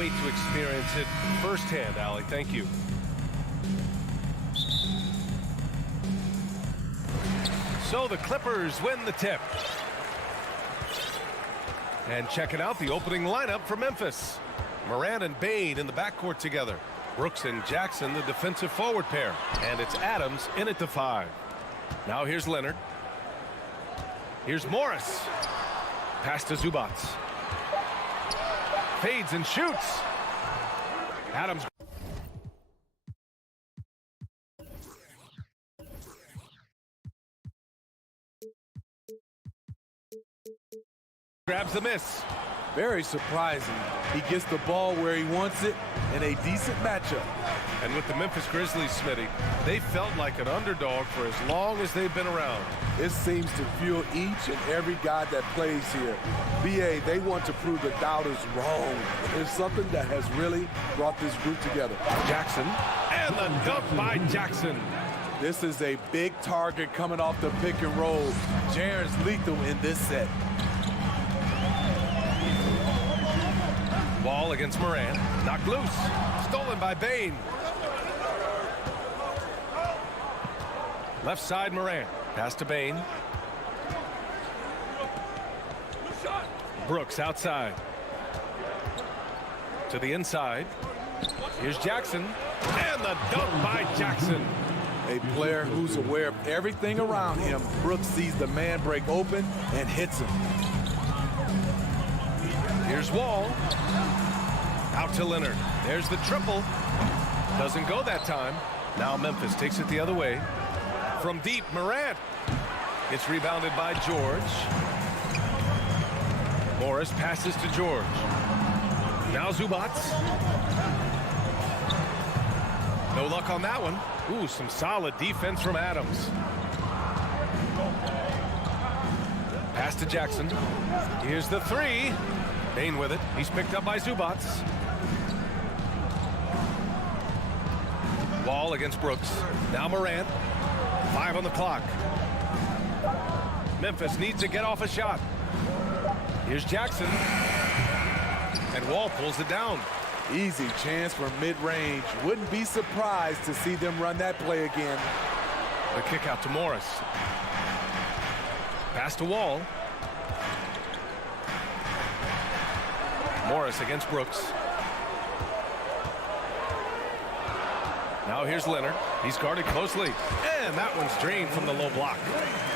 wait to experience it firsthand, Allie. Thank you. So the Clippers win the tip. And checking out the opening lineup for Memphis. Morant and Bane in the backcourt together. Brooks and Jackson, the defensive forward pair. And it's Adams in at the 5. Now here's Leonard. Here's Morris. Pass to Zubac. Fades and shoots. Adams. Grabs the miss. Very surprising. He gets the ball where he wants it in a decent matchup. And with the Memphis Grizzlies, Smitty, they felt like an underdog for as long as they've been around. It seems to fuel each and every guy that plays here. BA, they want to prove the doubters wrong. It's something that has really brought this group together. Jackson, and the dunk by Jackson. This is a big target coming off the pick and roll. Jaren's lethal in this set. Ball against Morant, knocked loose, stolen by Bane. Left side Morant, pass to Bane. Brooks outside. To the inside. Here's Jackson, and the dunk by Jackson. A player who's aware of everything around him. Brooks sees the man break open and hits him. Here's Wall. Out to Leonard. There's the triple. Doesn't go that time. Now Memphis takes it the other way. From deep, Morant. It's rebounded by George. Morris passes to George. Now Zubac. No luck on that one. Ooh, some solid defense from Adams. Pass to Jackson. Here's the 3. Bane with it. He's picked up by Zubac. Wall against Brooks. Now Morant. 5 on the clock. Memphis needs to get off a shot. Here's Jackson. And Wall pulls it down. Easy chance for mid-range. Wouldn't be surprised to see them run that play again. The kick out to Morris. Pass to Wall. Morris against Brooks. Now here's Leonard. He's guarded closely. And that one's drained from the low block.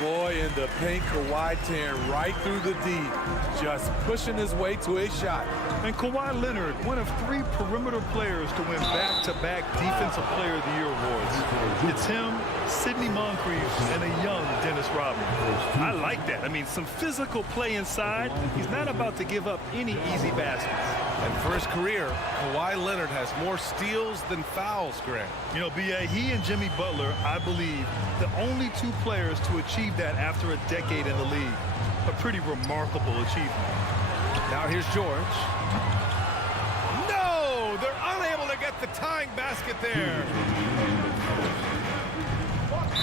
Boy, in the paint, Kawhi tearing right through the D. Just pushing his way to a shot. And Kawhi Leonard, one of 3 perimeter players to win back-to-back Defensive Player of the Year awards. It's him, Sidney Moncrief, and a young Dennis Rodman. I like that. I mean, some physical play inside. He's not about to give up any easy baskets. And for his career, Kawhi Leonard has more steals than fouls, Greg. You know, B.A., he and Jimmy Butler, I believe, the only 2 players to achieve that after a decade in the league. A pretty remarkable achievement. Now here's George. No! They're unable to get the tying basket there.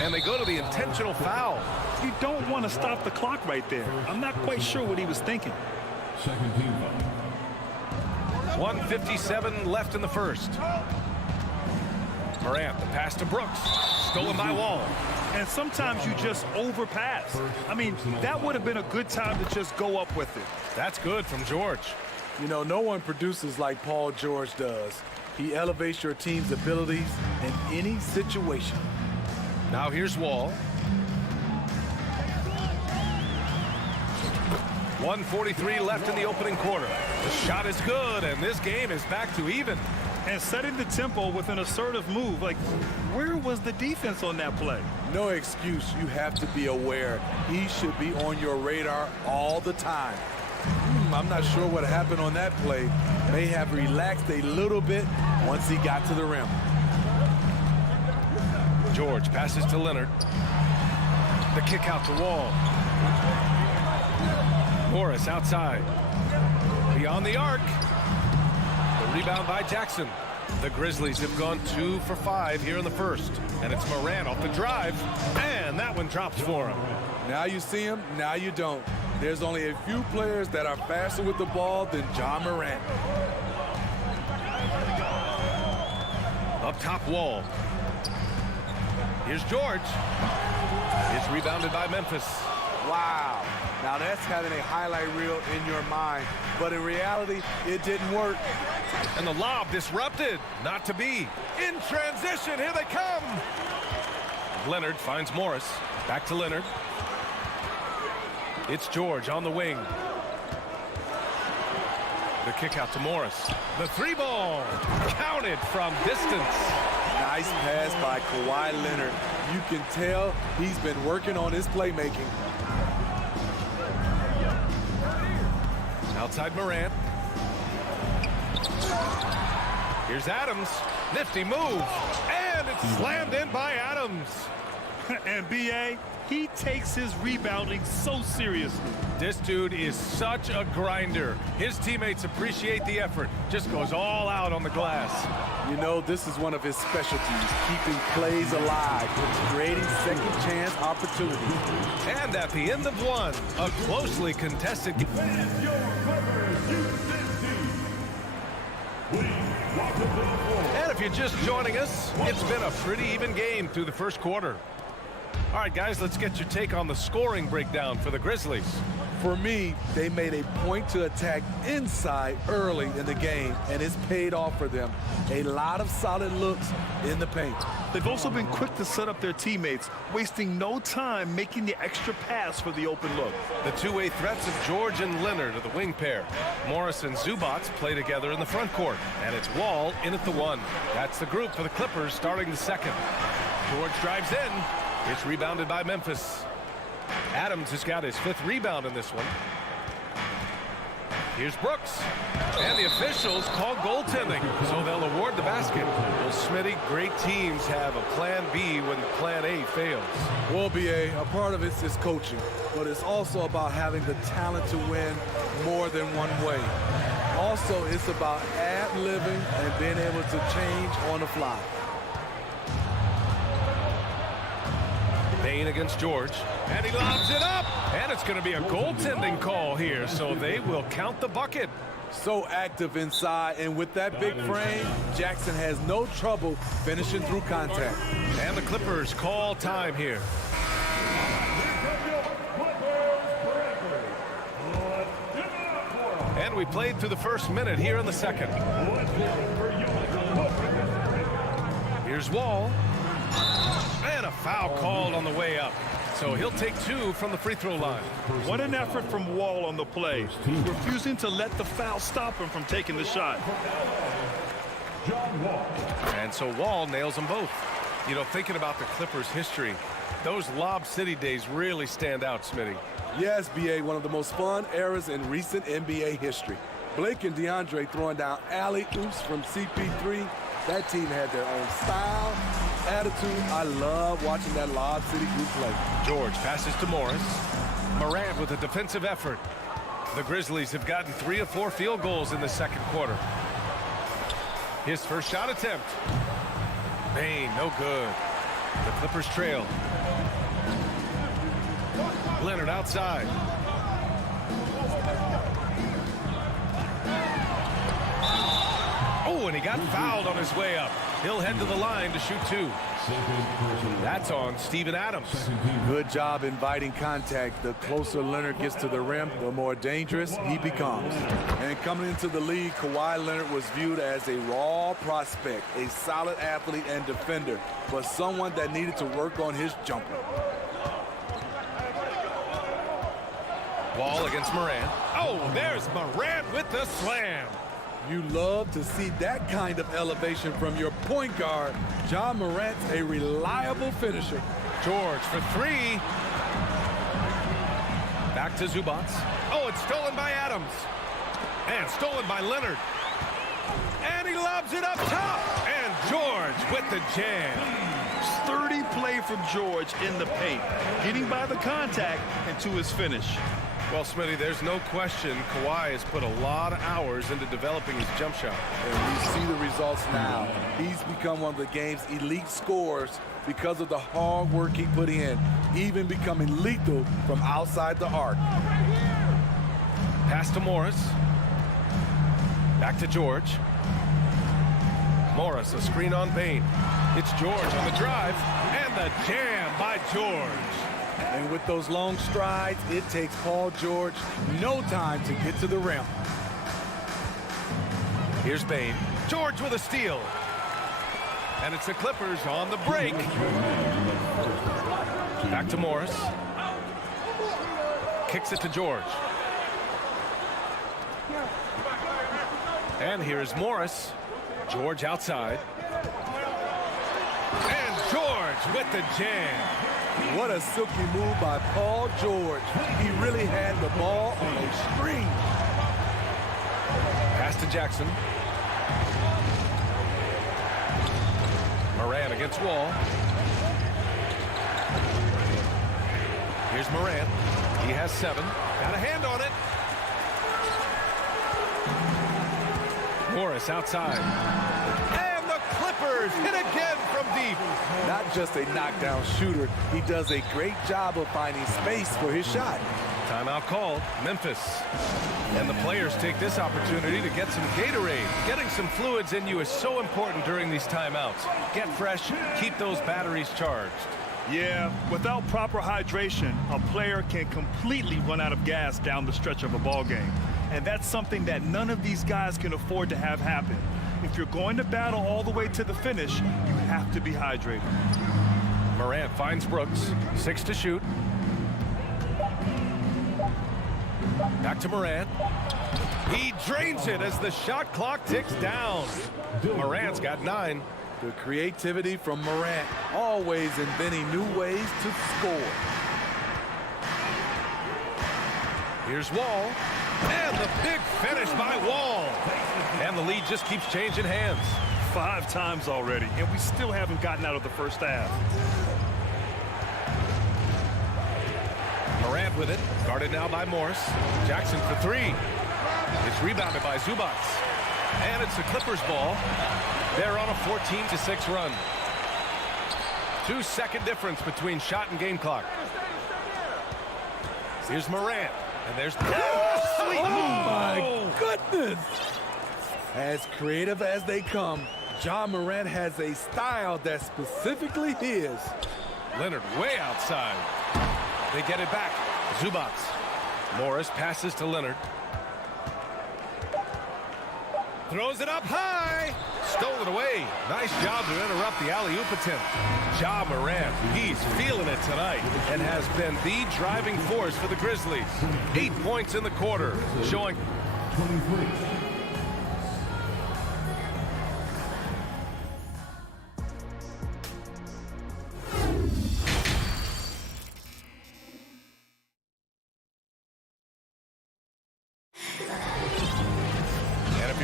And they go to the intentional foul. You don't want to stop the clock right there. I'm not quite sure what he was thinking. Second team foul. 1:57 left in the first. Morant, the pass to Brooks. Stolen by Wall. And sometimes you just overpass. I mean, that would have been a good time to just go up with it. That's good from George. You know, no one produces like Paul George does. He elevates your team's abilities in any situation. Now here's Wall. 1:43 left in the opening quarter. The shot is good, and this game is back to even. And setting the tempo with an assertive move. Like, where was the defense on that play? No excuse. You have to be aware. He should be on your radar all the time. I'm not sure what happened on that play. May have relaxed a little bit once he got to the rim. George passes to Leonard. The kick out to Wall. Morris outside. Beyond the arc. The rebound by Jackson. The Grizzlies have gone 2 for 5 here in the first. And it's Morant off the drive. And that one drops for him. Now you see him, now you don't. There's only a few players that are faster with the ball than John Morant. Up top, Wall. Here's George. It's rebounded by Memphis. Wow. Now that's having a highlight reel in your mind, but in reality, it didn't work. And the lob disrupted. Not to be. In transition, here they come. Leonard finds Morris. Back to Leonard. It's George on the wing. The kick out to Morris. The three ball. Counted from distance. Nice pass by Kawhi Leonard. You can tell he's been working on his playmaking. Outside Morant. Here's Adams. Nifty move. And it's slammed in by Adams. And B.A., he takes his rebounding so seriously. This dude is such a grinder. His teammates appreciate the effort. Just goes all out on the glass. You know, this is one of his specialties, keeping plays alive, creating second chance opportunities. And at the end of one, a closely contested game. And if you're just joining us, it's been a pretty even game through the first quarter. All right, guys, let's get your take on the scoring breakdown for the Grizzlies. For me, they made a point to attack inside early in the game, and it's paid off for them. A lot of solid looks in the paint. They've also been quick to set up their teammates, wasting no time making the extra pass for the open look. The two-way threats of George and Leonard are the wing pair. Morris and Zubats play together in the front court, and it's Wall in at the one. That's the group for the Clippers starting the second. George drives in. It's rebounded by Memphis. Adams has got his 5th rebound in this one. Here's Brooks. And the officials call goaltending, so they'll award the basket. Well, Smitty, great teams have a plan B when plan A fails. Well, B.A., a part of it is coaching, but it's also about having the talent to win more than one way. Also, it's about ad-libbing and being able to change on the fly. Bain against George, and he lobs it up, and it's going to be a goaltending call here, so they will count the bucket. So active inside, and with that big frame, Jackson has no trouble finishing through contact. And the Clippers call time here. And we played through the first minute here in the second. Here's Wall. And a foul called on the way up. So he'll take 2 from the free throw line. What an effort from Wall on the play, refusing to let the foul stop him from taking the shot. And so Wall nails them both. You know, thinking about the Clippers' history, those Lob City days really stand out, Smitty. Yes, B.A., one of the most fun eras in recent NBA history. Blake and DeAndre throwing down alley-oops from CP3. That team had their own style, attitude. I love watching that Lob City group play. George passes to Morris. Morant with a defensive effort. The Grizzlies have gotten 3 of 4 field goals in the second quarter. His first shot attempt. Bain, no good. The Clippers trail. Leonard outside. Oh, and he got fouled on his way up. He'll head to the line to shoot 2. That's on Steven Adams. Good job inviting contact. The closer Leonard gets to the rim, the more dangerous he becomes. And coming into the league, Kawhi Leonard was viewed as a raw prospect, a solid athlete and defender, but someone that needed to work on his jumper. Wall against Morant. Oh, there's Morant with the slam. You love to see that kind of elevation from your point guard. Ja Morant's a reliable finisher. George for 3. Back to Zubats. Oh, it's stolen by Adams. And stolen by Leonard. And he lobs it up top. And George with the jam. Sturdy play from George in the paint, getting by the contact and to his finish. Well, Smitty, there's no question Kawhi has put a lot of hours into developing his jump shot. And we see the results now. He's become one of the game's elite scorers because of the hard work he put in, even becoming lethal from outside the arc. Pass to Morris. Back to George. Morris, a screen on Bain. It's George on the drive, and the jam by George. And with those long strides, it takes Paul George no time to get to the rim. Here's Bain. George with a steal. And it's the Clippers on the break. Back to Morris. Kicks it to George. And here's Morris. George outside. And George with the jam. What a silky move by Paul George. He really had the ball on a string. Pass to Jackson. Morant against Wall. Here's Morant. He has 7. Got a hand on it. Morris outside. And the Clippers hit again from deep. Not just a knockdown shooter, he does a great job of finding space for his shot. Timeout called. Memphis. And the players take this opportunity to get some Gatorade. Getting some fluids in you is so important during these timeouts. Get fresh, keep those batteries charged. Yeah, without proper hydration, a player can completely run out of gas down the stretch of a ball game. And that's something that none of these guys can afford to have happen. If you're going to battle all the way to the finish, you have to be hydrated. Morant finds Brooks. 6 to shoot. Back to Morant. He drains it as the shot clock ticks down. Morant's got 9. The creativity from Morant, always inventing new ways to score. Here's Wall. And the big finish by Wall. And the lead just keeps changing hands. 5 times already, and we still haven't gotten out of the first half. Morant with it. Guarded now by Morris. Jackson for 3. It's rebounded by Zubats. And it's the Clippers ball. They're on a 14-6 run. 2-second difference between shot and game clock. Here's Morant. And there's... Oh, my goodness! As creative as they come, Ja Morant has a style that's specifically his. Leonard way outside. They get it back. Zubats. Morris passes to Leonard. Throws it up high. Stolen away. Nice job to interrupt the alley-oop attempt. Ja Morant, he's feeling it tonight and has been the driving force for the Grizzlies. 8 points in the quarter, showing... 23.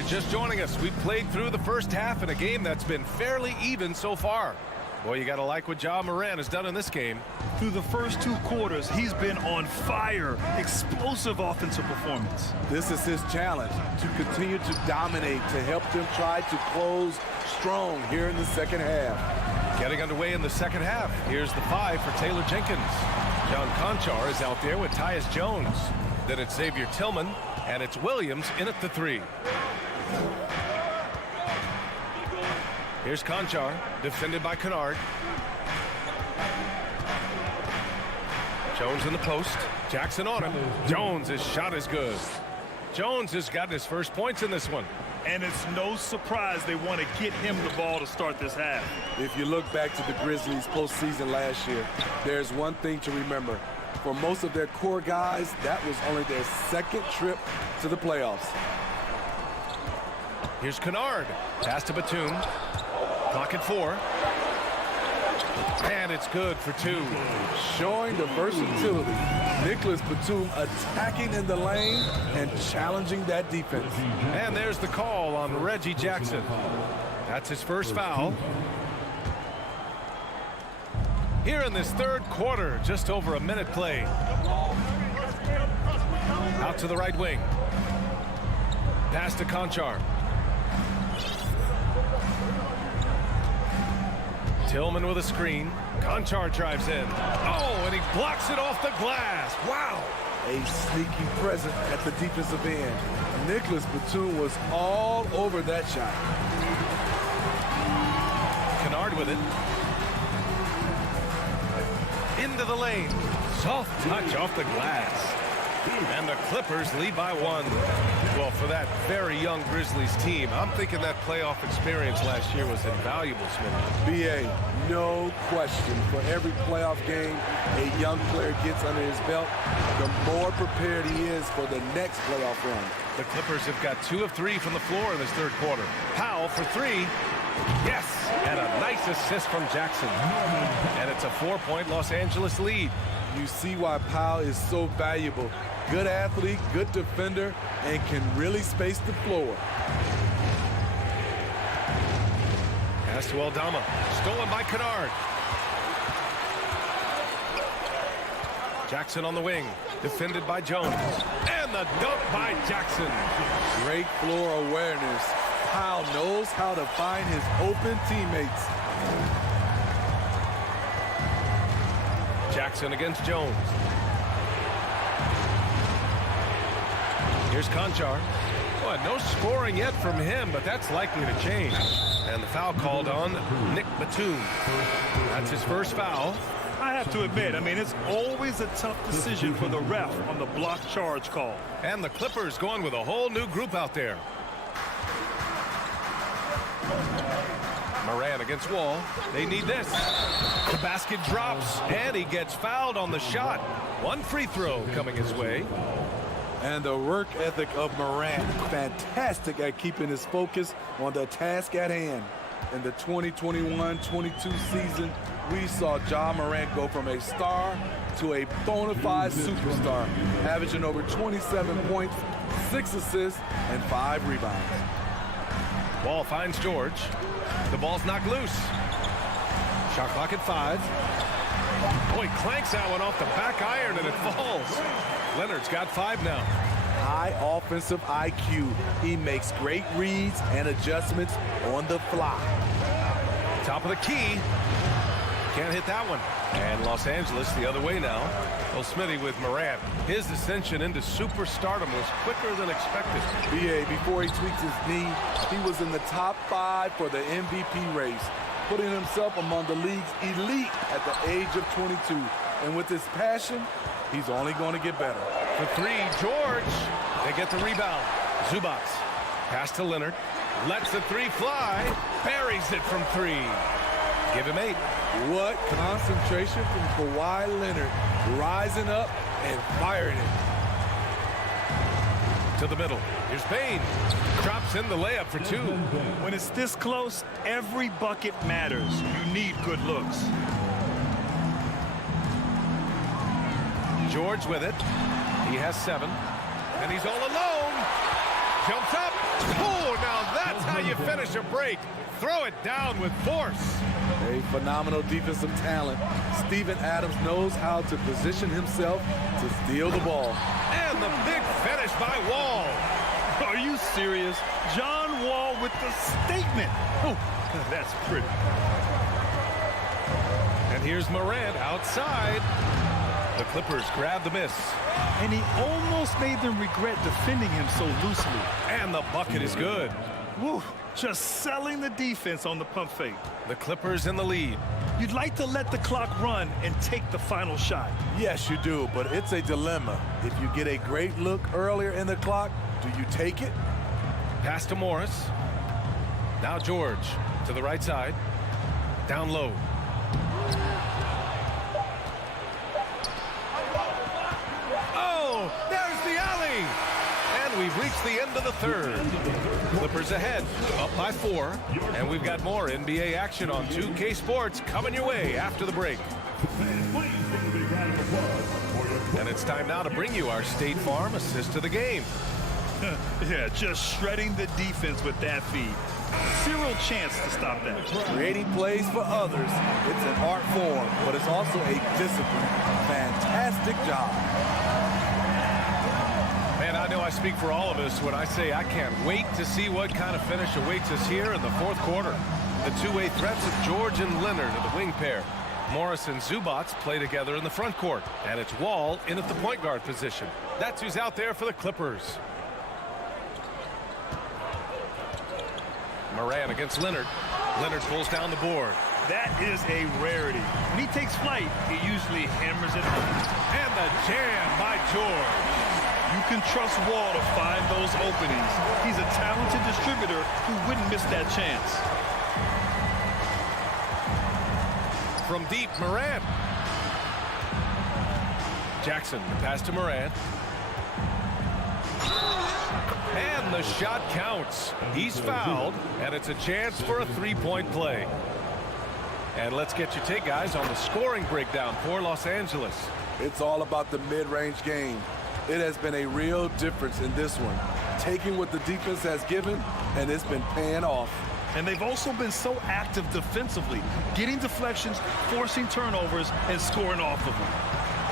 Just joining us, we've played through the first half in a game that's been fairly even so far. Boy, you got to like what Ja Morant has done in this game. Through the first 2 quarters, he's been on fire. Explosive offensive performance. This is his challenge, to continue to dominate, to help them try to close strong here in the second half. Getting underway in the second half. Here's the 5 for Taylor Jenkins. John Conchar is out there with Tyus Jones. Then it's Xavier Tillman, and it's Williams in at the 3. Here's Conchar, defended by Kennard. Jones in the post. Jackson on him. Jones' shot is good. Jones has gotten his first points in this one. And it's no surprise they want to get him the ball to start this half. If you look back to the Grizzlies postseason last year, there's one thing to remember. For most of their core guys, that was only their 2nd trip to the playoffs. Here's Kennard. Pass to Batum. Clock at 4. And it's good for 2. Showing the versatility. Nicholas Batum attacking in the lane and challenging that defense. And there's the call on Reggie Jackson. That's his first foul. Here in this 3rd quarter, just over a minute played. Out to the right wing. Pass to Conchar. Tillman with a screen. Conchar drives in. Oh, and he blocks it off the glass. Wow. A sneaky presence at the defensive end. Nicholas Batum was all over that shot. Kennard with it. Into the lane. Soft touch off the glass. And the Clippers lead by 1. Well, for that very young Grizzlies team, I'm thinking that playoff experience last year was invaluable, Smitty. BA, no question. For every playoff game a young player gets under his belt, the more prepared he is for the next playoff run. The Clippers have got 2 of 3 from the floor in this third quarter. Powell for 3. Yes, and a nice assist from Jackson. And it's a 4-point Los Angeles lead. You see why Powell is so valuable. Good athlete, good defender, and can really space the floor. Pass to Aldama. Stolen by Kennard. Jackson on the wing. Defended by Jones. And the dunk by Jackson. Great floor awareness. Powell knows how to find his open teammates. Jackson against Jones. Here's Conchar. Boy, no scoring yet from him, but that's likely to change. And the foul called on Nick Batum. That's his first foul. I have to admit, I mean, it's always a tough decision for the ref on the block charge call. And the Clippers going with a whole new group out there. Moran against Wall. They need this. The basket drops, and he gets fouled on the shot. 1 free throw coming his way. And the work ethic of Morant, fantastic at keeping his focus on the task at hand. In the 2021-22 season, we saw Ja Morant go from a star to a bona fide superstar, averaging over 27 points, 6 assists, and 5 rebounds. Ball finds George. The ball's knocked loose. Shot clock at 5. Boy, clanks that one off the back iron and it falls. Leonard's got 5 now. High offensive IQ. He makes great reads and adjustments on the fly. Top of the key. Can't hit that one. And Los Angeles the other way now. Well, Smitty with Morant. His ascension into superstardom was quicker than expected. BA, before he tweaked his knee, he was in the top 5 for the MVP race, putting himself among the league's elite at the age of 22. And with his passion, he's only going to get better. For 3, George. They get the rebound. Zubac. Pass to Leonard. Lets the 3 fly. Buries it from 3. Give him 8. What concentration from Kawhi Leonard, rising up and firing it. To the middle. Here's Bane. Drops in the layup for 2. When it's this close, every bucket matters. You need good looks. George with it. He has 7. And he's all alone. Jumps up. Oh, now that's how you finish a break. Throw it down with force. A phenomenal defensive talent. Steven Adams knows how to position himself to steal the ball. And the big finish by Wall. Are you serious? John Wall with the statement. Oh, that's pretty. And here's Morant outside. The Clippers grab the miss. And he almost made them regret defending him so loosely. And the bucket is good. Woo, just selling the defense on the pump fake. The Clippers in the lead. You'd like to let the clock run and take the final shot. Yes, you do, but it's a dilemma. If you get a great look earlier in the clock, do you take it? Pass to Morris. Now George to the right side. Down low. Oh, there's the alley. And we've reached the end of the third. Clippers ahead, up by 4. And we've got more NBA action on 2K Sports coming your way after the break. And it's time now to bring you our State Farm assist to the game. Yeah, just shredding the defense with that feed. Zero chance to stop that. Creating plays for others, it's an art form, but it's also a discipline. Fantastic job. Man, I know I speak for all of us when I say I can't wait to see what kind of finish awaits us here in the fourth quarter. The two-way threats of George and Leonard are the wing pair. Morris and Zubac play together in the front court, and it's Wall in at the point guard position. That's who's out there for the Clippers. Moran against Leonard. Leonard pulls down the board. That is a rarity. When he takes flight, he usually hammers it home. And the jam by George. You can trust Wall to find those openings. He's a talented distributor who wouldn't miss that chance. From deep, Morant. Jackson, the pass to Morant. And the shot counts. He's fouled, and it's a chance for a three-point play. And let's get your take, guys, on the scoring breakdown for Los Angeles. It's all about the mid-range game. It has been a real difference in this one. Taking what the defense has given, and it's been paying off. And they've also been so active defensively, getting deflections, forcing turnovers, and scoring off of them.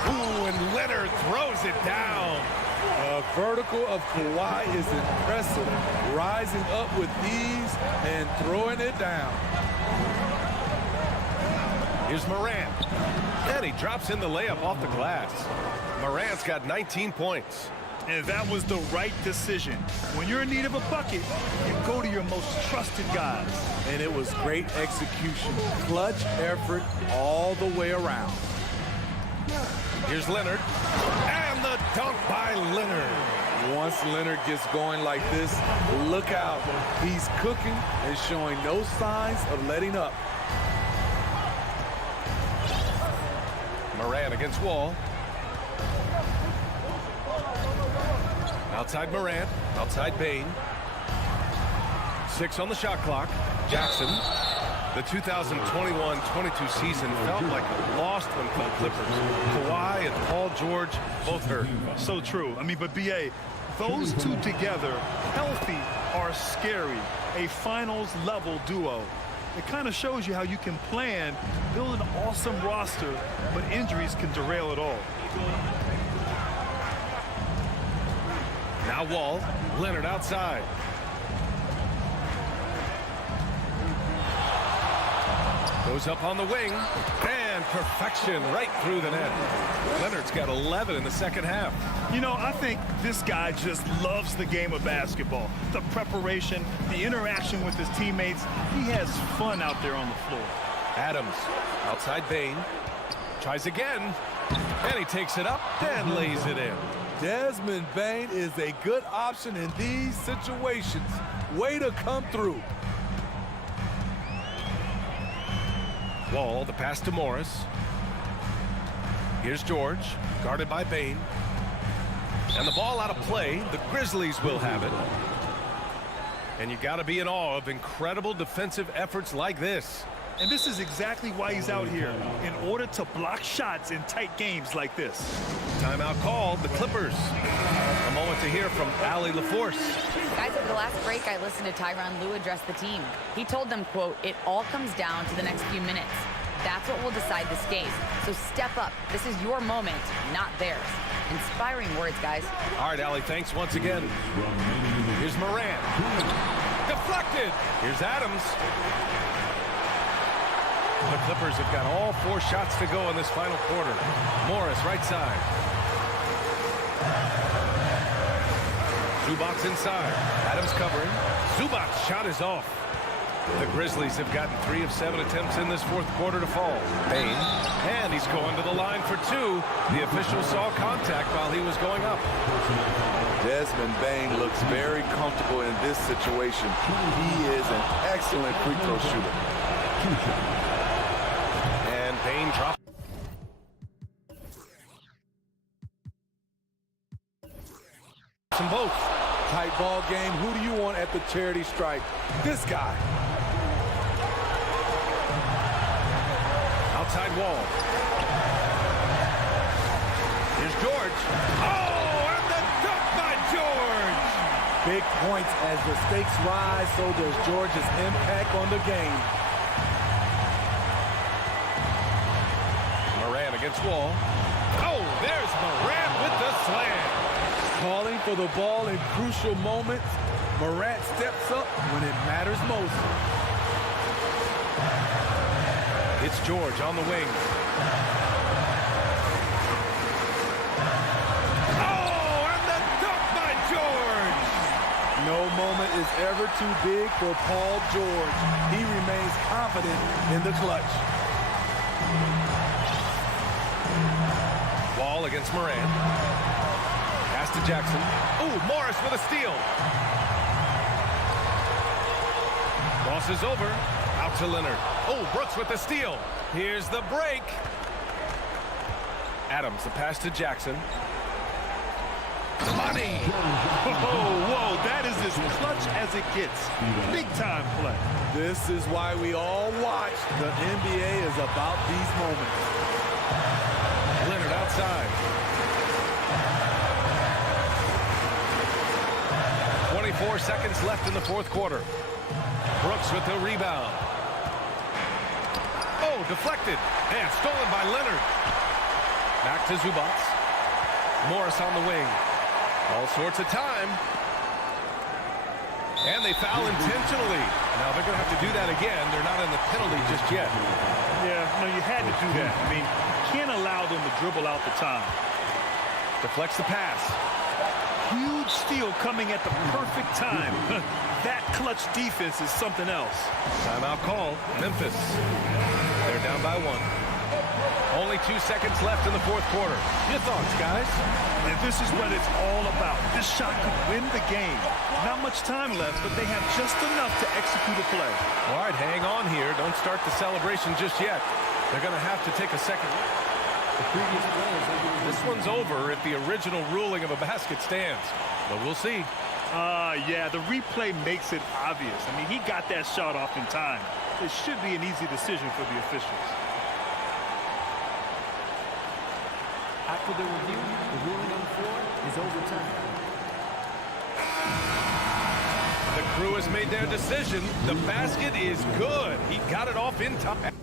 Ooh, and Leonard throws it down. A vertical of Kawhi is impressive, rising up with ease and throwing it down. Here's Morant. And he drops in the layup off the glass. Morant's got 19 points. And that was the right decision. When you're in need of a bucket, you go to your most trusted guys. And it was great execution. Clutch effort all the way around. Here's Leonard. And the dunk by Leonard. Once Leonard gets going like this, look out. He's cooking and showing no signs of letting up. Morant against Wall. Outside Morant, outside Bane. 6 on the shot clock. Jackson. The 2021-22 season felt like a lost one for the Clippers. Kawhi and Paul George both hurt. So true. I mean, but B.A., those two together, healthy, are scary. A finals-level duo. It kind of shows you how you can plan, build an awesome roster, but injuries can derail it all. Now Wall, Leonard outside. Goes up on the wing, and perfection right through the net. Leonard's got 11 in the second half. You know, I think this guy just loves the game of basketball. The preparation, the interaction with his teammates. He has fun out there on the floor. Adams, outside Bane, tries again, and he takes it up and lays it in. Desmond Bane is a good option in these situations. Way to come through. Wall, the pass to Morris. Here's George, guarded by Bane. And the ball out of play. The Grizzlies will have it. And you got to be in awe of incredible defensive efforts like this. And this is exactly why he's out here, in order to block shots in tight games like this. Timeout called, the Clippers. A moment to hear from Allie LaForce. Guys, over the last break, I listened to Tyronn Lue address the team. He told them, quote, "It all comes down to the next few minutes. That's what will decide this game. So step up. This is your moment, not theirs." Inspiring words, guys. All right, Allie, thanks once again. Here's Morant. Deflected. Here's Adams. The Clippers have got all 4 shots to go in this final quarter. Morris, right side. Zubac's inside. Adams covering. Zubac's shot is off. The Grizzlies have gotten 3 of 7 attempts in this fourth quarter to fall. Bane, and he's going to the line for 2. The official saw contact while he was going up. Desmond Bane looks very comfortable in this situation. He is an excellent free throw shooter. And Bane dropped. Some both. Tight ball game. Who do you want at the charity stripe? This guy. Outside Wall. Here's George. Oh, and the dunk by George. Big points as the stakes rise, so does George's impact on the game. Morant against Wall. Oh, there's Morant with the slam. Calling for the ball in crucial moments. Morant steps up when it matters most. It's George on the wing. Oh, and the dunk by George. No moment is ever too big for Paul George. He remains confident in the clutch. Wall against Moran. Pass to Jackson. Ooh, Morris with a steal. Crosses over. Out to Leonard. Oh, Brooks with the steal. Here's the break. Adams, the pass to Jackson. Money. Whoa, that is as clutch as it gets. Big time play. This is why we all watch. The NBA is about these moments. Leonard outside. 24 seconds left in the fourth quarter. Brooks with the rebound. Oh, deflected. And stolen by Leonard. Back to Zubac. Morris on the wing. All sorts of time. And they foul intentionally. Now they're going to have to do that again. They're not in the penalty just yet. Yeah, no, you had to do that. I mean, you can't allow them to dribble out the time. Deflects the pass. Huge steal coming at the perfect time. That clutch defense is something else. Timeout call. Memphis. They're down by 1. Only 2 seconds left in the fourth quarter. Your thoughts, guys? And this is what it's all about. This shot could win the game. Not much time left, but they have just enough to execute a play. All right, hang on here. Don't start the celebration just yet. They're going to have to take a second look. This one's over if the original ruling of a basket stands. But we'll see. Yeah, the replay makes it obvious. I mean, he got that shot off in time. It should be an easy decision for the officials. After the review, the ruling on the floor is overturned. The crew has made their decision. The basket is good. He got it off in time.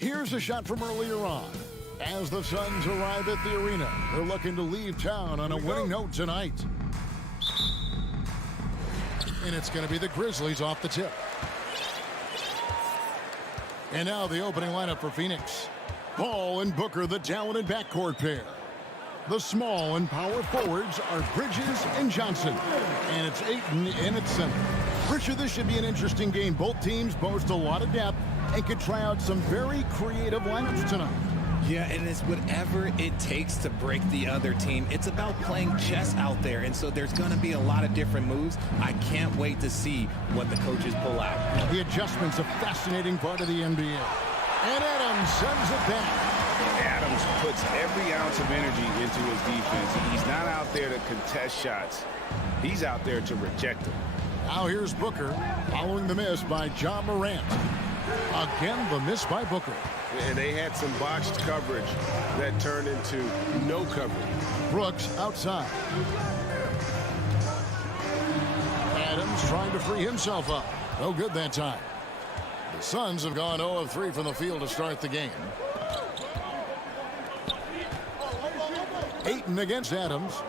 Here's a shot from earlier on. As the Suns arrive at the arena, they're looking to leave town on a winning note tonight. And it's going to be the Grizzlies off the tip. And now the opening lineup for Phoenix. Paul and Booker, the talented backcourt pair. The small and power forwards are Bridges and Johnson. And it's Ayton in its center. Richard, this should be an interesting game. Both teams boast a lot of depth and could try out some very creative lineups tonight. Yeah, and it's whatever it takes to break the other team. It's about playing chess out there, and so there's going to be a lot of different moves. I can't wait to see what the coaches pull out. The adjustment's a fascinating part of the NBA. And Adams sends it back. Adams puts every ounce of energy into his defense. He's not out there to contest shots. He's out there to reject them. Now here's Booker following the miss by Ja Morant. Again, the miss by Booker. And they had some botched coverage that turned into no coverage. Brooks outside. Adams trying to free himself up. No good that time. The Suns have gone 0 of 3 from the field to start the game. Ayton against Adams.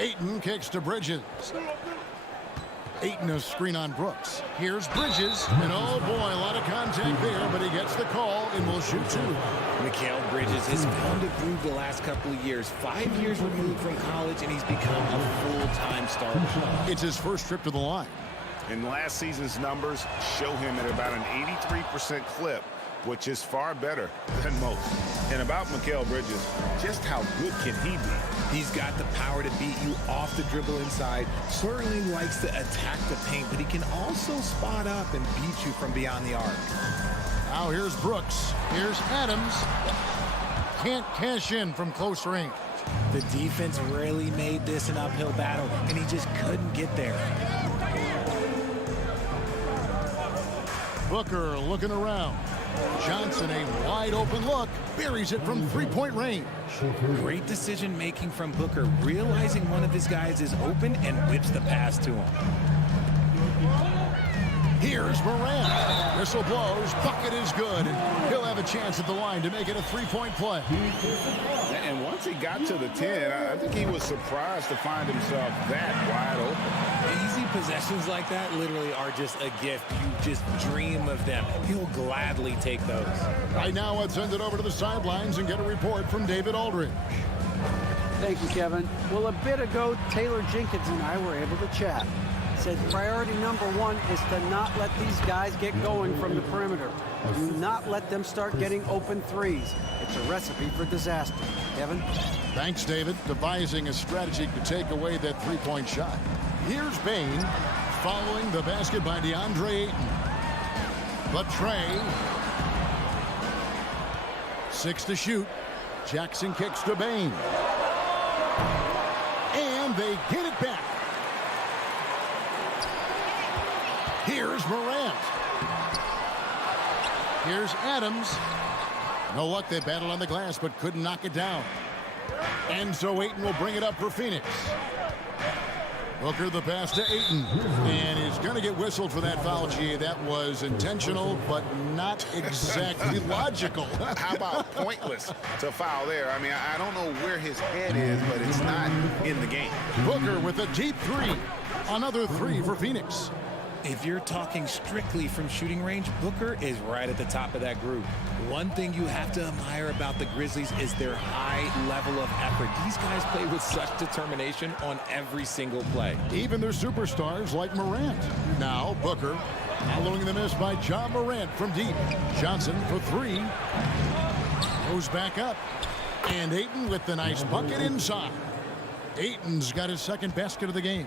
Ayton kicks to Bridges. Ayton a screen on Brooks. Here's Bridges. And oh boy, a lot of contact there, but he gets the call and will shoot two. Mikal Bridges has found a groove the last couple of years. 5 years removed from college, and he's become a full-time starter. It's his first trip to the line. And last season's numbers show him at about an 83% clip, which is far better than most. And about Mikal Bridges, just how good can he be? He's got the power to beat you off the dribble inside. Certainly likes to attack the paint, but he can also spot up and beat you from beyond the arc. Now here's Brooks. Here's Adams. Can't cash in from close range. The defense really made this an uphill battle, and he just couldn't get there. Booker looking around. Johnson, a wide open look, buries it from three-point range. Great decision making from Booker, realizing one of his guys is open and whips the pass to him. Here's Morant. Whistle blows, bucket is good, and he'll have a chance at the line to make it a three-point play. And once he got to the 10, I think he was surprised to find himself that wide open. Easy possessions like that literally are just a gift. You just dream of them. He'll gladly take those. Right now, let's send it over to the sidelines and get a report from David Aldridge. Thank you, Kevin. Well, a bit ago, Taylor Jenkins and I were able to chat. Said priority number one is to not let these guys get going from the perimeter. Do not let them start getting open threes. It's a recipe for disaster. Kevin? Thanks, David. Devising a strategy to take away that three-point shot. Here's Bain following the basket by DeAndre Ayton. But Trey. 6 to shoot. Jackson kicks to Bain. And they get it back. Here's Morant. Here's Adams. No luck, they battled on the glass, but couldn't knock it down. And so Ayton will bring it up for Phoenix. Booker the pass to Ayton. And he's going to get whistled for that foul, G. That was intentional, but not exactly logical. How about pointless to foul there? I mean, I don't know where his head is, but it's not in the game. Booker with a deep three. Another three for Phoenix. If you're talking strictly from shooting range, Booker is right at the top of that group. One thing you have to admire about the Grizzlies is their high level of effort. These guys play with such determination on every single play. Even their superstars like Morant. Now Booker following the miss by Ja Morant from deep. Johnson for three. Goes back up. And Ayton with the nice bucket inside. Ayton's got his second basket of the game.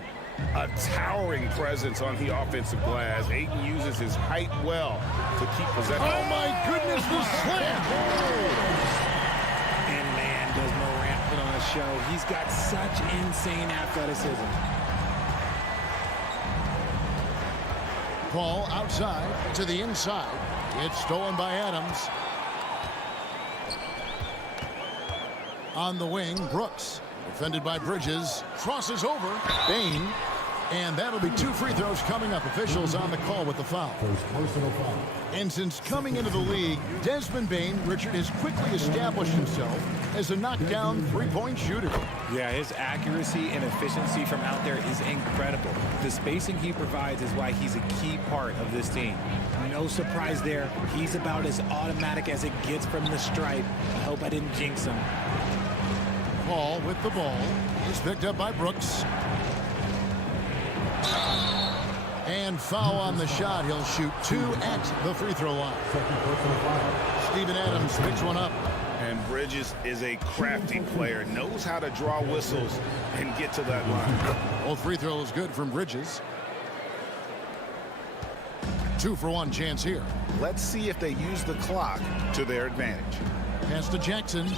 A towering presence on the offensive glass. Ayton uses his height well to keep possession. Oh my goodness, the slam! And man, does Morant put on a show. He's got such insane athleticism. Ball outside to the inside. It's stolen by Adams. On the wing, Brooks. Defended by Bridges. Crosses over. Bain. And that'll be 2 free throws coming up. Officials on the call with the foul. And since coming into the league, Desmond Bane, Richard, has quickly established himself as a knockdown three-point shooter. Yeah, his accuracy and efficiency from out there is incredible. The spacing he provides is why he's a key part of this team. No surprise there. He's about as automatic as it gets from the stripe. I hope I didn't jinx him. Paul with the ball. He's picked up by Brooks. And foul on the shot. He'll shoot 2 at the free throw line. Steven Adams picks one up. And Bridges is a crafty player, knows how to draw whistles and get to that line. Both free throws good from Bridges. 2-for-1 chance here. Let's see if they use the clock to their advantage. Pass to Jackson.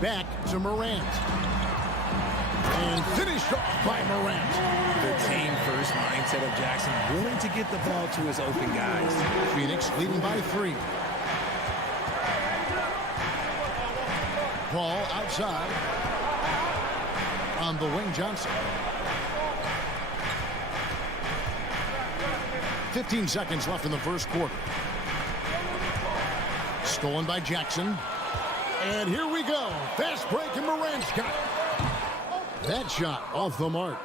Back to Morant. And finished off by Morant. The team-first mindset of Jackson, willing to get the ball to his open guys. Phoenix leading by 3. Paul outside. On the wing, Johnson. 15 seconds left in the first quarter. Stolen by Jackson. And here we go. Fast break, and Morant's got it. That shot off the mark.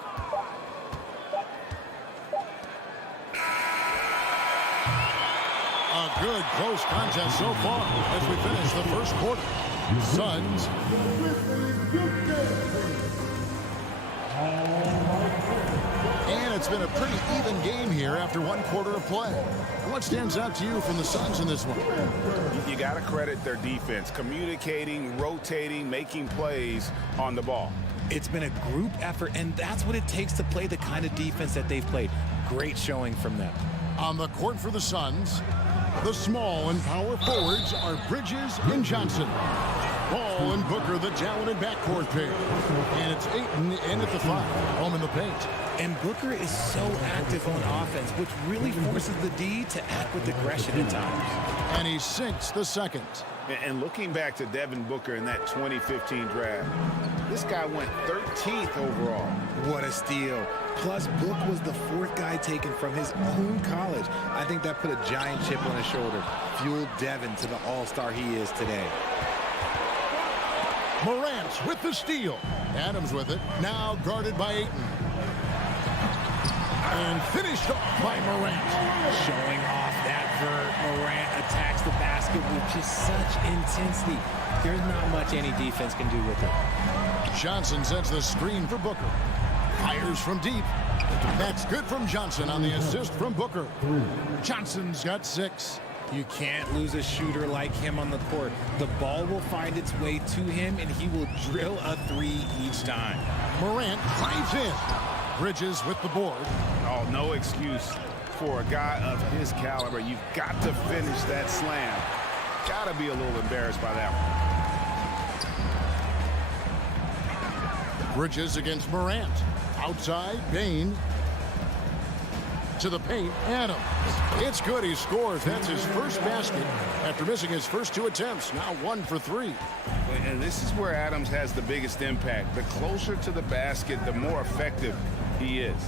A good close contest so far as we finish the first quarter. Suns. And it's been a pretty even game here after 1 quarter of play. What stands out to you from the Suns in this one? You got to credit their defense, communicating, rotating, making plays on the ball. It's been a group effort, and that's what it takes to play the kind of defense that they've played. Great showing from them. On the court for the Suns, the small and power forwards are Bridges and Johnson. Ball and Booker, the talented backcourt pair. And it's Ayton in at the 5, home in the paint. And Booker is so active on offense, which really forces the D to act with aggression at times. And he sinks the second. And looking back to Devin Booker in that 2015 draft, this guy went 13th overall. What a steal. Plus, Book was the 4th guy taken from his own college. I think that put a giant chip on his shoulder, fueled Devin to the all-star he is today. Morant with the steal. Adams with it, now guarded by Ayton. And finished off by Morant. Showing off that vert, Morant attacks the basket with just such intensity. There's not much any defense can do with it. Johnson sets the screen for Booker. Fires from deep. That's good from Johnson on the assist from Booker. Johnson's got 6. You can't lose a shooter like him on the court. The ball will find its way to him, and he will drill a 3 each time. Morant drives in. Bridges with the board. Oh, no excuse for a guy of his caliber. You've got to finish that slam. Got to be a little embarrassed by that one. Bridges against Morant. Outside, Bane. To the paint, Adams. It's good, he scores. That's his first basket after missing his first 2 attempts. Now 1 for 3. And this is where Adams has the biggest impact. The closer to the basket, the more effective he is.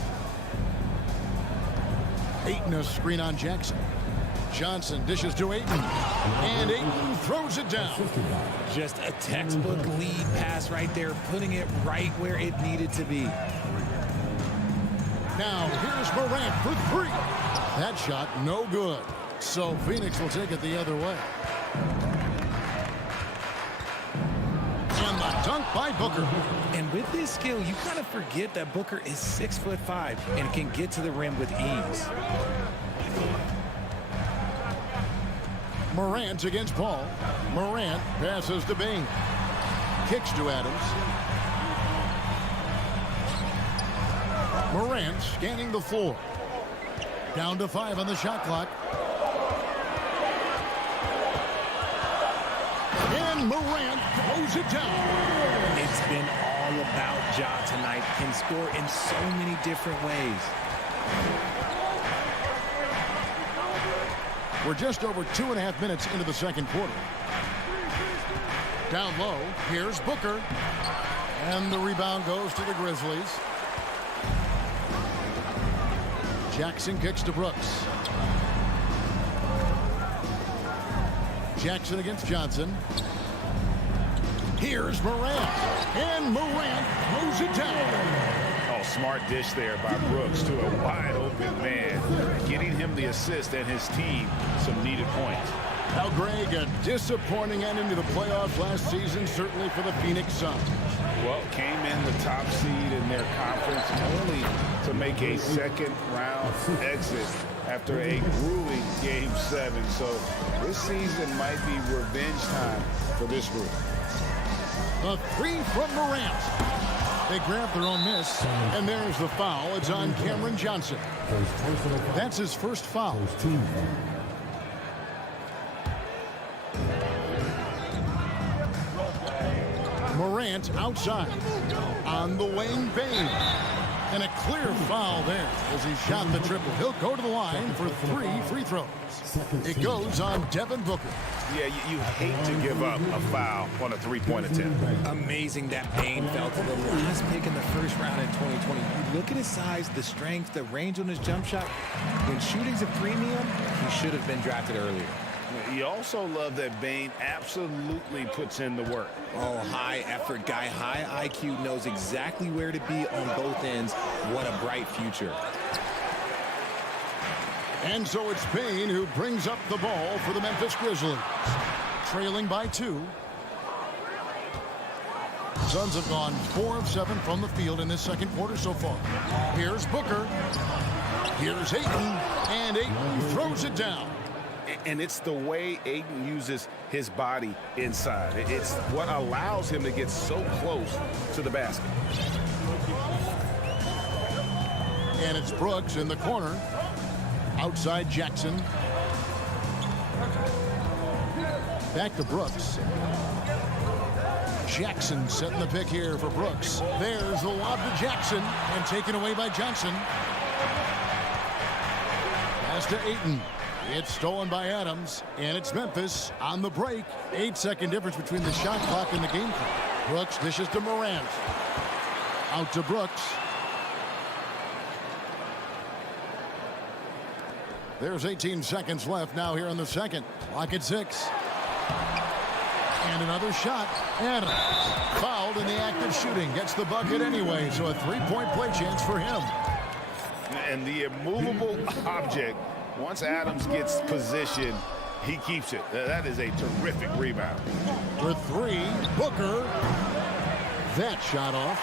Ayton a screen on Jackson. Johnson dishes to Ayton. And Ayton throws it down. Just a textbook lead pass right there, putting it right where it needed to be. Now here's Morant for 3. That shot no good. So Phoenix will take it the other way. And the dunk by Booker. And with this skill, you kind of forget that Booker is 6'5" and can get to the rim with ease. Morant against Paul. Morant passes to Bane. Kicks to Adams. Morant scanning the floor. Down to 5 on the shot clock. And Morant throws it down. It's been all about Ja tonight. Can score in so many different ways. We're just over 2.5 minutes into the second quarter. Down low, here's Booker. And the rebound goes to the Grizzlies. Jackson kicks to Brooks. Jackson against Johnson. Here's Morant. And Morant throws it down. Oh, smart dish there by Brooks to a wide open man, getting him the assist and his team some needed points. Now, Greg, a disappointing ending to the playoffs last season, certainly for the Phoenix Suns. Well, came in the top seed in their conference only to make a second-round exit after a grueling Game 7. So this season might be revenge time for this group. The three from Morant. They grab their own miss, and there's the foul. It's on Cameron Johnson. That's his first foul. Morant outside on the wing. Bane. And a clear foul there as he shot the triple. He'll go to the line for 3 free throws. It goes on Devin Booker. Yeah, you hate to give up a foul on a three-point attempt. Amazing that Bane fell to the last pick in the first round in 2020. You look at his size, the strength, the range on his jump shot. When shooting's a premium, he should have been drafted earlier. You also love that Bane absolutely puts in the work. Oh, high effort guy, high IQ, knows exactly where to be on both ends. What a bright future. And so it's Bane who brings up the ball for the Memphis Grizzlies. Trailing by 2. Suns have gone 4 of 7 from the field in this second quarter so far. Here's Booker. Here's Ayton. And Ayton throws it down. And it's the way Ayton uses his body inside. It's what allows him to get so close to the basket. And it's Brooks in the corner. Outside Jackson. Back to Brooks. Jackson setting the pick here for Brooks. There's the lob to Jackson and taken away by Johnson. Pass to Ayton. It's stolen by Adams, and it's Memphis on the break. 8-second difference between the shot clock and the game clock. Brooks dishes to Morant. Out to Brooks. There's 18 seconds left now here in the second. Clock at 6. And another shot. Adams fouled in the act of shooting. Gets the bucket anyway, so a 3-point play chance for him. And the immovable object, once Adams gets position, he keeps it. That is a terrific rebound. For 3, Booker. That shot off.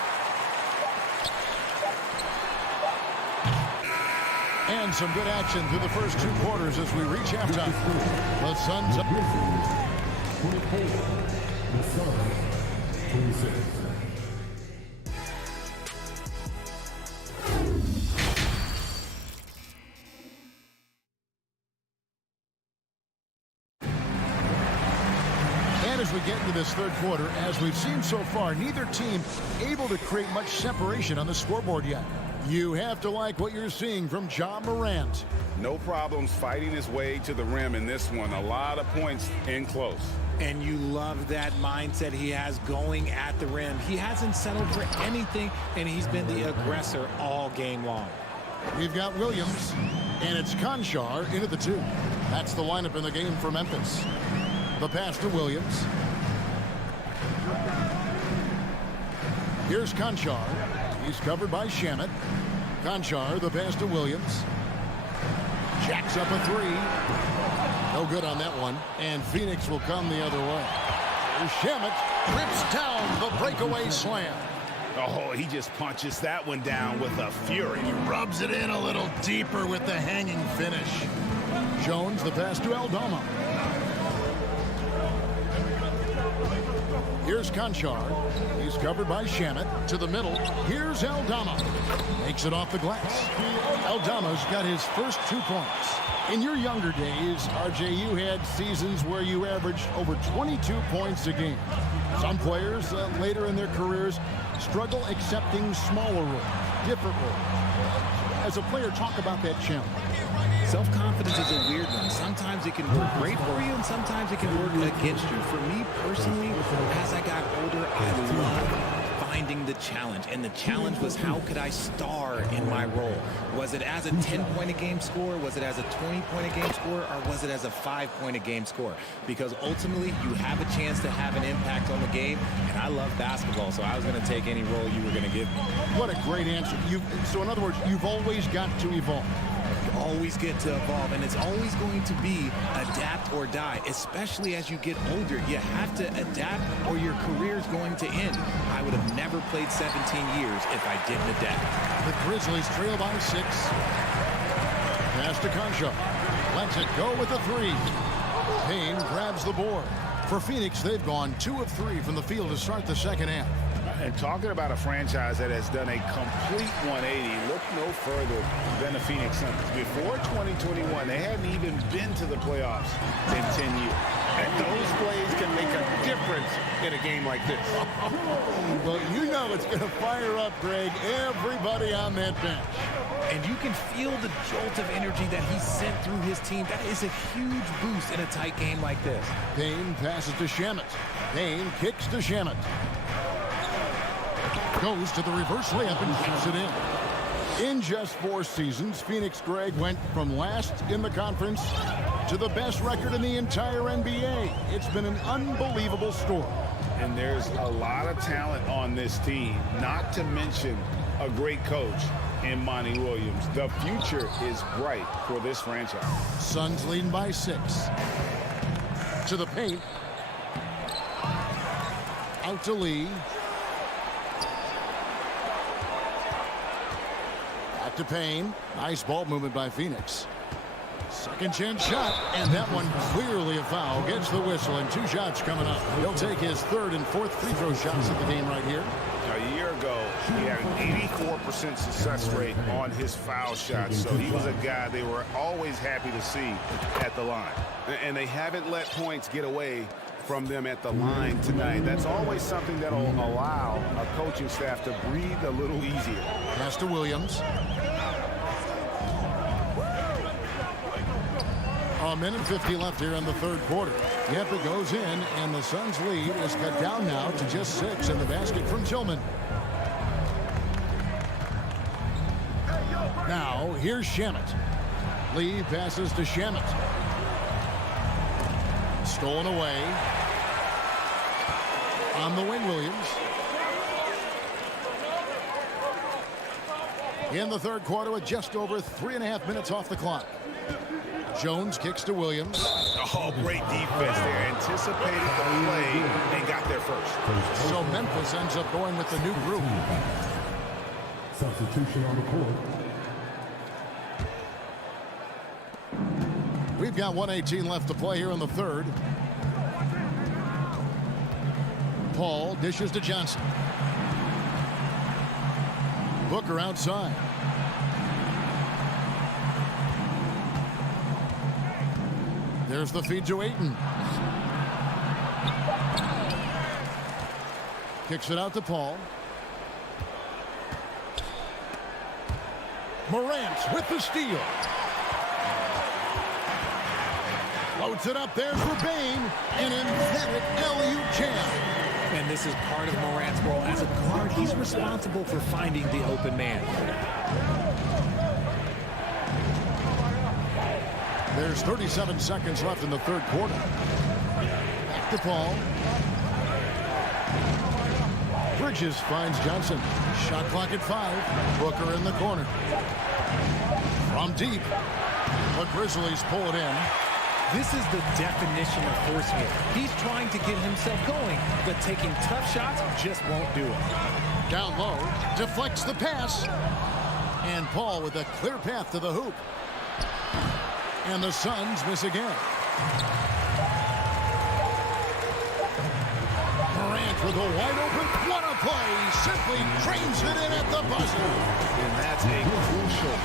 And some good action through the first 2 quarters as we reach halftime. The Suns up. 24, the Suns 26. And as we get into this third quarter, as we've seen so far, neither team able to create much separation on the scoreboard yet. You have to like what you're seeing from Ja Morant. No problems fighting his way to the rim in this one. A lot of points in close. And you love that mindset he has going at the rim. He hasn't settled for anything, and he's been the aggressor all game long. We've got Williams, and it's Conchar into the 2. That's the lineup in the game for Memphis. The pass to Williams. Here's Conchar. He's covered by Shamet. Conchar, the pass to Williams. Jacks up a 3. No good on that one. And Phoenix will come the other way. Shamet rips down the breakaway slam. Oh, he just punches that one down with a fury. He rubs it in a little deeper with the hanging finish. Jones, the pass to Aldama. Here's Conchar. He's covered by Shamet. To the middle. Here's Aldama. Makes it off the glass. Aldama's got his first 2 points. In your younger days, RJ, you had seasons where you averaged over 22 points a game. Some players later in their careers struggle accepting smaller roles, different roles. As a player, talk about that challenge. Self-confidence is a weird one. Sometimes it can work great for you, and sometimes it can work against you. For me personally, as I got older, I love finding the challenge, and the challenge was, how could I star in my role? Was it as a 10-point-a-game scorer? Was it as a 20-point-a-game scorer? Or was it as a 5-point-a-game scorer? Because ultimately, you have a chance to have an impact on the game, and I love basketball, so I was going to take any role you were going to give me. What a great answer. So in other words, you've always got to evolve. You always get to evolve, and it's always going to be adapt or die, especially as you get older. You have to adapt or your career's going to end. I would have never played 17 years if I didn't adapt. The Grizzlies trail by 6. Pass to Concha. Lets it go with a 3. Payne grabs the board. For Phoenix, they've gone 2 of 3 from the field to start the second half. And talking about a franchise that has done a complete 180, look no further than the Phoenix Suns. Before 2021, they hadn't even been to the playoffs in 10 years. And those plays can make a difference in a game like this. Well, you know it's going to fire up, Greg, everybody on that bench. And you can feel the jolt of energy that he sent through his team. That is a huge boost in a tight game like this. Payne passes to Shamet. Payne kicks to Shamet. Goes to the reverse layup and shoots it in. In just 4 seasons, Phoenix, Greg, went from last in the conference to the best record in the entire NBA. It's been an unbelievable story. And there's a lot of talent on this team, not to mention a great coach in Monty Williams. The future is bright for this franchise. Suns leading by 6. To the paint. Out to Lee. Back to Payne. Nice ball movement by Phoenix. Second chance shot, and that one clearly a foul. Gets the whistle, and 2 shots coming up. He'll take his 3rd and 4th free throw shots of the game right here. A year ago, he had an 84% success rate on his foul shots, so he was a guy they were always happy to see at the line. And they haven't let points get away from them at the line tonight. That's always something that'll allow a coaching staff to breathe a little easier. Pass to Williams. A minute 50 left here in the 3rd quarter. Yep, it goes in, and the Suns' lead is cut down now to just 6 in the basket from Tillman. Now, here's Shamet. Lee passes to Shamet. Stolen away. On the wing, Williams. In the 3rd quarter with just over 3.5 minutes off the clock. Jones kicks to Williams. Oh, great defense there. Anticipated the play and got there first. So Memphis ends up going with the new group. Substitution on the court. We've got 1:18 left to play here in the 3rd. Paul dishes to Johnson. Booker outside. There's the feed to Ayton. Kicks it out to Paul. Morant with the steal. Loads it up there for Bane. An emphatic LU jam. And this is part of Morant's role. As a guard, he's responsible for finding the open man. There's 37 seconds left in the 3rd quarter. Back to Paul. Bridges finds Johnson. Shot clock at 5. Booker in the corner. From deep. The Grizzlies pull it in. This is the definition of force here. He's trying to get himself going, but taking tough shots just won't do it. Down low. Deflects the pass. And Paul with a clear path to the hoop. And the Suns miss again. Morant with a wide open. What a play. Simply trains it in at the buzzer. And that's a crucial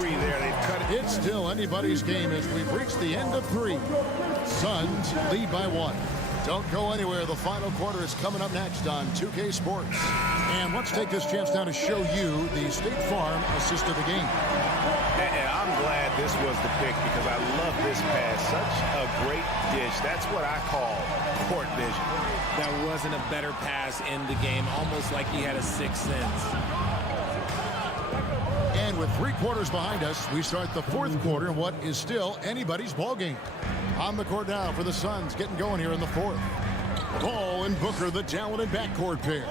3 there. They've cut it. It's still anybody's game as we've reached the end of 3. Suns lead by 1. Don't go anywhere. The final quarter is coming up next on 2K Sports. And let's take this chance now to show you the State Farm assist of the game. And I'm glad this was the pick because I love this pass. Such a great dish. That's what I call court vision. That wasn't a better pass in the game, almost like he had a sixth sense. And with 3 quarters behind us, we start the 4th quarter in what is still anybody's ball game. On the court now for the Suns, getting going here in the 4th. Ball and Booker, the talented backcourt pair.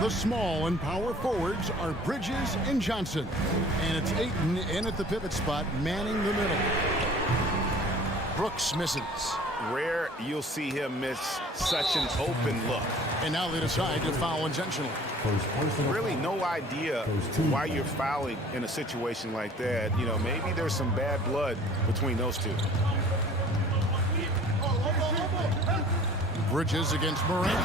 The small and power forwards are Bridges and Johnson. And it's Ayton in at the pivot spot, manning the middle. Brooks misses. Rare you'll see him miss such an open look. And now they decide to foul intentionally. Really no idea why you're fouling in a situation like that. You know, maybe there's some bad blood between those two. Bridges against Morant.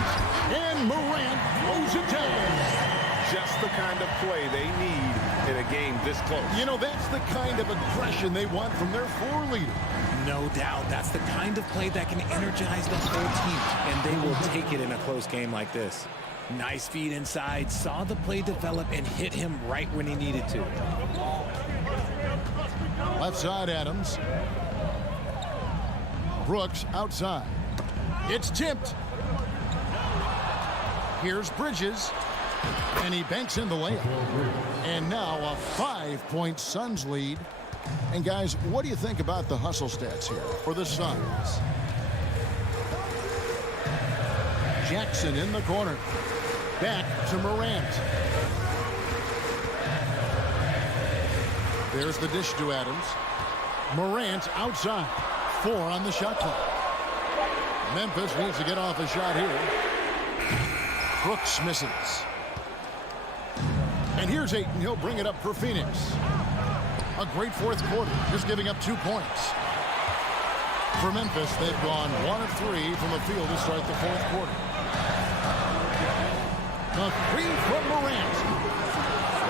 And Morant throws it down. Just the kind of play they need in a game this close. You know, that's the kind of aggression they want from their floor leader. No doubt. That's the kind of play that can energize the whole team, and they will take it in a close game like this. Nice feed inside, saw the play develop, and hit him right when he needed to. Left side, Adams. Brooks outside. It's tipped. Here's Bridges. And he banks in the layup. And now a 5-point Suns lead. And guys, what do you think about the hustle stats here for the Suns? Jackson in the corner. Back to Morant. There's the dish to Adams. Morant outside. 4 on the shot clock. Memphis needs to get off a shot here. Brooks misses. And here's Ayton. He'll bring it up for Phoenix. A great 4th quarter, just giving up 2 points. For Memphis, they've gone 1 of 3 from the field to start the 4th quarter. A 3 from Morant.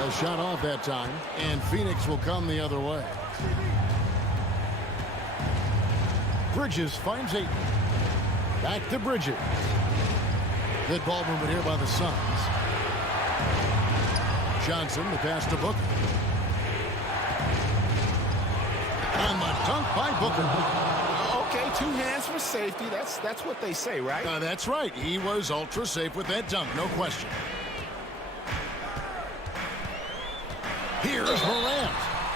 A shot off that time, and Phoenix will come the other way. Bridges finds Ayton. Back to Bridges. Good ball movement here by the Suns. Johnson, the pass to Booker. And the dunk by Booker. Okay, 2 hands for safety. That's what they say, right? That's right. He was ultra safe with that dunk, no question. Here's Morant.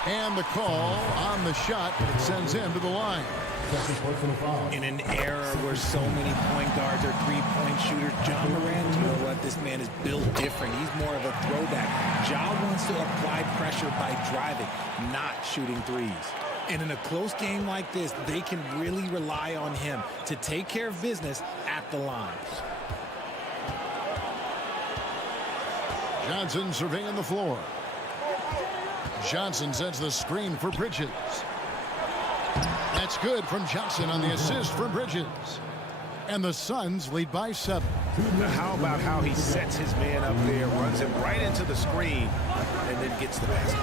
And the call on the shot sends him to the line. In an era where so many point guards are 3-point shooters, Ja Morant, you know what? This man is built different. He's more of a throwback. Ja wants to apply pressure by driving, not shooting threes. And in a close game like this, they can really rely on him to take care of business at the line. Johnson surveying the floor. Johnson sends the screen for Bridges. That's good from Johnson on the assist for Bridges. And the Suns lead by 7. How about how he sets his man up there, runs him right into the screen, and then gets the basket.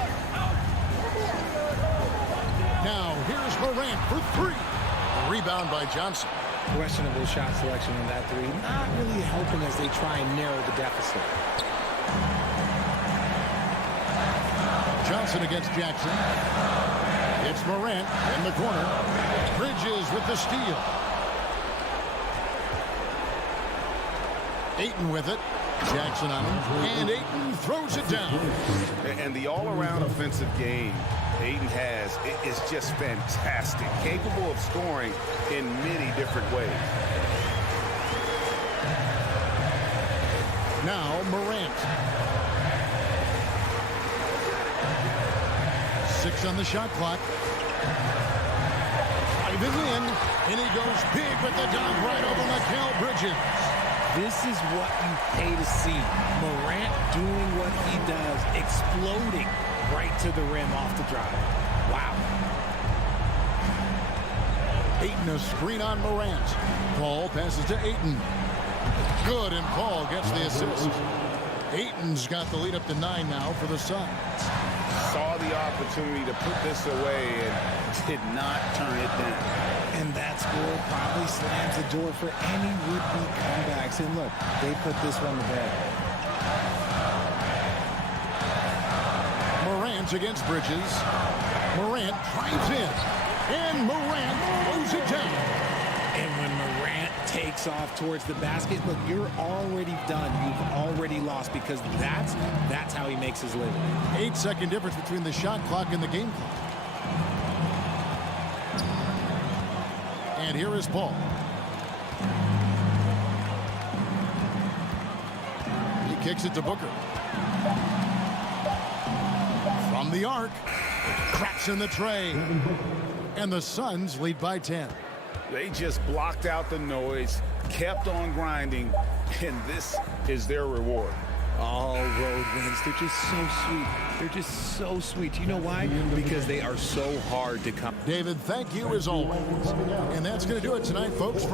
Now here's Morant for 3. Rebound by Johnson. Questionable shot selection on that 3. Not really helping as they try and narrow the deficit. Johnson against Jackson. It's Morant in the corner. Bridges with the steal. Ayton with it. Jackson on him. And Ayton throws it down. And the all-around offensive game Ayton has is just fantastic. Capable of scoring in many different ways. Now Morant. 6 on the shot clock. 5 is in, and he goes big with the dunk right over Mikal Bridges. This is what you pay to see. Morant doing what he does, exploding right to the rim off the drive. Wow. Ayton a screen on Morant. Paul passes to Ayton. Good, and Paul gets the assist. Ayton's got the lead up to 9 now for the Suns. Saw the opportunity to put this away and did not turn it down. And that score probably slams the door for any would-be comebacks. And look, they put this one to bed. defense against Bridges. Morant drives in, and Morant throws it down. And when Morant takes off towards the basket, look, you're already done. You've already lost because that's how he makes his living. 8-second difference between the shot clock and the game clock. And here is Paul. He kicks it to Booker. From the arc, cracks in the tray. And the Suns lead by 10. They just blocked out the noise, kept on grinding, and this is their reward. All road wins. They're just so sweet. They're just so sweet. You know why? Because they are so hard to come. David, thank you as always. And that's going to do it tonight, folks.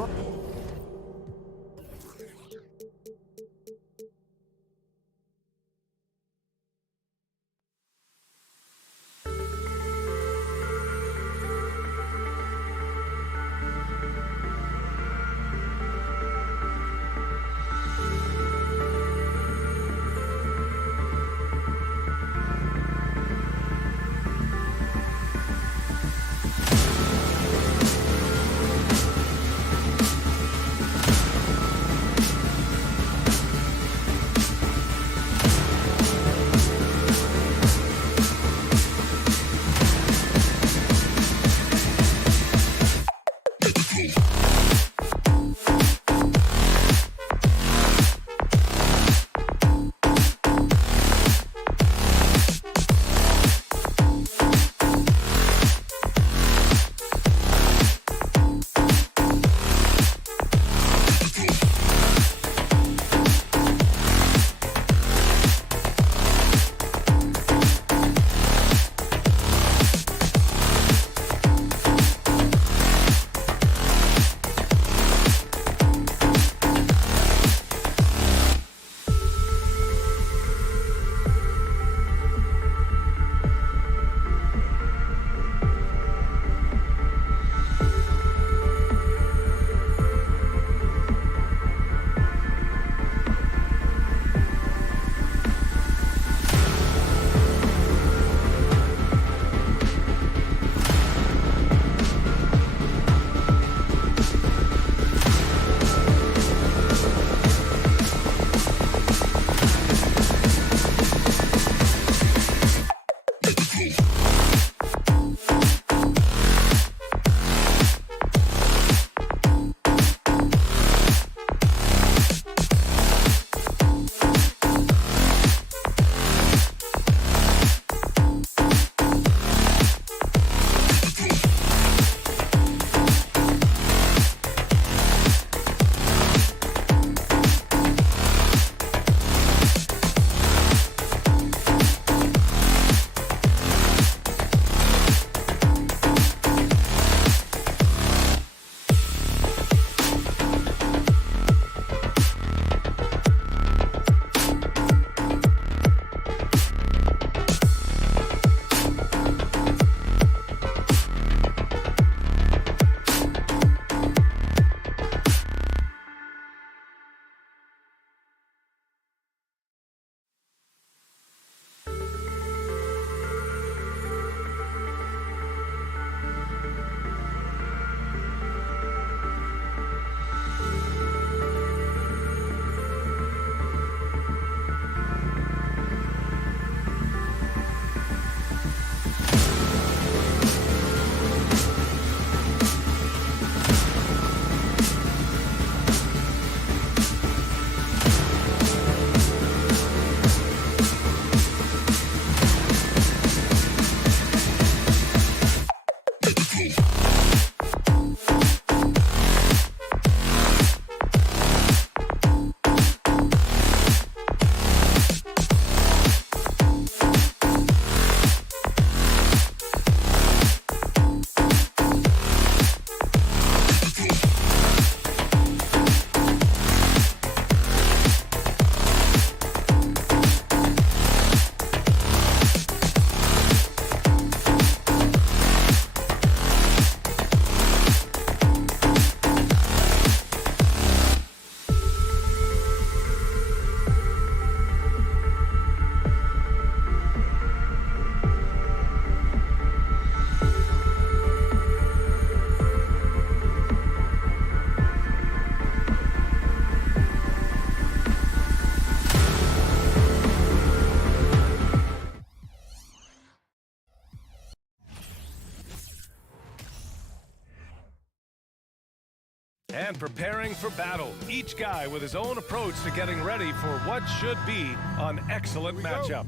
And preparing for battle. Each guy with his own approach to getting ready for what should be an excellent matchup.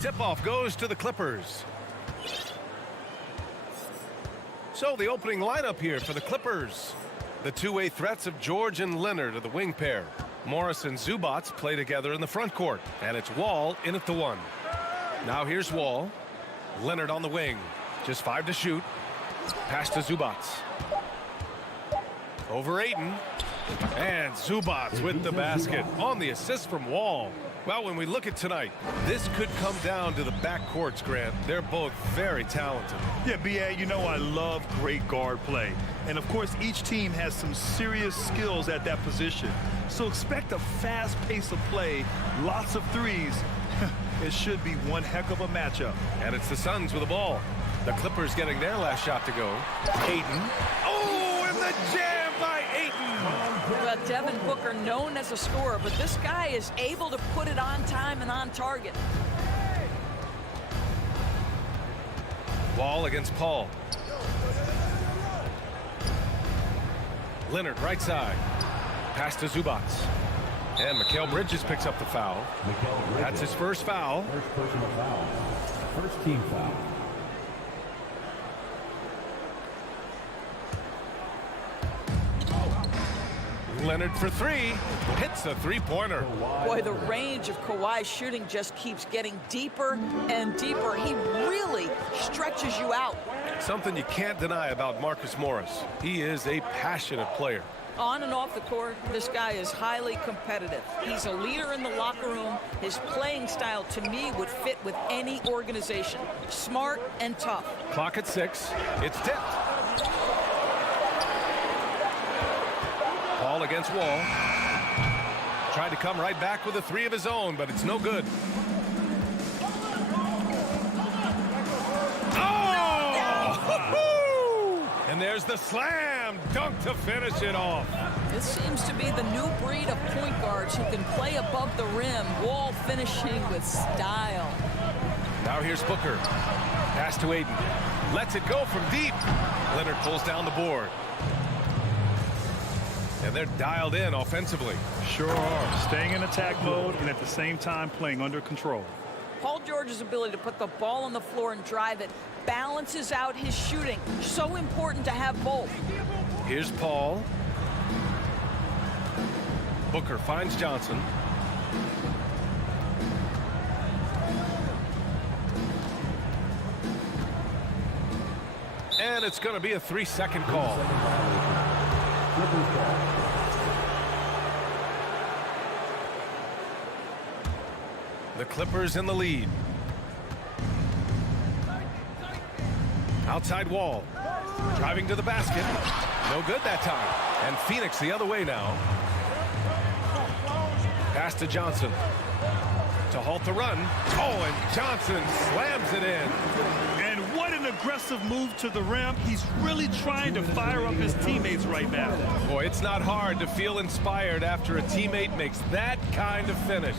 Tip-off goes to the Clippers. So the opening lineup here for the Clippers. The two-way threats of George and Leonard are the wing pair. Morris and Zubac play together in the front court. And it's Wall in at the 1. Now here's Wall. Leonard on the wing. Just 5 to shoot. Pass to Zubac. Over Ayton. And Zubac with the basket on the assist from Wall. Well, when we look at tonight, this could come down to the backcourts, Grant. They're both very talented. Yeah, B.A., you know I love great guard play. And, of course, each team has some serious skills at that position. So expect a fast pace of play, lots of threes. It should be one heck of a matchup. And it's the Suns with the ball. The Clippers getting their last shot to go. Ayton. Oh, and the jam by Ayton. Well, Devin Booker known as a scorer, but this guy is able to put it on time and on target. Wall against Paul. Leonard right side. Pass to Zubac. And Mikal Bridges picks up the foul. That's his first foul. First personal foul. First team foul. Leonard for 3. Hits a three-pointer. Boy, the range of Kawhi's shooting just keeps getting deeper and deeper. He really stretches you out. Something you can't deny about Marcus Morris. He is a passionate player. On and off the court, this guy is highly competitive. He's a leader in the locker room. His playing style, to me, would fit with any organization. Smart and tough. Clock at 6. It's tipped. Paul against Wall. Tried to come right back with a 3 of his own, but it's no good. And there's the slam dunk to finish it off. This seems to be the new breed of point guards who can play above the rim. Wall finishing with style. Now here's Booker. Pass to Ayton. Lets it go from deep. Leonard pulls down the board. And they're dialed in offensively. Sure are. Staying in attack mode and at the same time playing under control. Paul George's ability to put the ball on the floor and drive it balances out his shooting. So important to have both. Here's Paul. Booker finds Johnson. And it's going to be a 3-second call. The Clippers in the lead. Outside Wall. Driving to the basket. No good that time. And Phoenix the other way now. Pass to Johnson. To halt the run. Oh, and Johnson slams it in. And what an aggressive move to the rim. He's really trying to fire up his teammates right now. Boy, it's not hard to feel inspired after a teammate makes that kind of finish.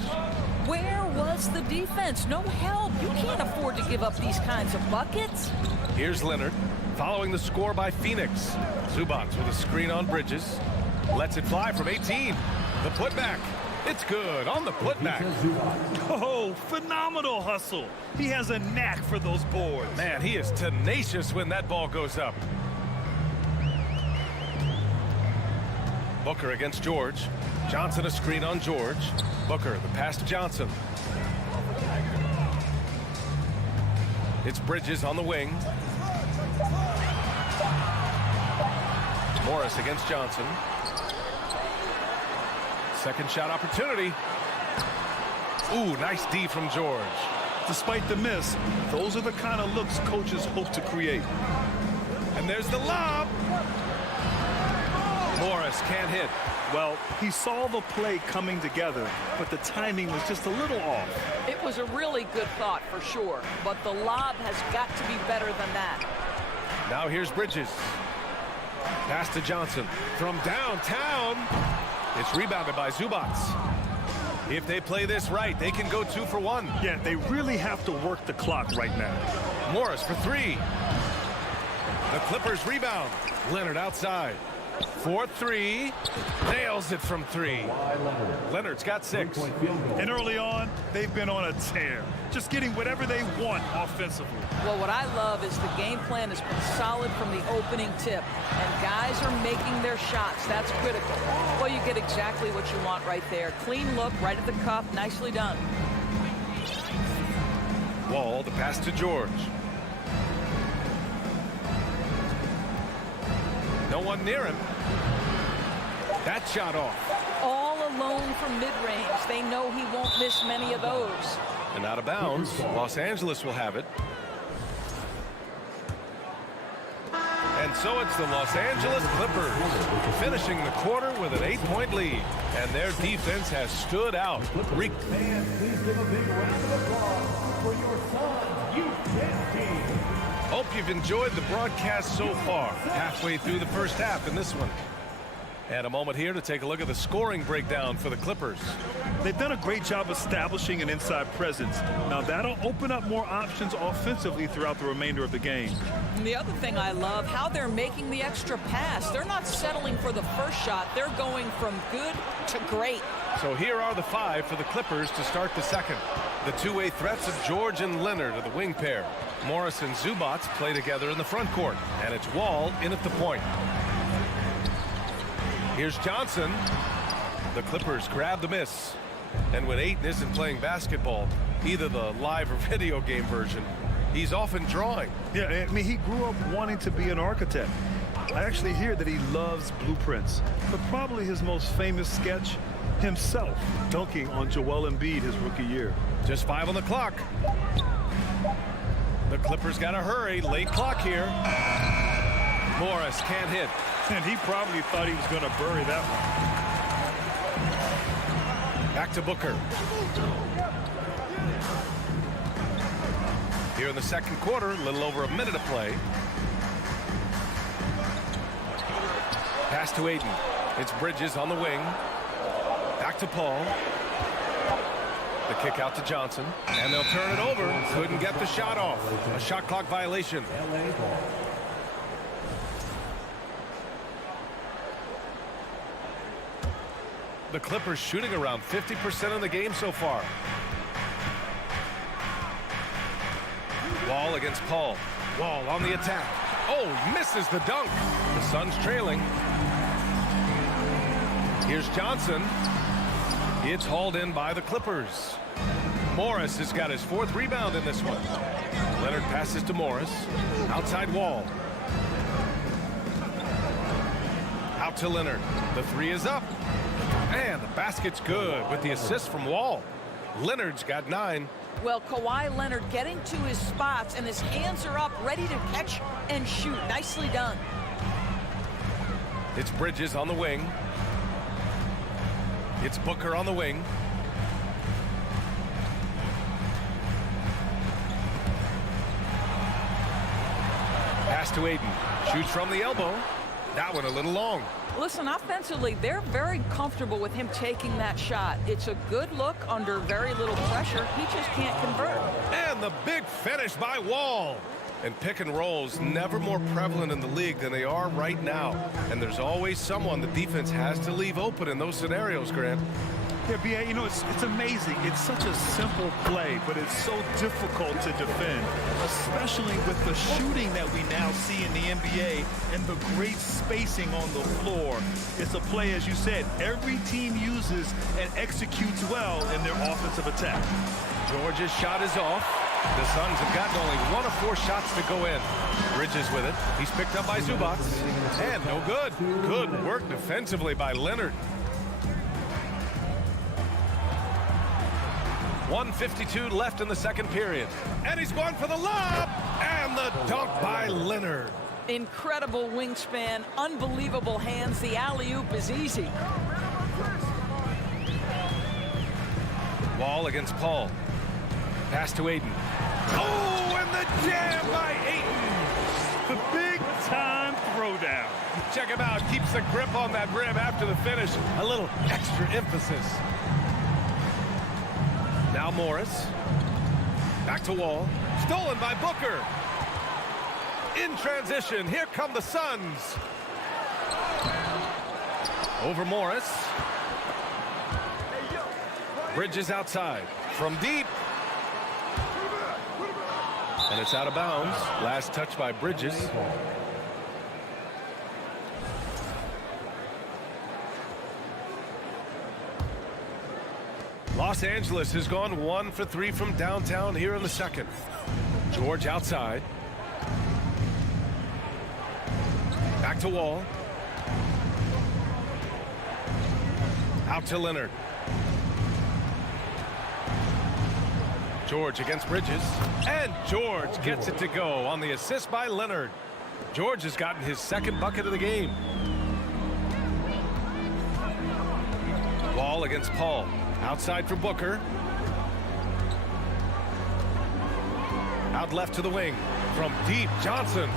Where was the defense? No help. You can't afford to give up these kinds of buckets. Here's Leonard, following the score by Phoenix. Zubac with a screen on Bridges. Lets it fly from 18. The putback. It's good on the putback. Oh, phenomenal hustle. He has a knack for those boards. Man, he is tenacious when that ball goes up. Booker against George. Johnson a screen on George. Booker, the pass to Johnson. It's Bridges on the wing. Morris against Johnson. Second shot opportunity. Ooh, nice D from George. Despite the miss, those are the kind of looks coaches hope to create. And there's the lob. Morris can't hit. Well, he saw the play coming together, but the timing was just a little off. It was a really good thought for sure, but the lob has got to be better than that. Now here's Bridges. Pass to Johnson from downtown. It's rebounded by Zubac. If they play this right, they can go 2 for 1. Yeah, they really have to work the clock right now. Morris for 3. The Clippers rebound. Leonard outside. 4-3. Nails it from 3. Leonard's got 6. And early on, they've been on a tear. Just getting whatever they want offensively. Well, what I love is the game plan has been solid from the opening tip. And guys are making their shots. That's critical. Well, you get exactly what you want right there. Clean look, right at the cup. Nicely done. Wall, the pass to George. No one near him. That shot off. All alone from mid-range. They know he won't miss many of those. And out of bounds. Los Angeles will have it. And so it's the Los Angeles Clippers finishing the quarter with an 8-point lead. And their defense has stood out. Fans, please give a big round of applause for your son's youth team. Hope you've enjoyed the broadcast so far. Halfway through the first half in this one. And a moment here to take a look at the scoring breakdown for the Clippers. They've done a great job establishing an inside presence. Now that'll open up more options offensively throughout the remainder of the game. And the other thing I love, how they're making the extra pass. They're not settling for the first shot. They're going from good to great. So here are the 5 for the Clippers to start the second. The two-way threats of George and Leonard are the wing pair. Morris and Zubats play together in the front court. And it's Wall in at the point. Here's Johnson. The Clippers grab the miss. And when Ayton isn't playing basketball, either the live or video game version, he's often drawing. Yeah, I mean, he grew up wanting to be an architect. I actually hear that he loves blueprints. But probably his most famous sketch, himself dunking on Joel Embiid his rookie year. Just 5 on the clock. The Clippers got to hurry. Late clock here. Morris can't hit. And he probably thought he was going to bury that one. Back to Booker. Here in the second quarter, a little over a minute of play. Pass to Ayton. It's Bridges on the wing. Back to Paul. The kick out to Johnson. And they'll turn it over. Couldn't get the shot off. A shot clock violation. The Clippers shooting around 50% in the game so far. Wall against Paul. Wall on the attack. Oh, misses the dunk. The Suns trailing. Here's Johnson. It's hauled in by the Clippers. Morris has got his 4th rebound in this one. Leonard passes to Morris. Outside Wall. Out to Leonard. The 3 is up. And the basket's good with the assist from Wall. Leonard's got 9. Well, Kawhi Leonard getting to his spots, and his hands are up, ready to catch and shoot. Nicely done. It's Bridges on the wing. It's Booker on the wing. Pass to Ayton. Shoots from the elbow. That one a little long. Listen, offensively, they're very comfortable with him taking that shot. It's a good look under very little pressure. He just can't convert. And the big finish by Wall. And pick and rolls never more prevalent in the league than they are right now. And there's always someone the defense has to leave open in those scenarios, Grant. Yeah, B.A., you know, it's amazing. It's such a simple play, but it's so difficult to defend, especially with the shooting that we now see in the NBA and the great spacing on the floor. It's a play, as you said, every team uses and executes well in their offensive attack. George's shot is off. The Suns have gotten only 1 of 4 shots to go in. Bridges with it. He's picked up by Zubats. And no good. Good work defensively by Leonard. 1:52 left in the second period. And he's going for the lob. And the dunk by Leonard. Incredible wingspan, unbelievable hands. The alley-oop is easy. Wall against Paul. Pass to Ayton. Oh, and the jam by Ayton. The big-time throwdown. Check him out. Keeps the grip on that rim after the finish. A little extra emphasis. Now Morris. Back to Wall. Stolen by Booker. In transition, here come the Suns. Over Morris. Bridges outside. From deep. And it's out of bounds. Last touch by Bridges. Los Angeles has gone 1 for 3 from downtown here in the second. George outside. Back to Wall. Out to Leonard. George against Bridges. And George gets it to go on the assist by Leonard. George has gotten his second bucket of the game. Wall against Paul. Outside for Booker. Out left to the wing. From deep, Johnson.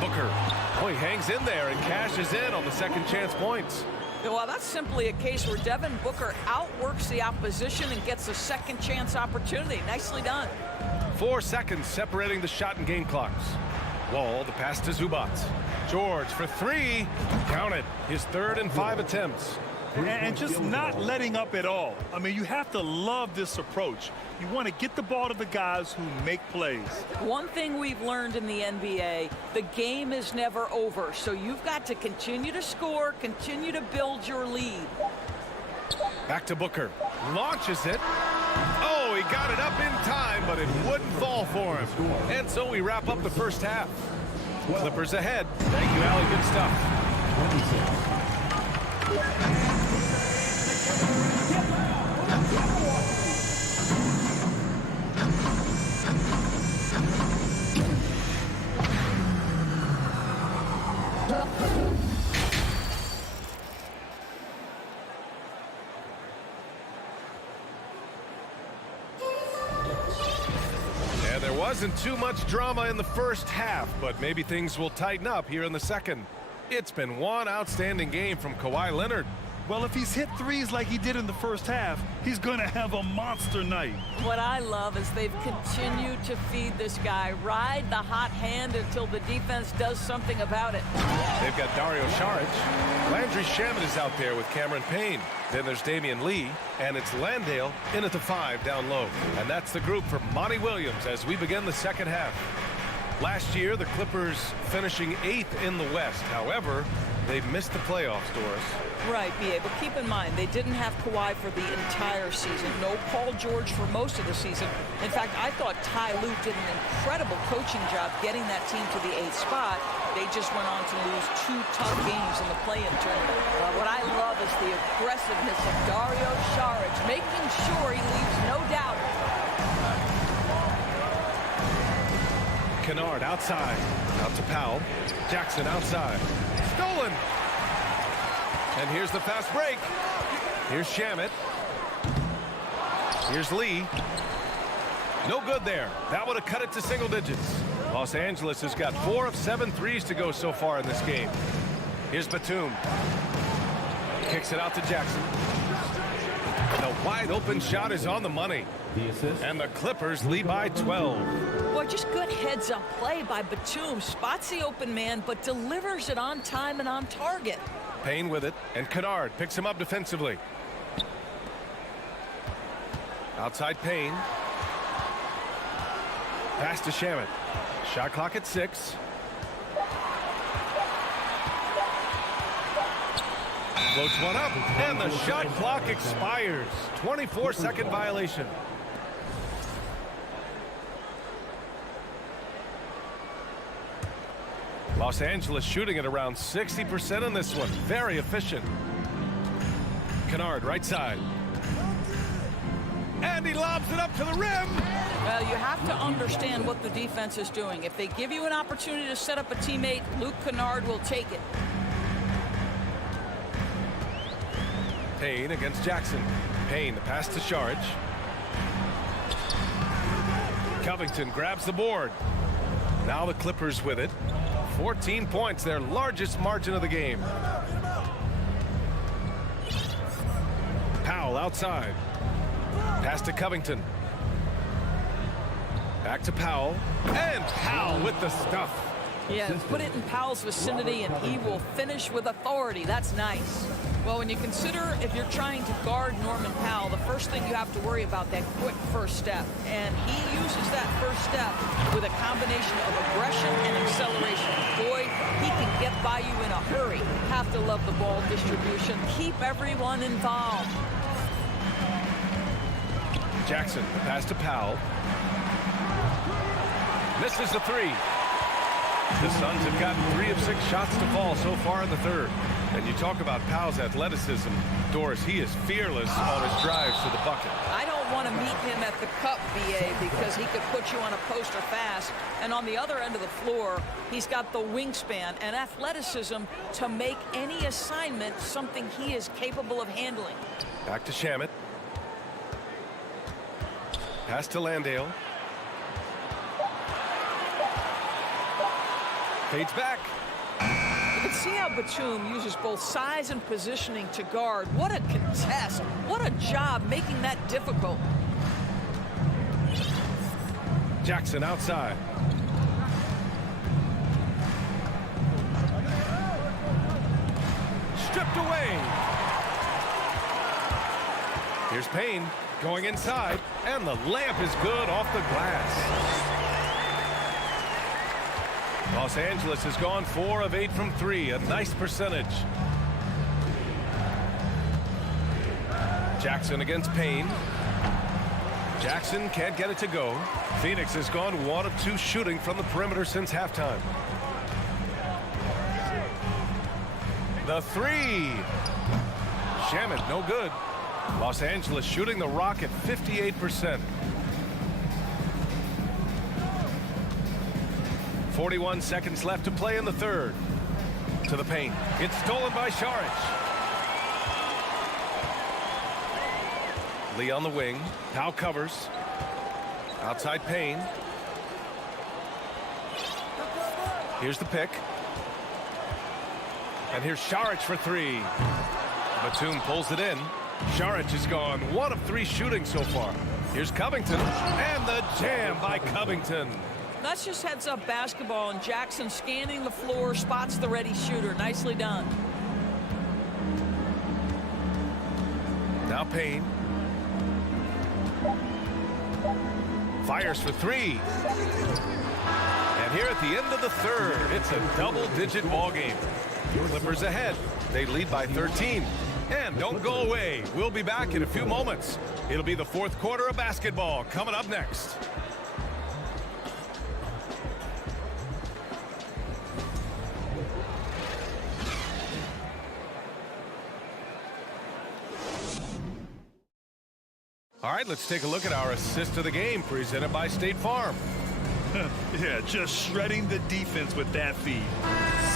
Booker. Oh, he hangs in there and cashes in on the second chance points. Well, that's simply a case where Devin Booker outworks the opposition and gets a second chance opportunity. Nicely done. 4 seconds separating the shot and game clocks. Wall, the pass to Zubac. George for 3. Count it. His 3rd and 5 attempts. And just not letting up at all. I mean, you have to love this approach. You want to get the ball to the guys who make plays. One thing we've learned in the NBA, the game is never over. So you've got to continue to score, continue to build your lead. Back to Booker. Launches it. Oh, he got it up in time, but it wouldn't fall for him. And so we wrap up the first half. Clippers ahead. Thank you, Allie. Good stuff. Yeah, there wasn't too much drama in the first half, but maybe things will tighten up here in the second. It's been one outstanding game from Kawhi Leonard. Well, if he's hit threes like he did in the first half, he's going to have a monster night. What I love is they've continued to feed this guy, ride the hot hand until the defense does something about it. They've got Dario Saric. Landry Shamet is out there with Cameron Payne. Then there's Damian Lee, and it's Landale in at the 5 down low. And that's the group for Monty Williams as we begin the second half. Last year, the Clippers finishing 8th in the West. However, they missed the playoffs, Doris. Right, B.A., but keep in mind, they didn't have Kawhi for the entire season. No Paul George for most of the season. In fact, I thought Ty Lue did an incredible coaching job getting that team to the 8th spot. They just went on to lose 2 tough games in the play-in tournament. What I love is the aggressiveness of Dario Saric, making sure he leaves no doubt. Kennard outside. Out to Powell. Jackson outside. Stolen. And here's the fast break. Here's Shamet. Here's Lee. No good there. That would have cut it to single digits. Los Angeles has got 4 of 7 threes to go so far in this game. Here's Batum. Kicks it out to Jackson. The wide open shot is on the money. And the Clippers lead by 12. Boy, just good heads-up play by Batum. Spots the open man, but delivers it on time and on target. Payne with it, and Kennard picks him up defensively. Outside Payne. Pass to Shamet. Shot clock at 6. Floats one up, and the shot clock expires. 24-second violation. Los Angeles shooting at around 60% in this one. Very efficient. Kennard, right side. And he lobs it up to the rim. Well, you have to understand what the defense is doing. If they give you an opportunity to set up a teammate, Luke Kennard will take it. Payne against Jackson. Payne, the pass to Saric. Covington grabs the board. Now the Clippers with it. 14 points, their largest margin of the game. Powell outside. Pass to Covington. Back to Powell. And Powell with the stuff. Yeah, put it in Powell's vicinity and he will finish with authority. That's nice. Well, when you consider if you're trying to guard Norman Powell, the first thing you have to worry about that quick first step. And he uses that first step with a combination of aggression and acceleration. Boy, he can get by you in a hurry. Have to love the ball distribution. Keep everyone involved. Jackson, pass to Powell. Misses the three. The Suns have gotten 3 of 6 shots to fall so far in the third. And you talk about Powell's athleticism. Doris, he is fearless on his drives to the bucket. I don't want to meet him at the cup, BA, because he could put you on a poster fast. And on the other end of the floor, he's got the wingspan and athleticism to make any assignment something he is capable of handling. Back to Shamet. Pass to Landale. Fades back. You can see how Batum uses both size and positioning to guard. What a contest. What a job making that difficult. Jackson outside. Stripped away. Here's Payne going inside, and the layup is good off the glass. Los Angeles has gone 4 of 8 from 3, a nice percentage. Jackson against Payne. Jackson can't get it to go. Phoenix has gone 1 of 2 shooting from the perimeter since halftime. The three. Shamet, no good. Los Angeles shooting the rock at 58%. 41 seconds left to play in the third. To the paint. It's stolen by Šarić. Lee on the wing. Powell covers. Outside Payne. Here's the pick. And here's Šarić for 3. Batum pulls it in. Šarić has gone 1 of 3 shooting so far. Here's Covington. And the jam by Covington. That's just heads-up basketball, and Jackson scanning the floor, spots the ready shooter. Nicely done. Now Payne. Fires for 3. And here at the end of the third, it's a double-digit ball game. Clippers ahead. They lead by 13. And don't go away. We'll be back in a few moments. It'll be the fourth quarter of basketball coming up next. All right, let's take a look at our assist of the game presented by State Farm. Yeah, just shredding the defense with that feed.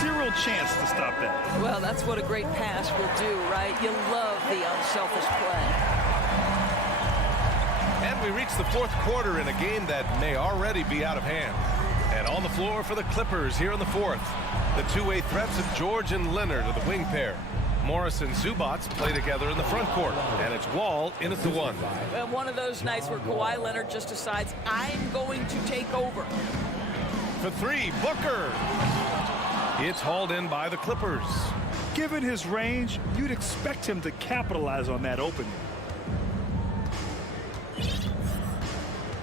Zero chance to stop that. Well, that's what a great pass will do, right? You love the unselfish play. And we reach the fourth quarter in a game that may already be out of hand. And on the floor for the Clippers here in the fourth. The two-way threats of George and Leonard are the wing pair. Morris and Zubats play together in the front court, and it's Wall in at the 1. Well, one of those nights where Kawhi Leonard just decides, I'm going to take over. For 3, Booker. It's hauled in by the Clippers. Given his range, you'd expect him to capitalize on that opening.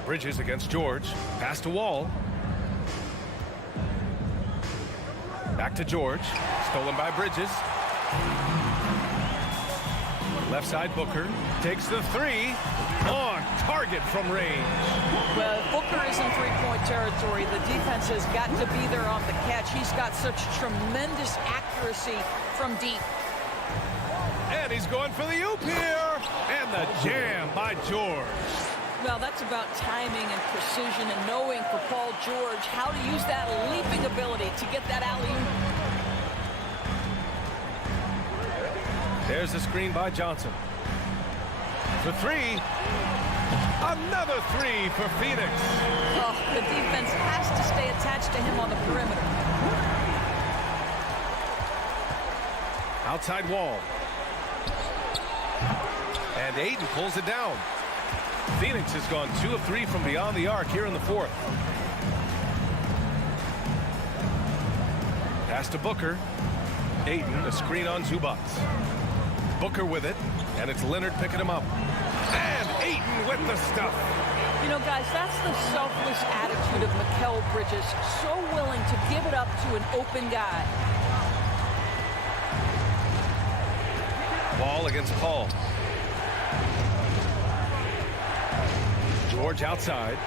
Bridges against George. Pass to Wall. Back to George. Stolen by Bridges. Left side Booker takes the 3 on target from range. Well, Booker is in three-point territory. The defense has got to be there on the catch. He's got such tremendous accuracy from deep. And he's going for the oop here. And the jam by George. Well, that's about timing and precision and knowing for Paul George how to use that leaping ability to get that alley-oop. There's the screen by Johnson. For 3. Another 3 for Phoenix. Oh, the defense has to stay attached to him on the perimeter. Outside Wall. And Ayton pulls it down. Phoenix has gone 2 of 3 from beyond the arc here in the fourth. Pass to Booker. Ayton, a screen on Zubats. Booker with it, and it's Leonard picking him up. And Ayton with the stuff. You know, guys, that's the selfless attitude of Mikal Bridges. So willing to give it up to an open guy. Ball against Paul. George outside.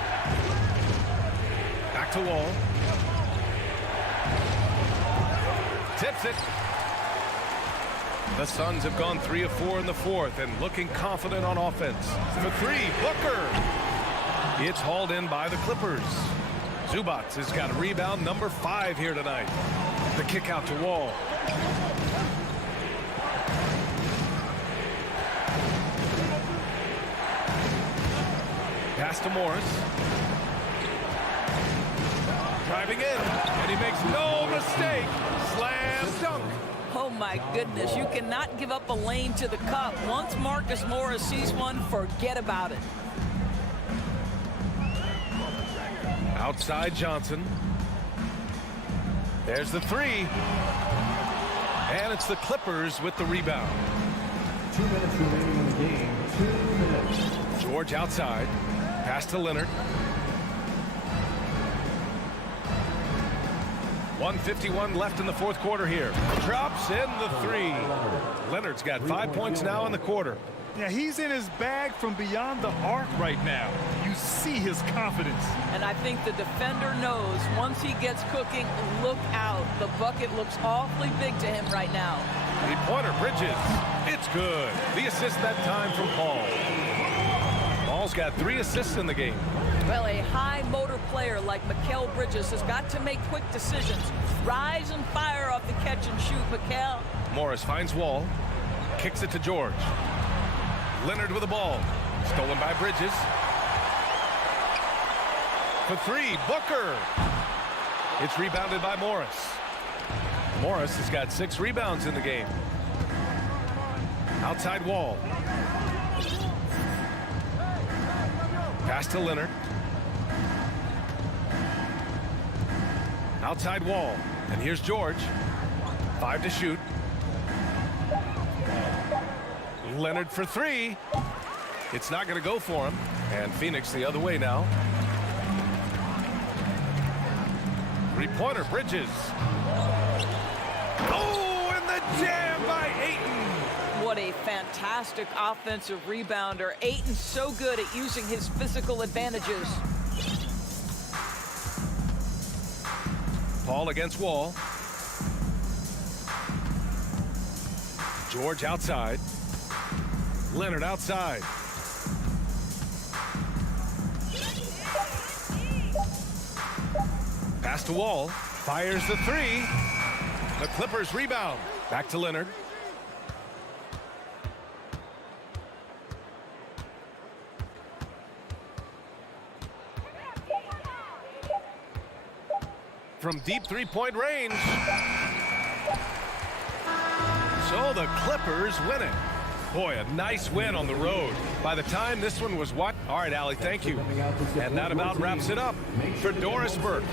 Back to Wall. Tips it. The Suns have gone 3 of 4 in the fourth and looking confident on offense. For three, Booker. It's hauled in by the Clippers. Zubats has got rebound number 5 here tonight. The kick out to Wall. Pass to Morris. Driving in, and he makes no mistake. Slam dunk. Oh, my goodness. You cannot give up a lane to the cup. Once Marcus Morris sees one, forget about it. Outside Johnson. There's the three. And it's the Clippers with the rebound. 2 minutes remaining in the game. 2 minutes. George outside. Pass to Leonard. 1:51 left in the fourth quarter here. Drops in the three. Leonard's got 5 points now in the quarter. Yeah, he's in his bag from beyond the arc right now. You see his confidence. And I think the defender knows once he gets cooking, look out. The bucket looks awfully big to him right now. Three-pointer, Bridges. It's good. The assist that time from Paul. Paul's got 3 assists in the game. Well, a high motor player like Mikal Bridges has got to make quick decisions. Rise and fire off the catch and shoot, Mikal. Morris finds Wall. Kicks it to George. Leonard with the ball. Stolen by Bridges. For three, Booker. It's rebounded by Morris. Morris has got 6 rebounds in the game. Outside Wall. Pass to Leonard. Outside Wall. And here's George. 5 to shoot. Leonard for 3. It's not going to go for him. And Phoenix the other way now. Three-pointer, Bridges. Oh, and the jam by Ayton. What a fantastic offensive rebounder. Ayton's so good at using his physical advantages. Paul against Wall. George outside. Leonard outside. Pass to Wall. Fires the 3. The Clippers rebound. Back to Leonard. From deep three-point range. So the Clippers win it. Boy, a nice win on the road. By the time this one was what? All right, Allie, thank you. And that about wraps it up for Doris Burke.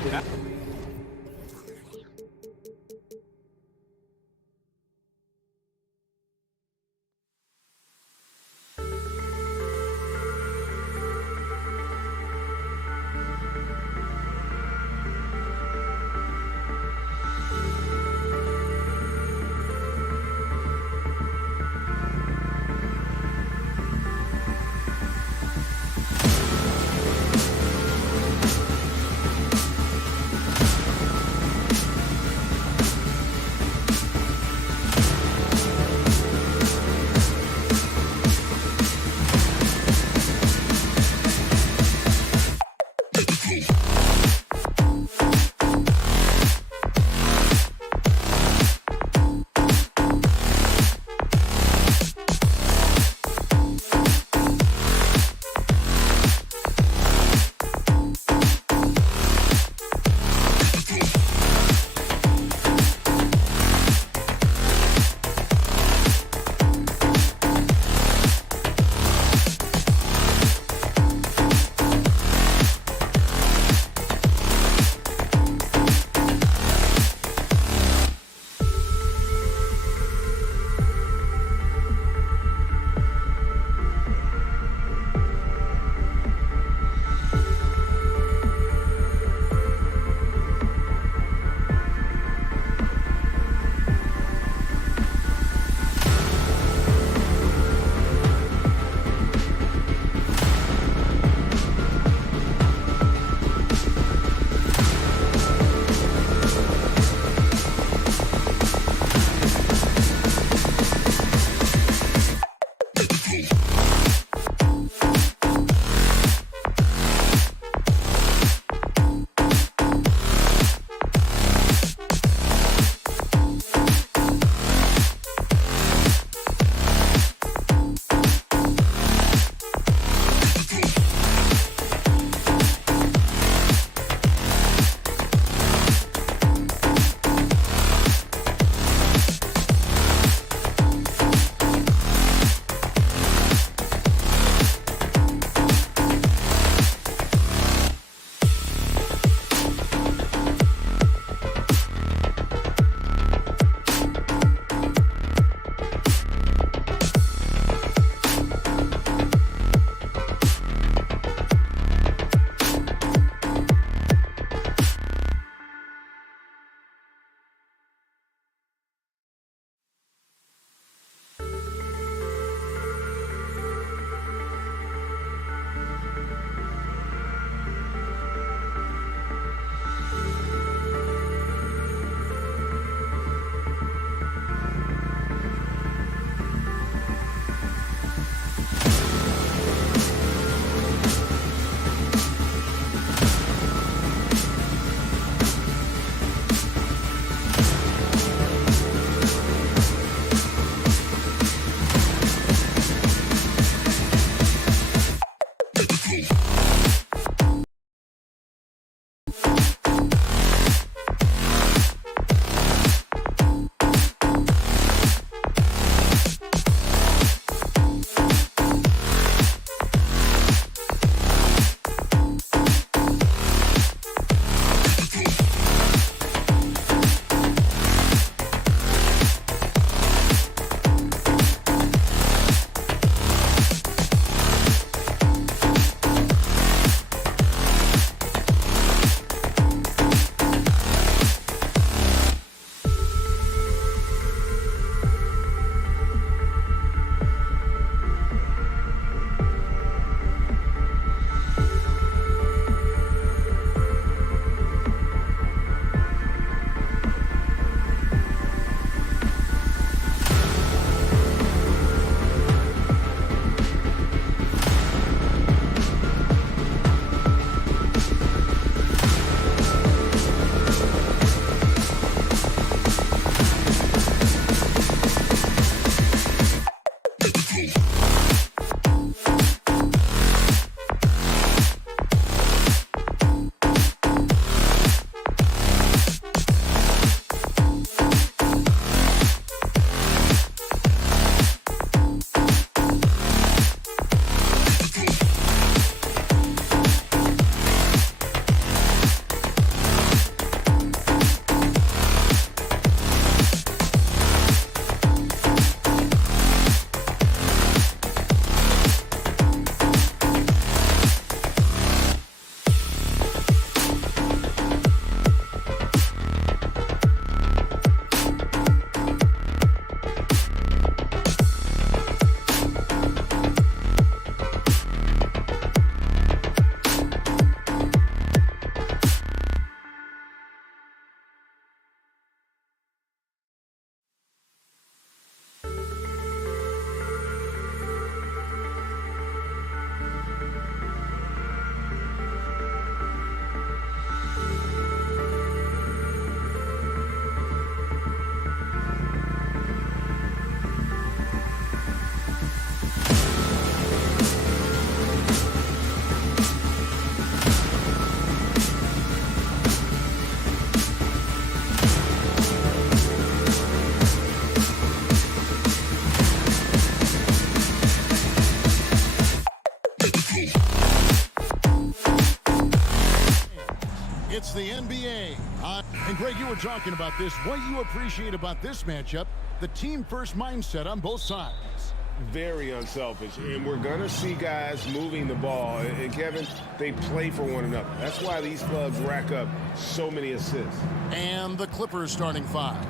It's the NBA. And Greg, you were talking about this. What you appreciate about this matchup, the team-first mindset on both sides. Very unselfish, and we're going to see guys moving the ball. And Kevin, they play for one another. That's why these clubs rack up so many assists. And the Clippers starting five.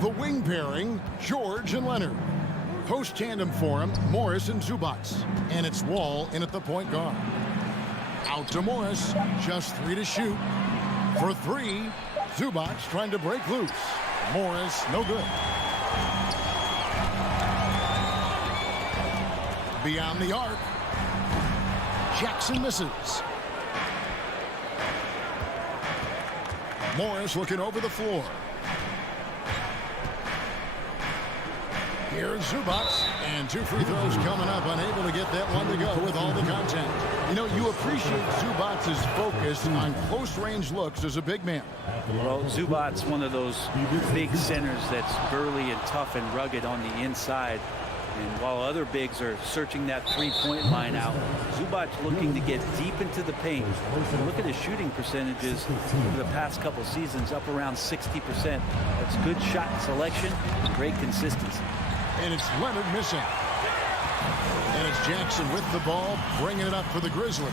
The wing pairing, George and Leonard. Post tandem for him, Morris and Zubac. And it's Wall in at the point guard. Out to Morris, just 3 to shoot. For 3, Zubac trying to break loose. Morris, no good. Beyond the arc. Jackson misses. Morris looking over the floor. Here's Zubac, and 2 free throws coming up, unable to get that one to go with all the contact. You know, you appreciate Zubac's focus on close-range looks as a big man. Well, Zubac's one of those big centers that's burly and tough and rugged on the inside. And while other bigs are searching that three-point line out, Zubac looking to get deep into the paint. And look at his shooting percentages over the past couple seasons, up around 60%. That's good shot selection, great consistency. And it's Leonard missing. And it's Jackson with the ball, bringing it up for the Grizzlies.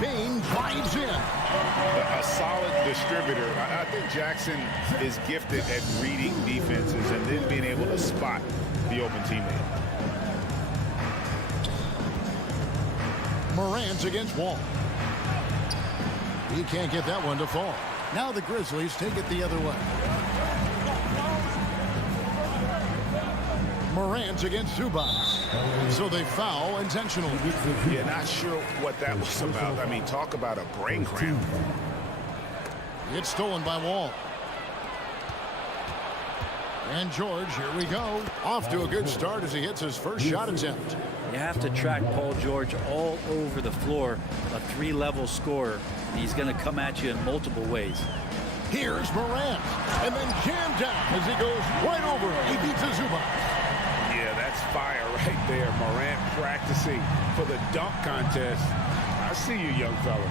Bane drives in. A solid distributor. I think Jackson is gifted at reading defenses and then being able to spot the open teammate. Morant against Wall. He can't get that one to fall. Now the Grizzlies take it the other way. Morant against Zubac. So they foul intentionally. Yeah, not sure what that was about. I mean, talk about a brain cramp. It's stolen by Wall. And George, here we go. Off to a good start as he hits his first shot attempt. You have to track Paul George all over the floor, a 3-level scorer. He's going to come at you in multiple ways. Here's Morant, and then jammed down as he goes right over. He beats a Zubac. Yeah, that's fire right there. Morant practicing for the dunk contest. I see you, young fella.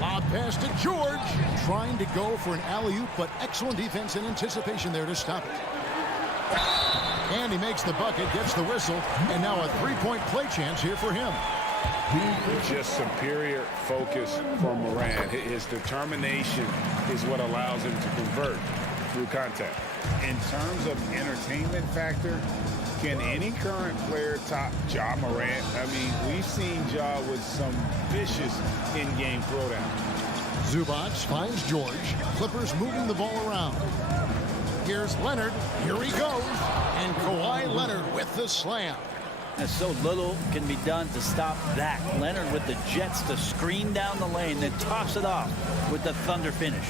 Lob pass to George. Trying to go for an alley-oop, but excellent defense and anticipation there to stop it. And he makes the bucket, gets the whistle, and now a 3-point play chance here for him. Just superior focus from Morant. His determination is what allows him to convert through contact. In terms of entertainment factor, can any current player top Ja Morant? I mean, we've seen Ja with some vicious in-game throwdown. Zubac finds George. Clippers moving the ball around. Here's Leonard. Here he goes. And Kawhi Leonard with the slam. And so little can be done to stop that. Leonard with the jets to screen down the lane, then toss it off with the thunder finish.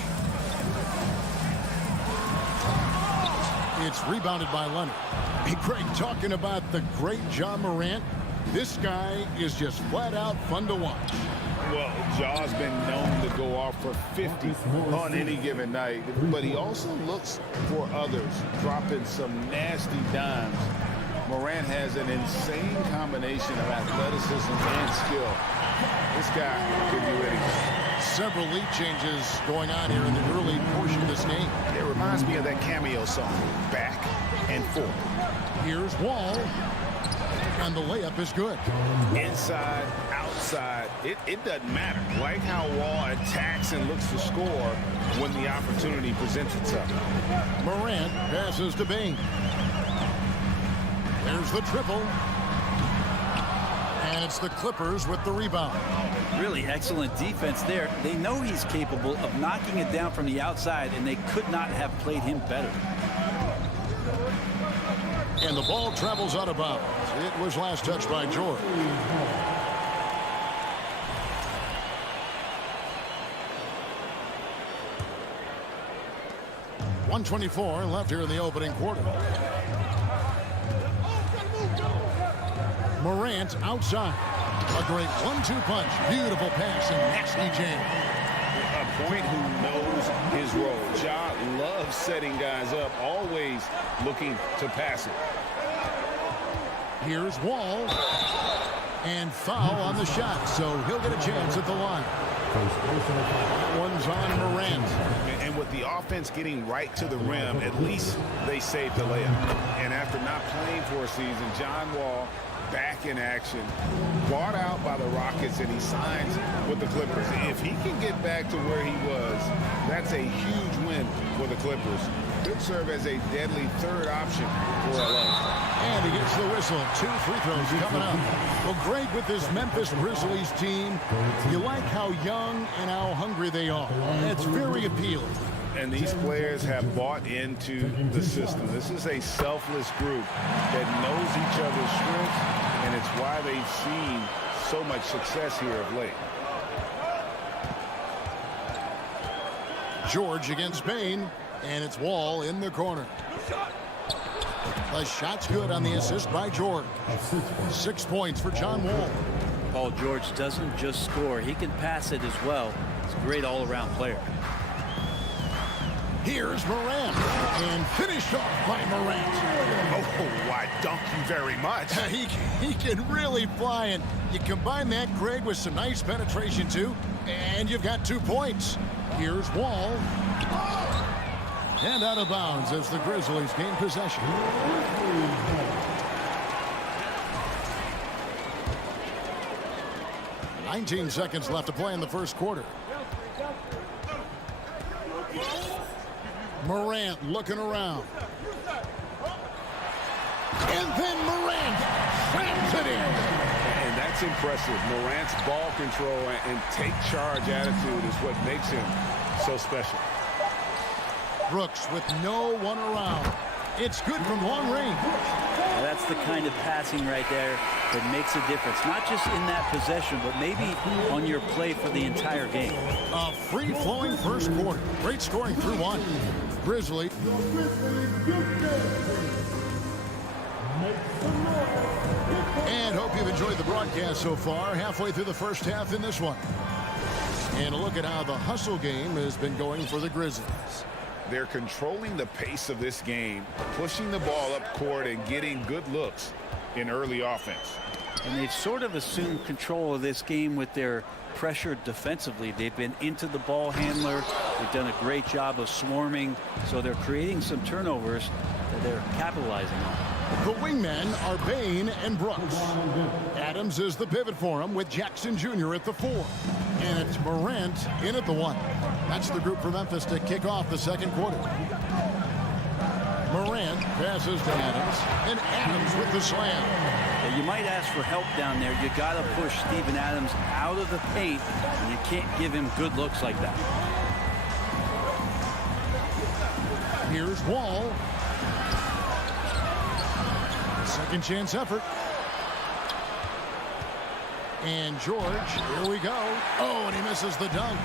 It's rebounded by Leonard. Hey, Greg, talking about the great Ja Morant, this guy is just flat out fun to watch. Well, Ja's been known to go off for 50 on any given night, but he also looks for others, dropping some nasty dimes. Morant has an insane combination of athleticism and skill. This guy could do anything. Several lead changes going on here in the early portion of this game. It reminds me of that cameo song, Back and Forth. Here's Wall, and the layup is good. Inside, outside, it doesn't matter. Like how Wall attacks and looks to score when the opportunity presents itself. Morant passes to Bane. There's the triple. And it's the Clippers with the rebound. Really excellent defense there. They know he's capable of knocking it down from the outside, and they could not have played him better. And the ball travels out of bounds. It was last touched by George. .124 left here in the opening quarter. Morant outside. A great 1-2 punch. Beautiful pass and nasty jam. A point who knows his role. Ja loves setting guys up, always looking to pass it. Here's Wall. foul on the shot, so he'll get a chance at the line. That one's on Morant. And with the offense getting right to the rim, at least they saved the layup. And after not playing for a season, John Wall back in action, bought out by the Rockets, and he signs with the Clippers. If he can get back to where he was, that's a huge win for the Clippers. Could serve as a deadly third option for LA. And he gets the whistle. 2 free throws coming up. Well, Greg, with this Memphis Grizzlies team, you like how young and how hungry they are. That's very appealing. And these players have bought into the system. This is a selfless group that knows each other's strengths, and it's why they've seen so much success here of late. George against Bain, and it's Wall in the corner. The shot's good on the assist by George. 6 points for John Wall. Paul George doesn't just score. He can pass it as well. He's a great all-around player. Here's Morant, and finished off by Morant. Oh, I dunk you very much. He can really fly, and you combine that, Greg, with some nice penetration, too, and you've got 2 points. Here's Wall. And out of bounds as the Grizzlies gain possession. "19 seconds left to play in the first quarter. Morant looking around. And then Morant slams it in. And that's impressive. Morant's ball control and take charge attitude is what makes him so special. Brooks with no one around. It's good from long range. Now that's the kind of passing right there that makes a difference. Not just in that possession, but maybe on your play for the entire game. A free-flowing first quarter. Great scoring through one. Grizzly. And hope you've enjoyed the broadcast so far. Halfway through the first half in this one. And a look at how the hustle game has been going for the Grizzlies. They're controlling the pace of this game, pushing the ball up court and getting good looks in early offense. And they've sort of assumed control of this game with their pressure defensively. They've been into the ball handler. They've done a great job of swarming. So they're creating some turnovers that they're capitalizing on. The wingmen are Bain and Brooks. Adams is the pivot for him with Jackson Jr. at the 4. And it's Morant in at the 1. That's the group for Memphis to kick off the second quarter. Morant passes to Adams, and Adams with the slam. Well, you might ask for help down there. You got to push Steven Adams out of the paint, and you can't give him good looks like that. Here's Wall. Second chance effort. And George, here we go. Oh, and he misses the dunk.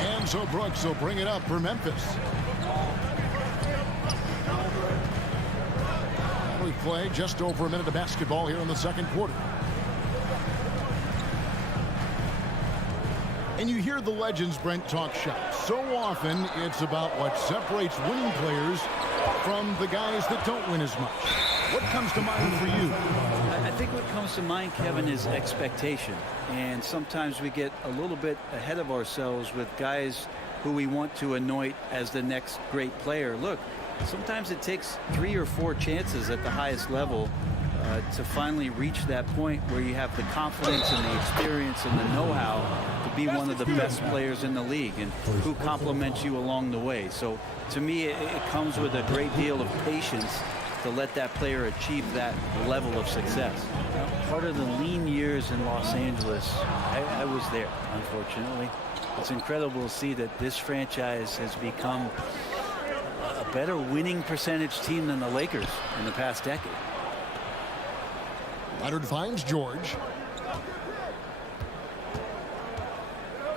And so Brooks will bring it up for Memphis. We play just over a minute of basketball here in the second quarter. And you hear the legends, Brent, talk shop. So often it's about what separates winning players from the guys that don't win as much. What comes to mind for you? I think what comes to mind, Kevin, is expectation. And sometimes we get a little bit ahead of ourselves with guys who we want to anoint as the next great player. Look, sometimes it takes 3 or 4 chances at the highest level to finally reach that point where you have the confidence and the experience and the know-how to be one of the best players in the league, and who compliments you along the way. So to me, it comes with a great deal of patience to let that player achieve that level of success. Part of the lean years in Los Angeles, I was there, unfortunately. It's incredible to see that this franchise has become a better winning percentage team than the Lakers in the past decade. Leonard finds George.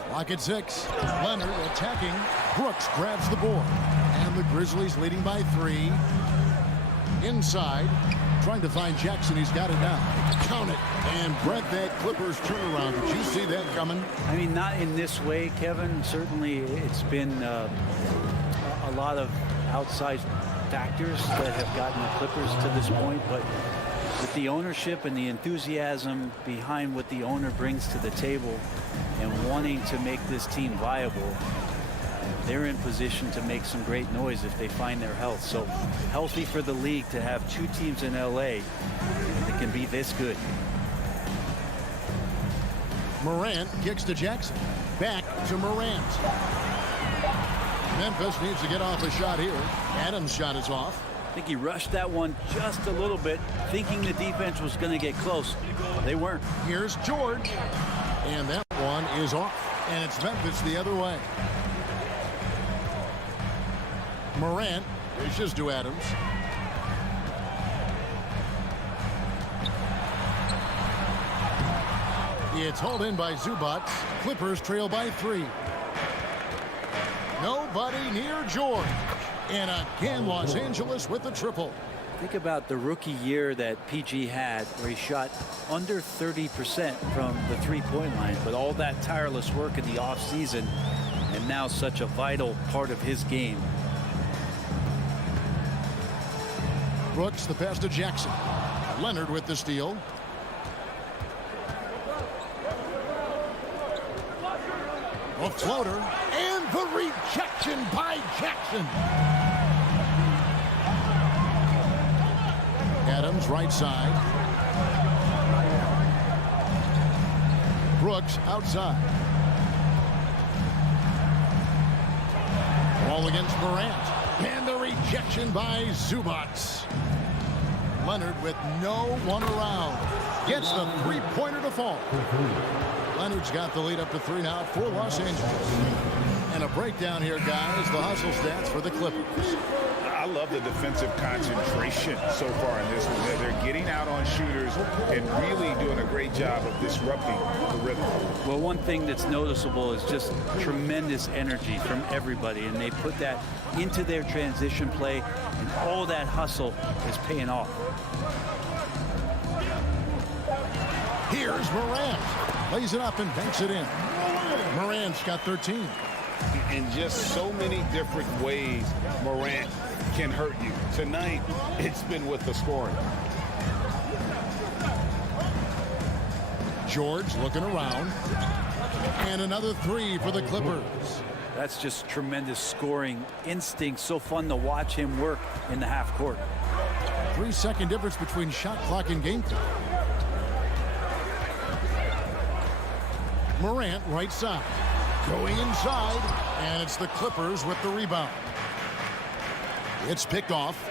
Clock at 6. Leonard attacking. Brooks grabs the board. And the Grizzlies leading by 3. Inside. Trying to find Jackson. He's got it now. Count it. And Brent, that Clippers turnaround. Did you see that coming? I mean, not in this way, Kevin. Certainly it's been a lot of outside factors that have gotten the Clippers to this point. But With the ownership and the enthusiasm behind what the owner brings to the table and wanting to make this team viable, they're in position to make some great noise if they find their health. So healthy for the league to have two teams in LA that can be this good. Morant kicks to Jackson. Back to Morant. Memphis needs to get off a shot here. Adams' shot is off. I think he rushed that one just a little bit, thinking the defense was going to get close. They weren't. Here's George. And that one is off. And it's Memphis the other way. Morant dishes to Adams. It's hauled in by Zubac. Clippers trail by 3. Nobody near George. And again, Los Angeles with the triple. Think about the rookie year that PG had, where he shot under 30% from the three-point line, but all that tireless work in the offseason, and now such a vital part of his game. Brooks, the pass to Jackson. Leonard with the steal. A floater, and the rejection by Jackson. Adams, right side. Brooks, outside. Ball against Morant. And the rejection by Zubac. Leonard with no one around. Gets the three-pointer to fall. Leonard's got the lead up to 3 now for Los Angeles. And a breakdown here, guys. The hustle stats for the Clippers. I love the defensive concentration so far in this one. They're getting out on shooters and really doing a great job of disrupting the rhythm. Well, one thing that's noticeable is just tremendous energy from everybody, and they put that into their transition play, and all that hustle is paying off. Here's Morant. Lays it up and banks it in. Morant's got 13. In just so many different ways, Morant can hurt you. Tonight, it's been with the scoring. George looking around. And another 3 for the Clippers. That's just tremendous scoring instinct. So fun to watch him work in the half court. 3-second difference between shot clock and game clock. Morant, right side. Going inside, and it's the Clippers with the rebound. It's picked off.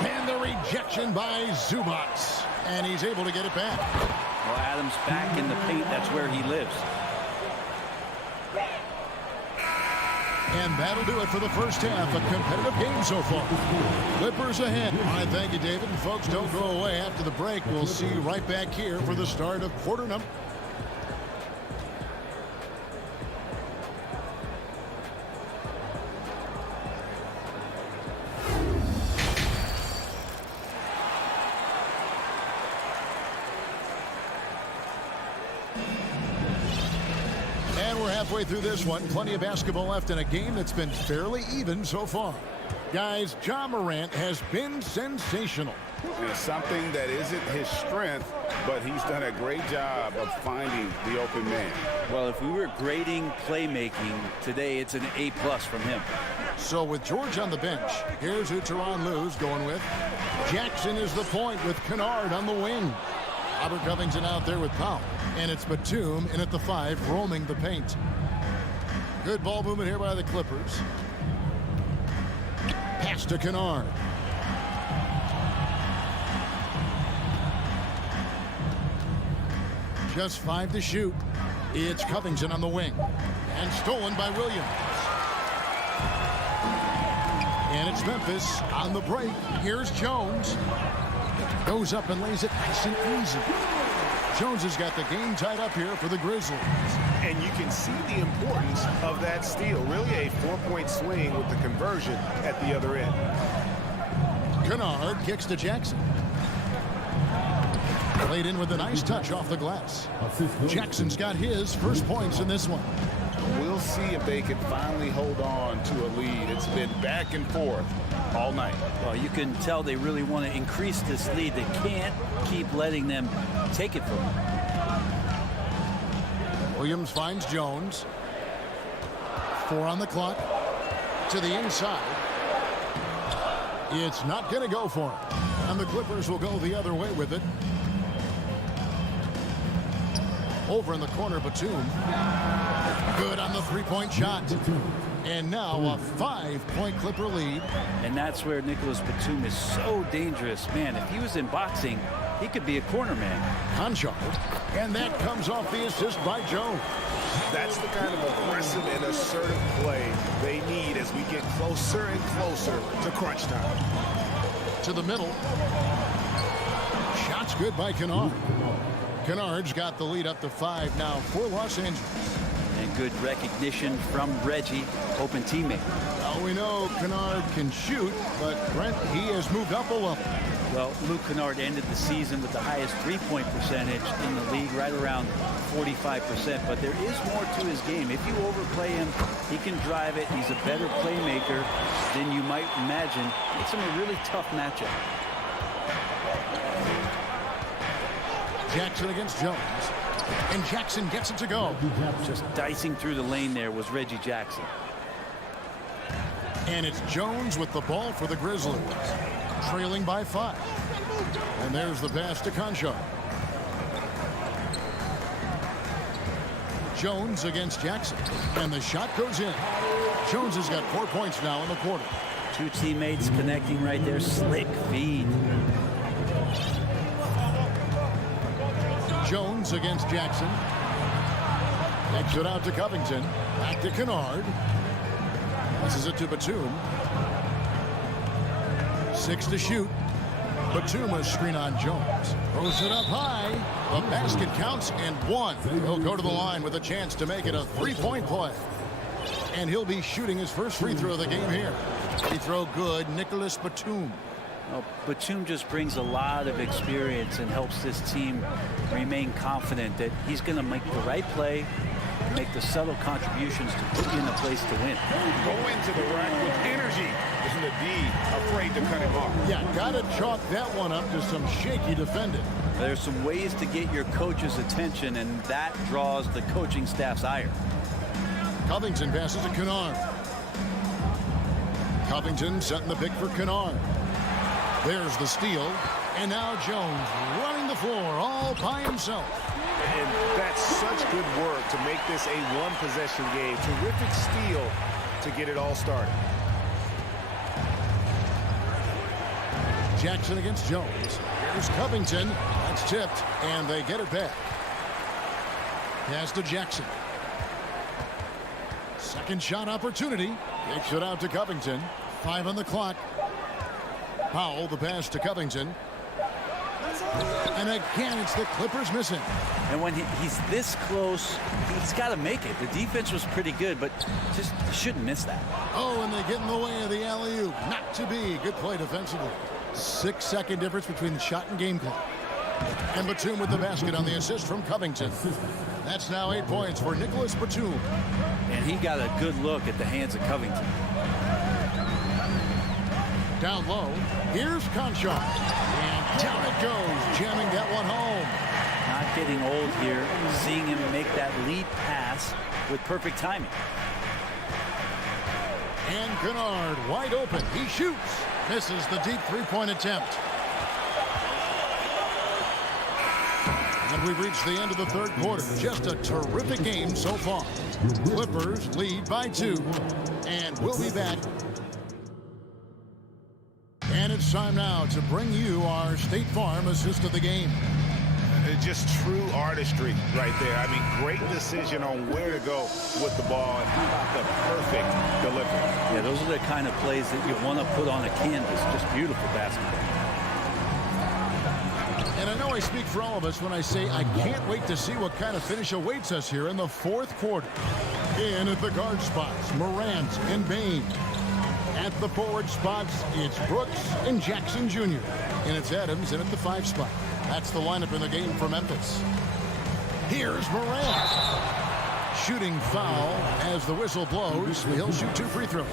And the rejection by Zubac. And he's able to get it back. Well, Adams back in the paint. That's where he lives. And that'll do it for the first half. A competitive game so far. Clippers ahead. All right, thank you, David. And folks, don't go away. After the break, we'll see you right back here for the start of quarter number. Halfway through this one, plenty of basketball left in a game that's been fairly even so far. Guys, Ja Morant has been sensational. It's something that isn't his strength, but he's done a great job of finding the open man. Well, if we were grading playmaking today, it's an A+ from him. So with George on the bench, here's who Tyronn Lue's going with. Jackson is the point with Kennard on the wing. Robert Covington out there with Powell. And it's Batum in at the 5, roaming the paint. Good ball movement here by the Clippers. Pass to Kennard. Just 5 to shoot. It's Covington on the wing. And stolen by Williams. And it's Memphis on the break. Here's Jones. Goes up and lays it nice and easy. Jones has got the game tied up here for the Grizzlies. And you can see the importance of that steal. Really a 4-point swing with the conversion at the other end. Kennard kicks to Jackson. Played in with a nice touch off the glass. Jackson's got his first points in this one. Will We'll see if they can finally hold on to a lead. It's been back and forth all night. Well, you can tell they really want to increase this lead. They can't keep letting them take it from them. Williams finds Jones. 4 on the clock. To the inside. It's not going to go for him. And the Clippers will go the other way with it. Over in the corner, Batum. Good on the three-point shot. And now a 5-point Clipper lead. And that's where Nicholas Batum is so dangerous. Man, if he was in boxing, he could be a corner man. Conchar. And that comes off the assist by Jones. That's the kind of aggressive and assertive play they need as we get closer and closer to crunch time. To the middle. Shot's good by Kennard. Kennard's got the lead up to 5 now for Los Angeles. And good recognition from Reggie, open teammate. Well, we know Kennard can shoot, but Brent, he has moved up a level. Well, Luke Kennard ended the season with the highest three-point percentage in the league, right around 45%. But there is more to his game. If you overplay him, he can drive it. He's a better playmaker than you might imagine. Makes him a really tough matchup. Jackson against Jones. And Jackson gets it to go. Just dicing through the lane there was Reggie Jackson. And it's Jones with the ball for the Grizzlies. Trailing by 5. And there's the pass to Conchar. Jones against Jackson. And the shot goes in. Jones has got 4 points now in the quarter. Two teammates connecting right there. Slick feed. Jones against Jackson. Takes it out to Covington. Back to Kennard. This is it to Batum. 6 to shoot. Batum a screen on Jones. Throws it up high. The basket counts and 1. He'll go to the line with a chance to make it a 3-point play. And he'll be shooting his first free throw of the game here. Free throw good. Nicholas Batum. Well, Batum just brings a lot of experience and helps this team remain confident that he's going to make the right play, make the subtle contributions to put you in a place to win. Go into the rack with energy. Isn't the D afraid to cut him off? Yeah, got to chalk that one up to some shaky defending. There's some ways to get your coach's attention, and that draws the coaching staff's ire. Covington passes to Kennard. Covington setting the pick for Kennard. There's the steal. And now Jones running the floor all by himself. And that's such good work to make this a one-possession game. Terrific steal to get it all started. Jackson against Jones. Here's Covington. That's tipped, and they get it back. Pass to Jackson. Second shot opportunity. Takes it out to Covington. 5 on the clock. Powell, the pass to Covington. And again, it's the Clippers missing. And when he's this close, he's got to make it. The defense was pretty good, but just shouldn't miss that. Oh, and they get in the way of the alley-oop. Not to be. Good play defensively. 6-second difference between the shot and game clock. And Batum with the basket on the assist from Covington. That's now 8 points for Nicholas Batum. And he got a good look at the hands of Covington. Down low, here's Conchar. And down it goes, jamming that one home. Not getting old here, seeing him make that lead pass with perfect timing. And Kennard wide open. He shoots. Misses the deep three-point attempt. And we've reached the end of the third quarter. Just a terrific game so far. Clippers lead by 2. And we'll be back. And it's time now to bring you our State Farm assist of the game. Just true artistry right there. I mean, great decision on where to go with the ball, and how about the perfect delivery. Yeah, those are the kind of plays that you want to put on a canvas. Just beautiful basketball. And I know I speak for all of us when I say I can't wait to see what kind of finish awaits us here in the fourth quarter. In at the guard spots, Morant and Bain. At the forward spots, it's Brooks and Jackson Jr. And it's Adams in at the 5 spot. That's the lineup in the game for Memphis. Here's Morant. Shooting foul as the whistle blows. He'll shoot 2 free throws.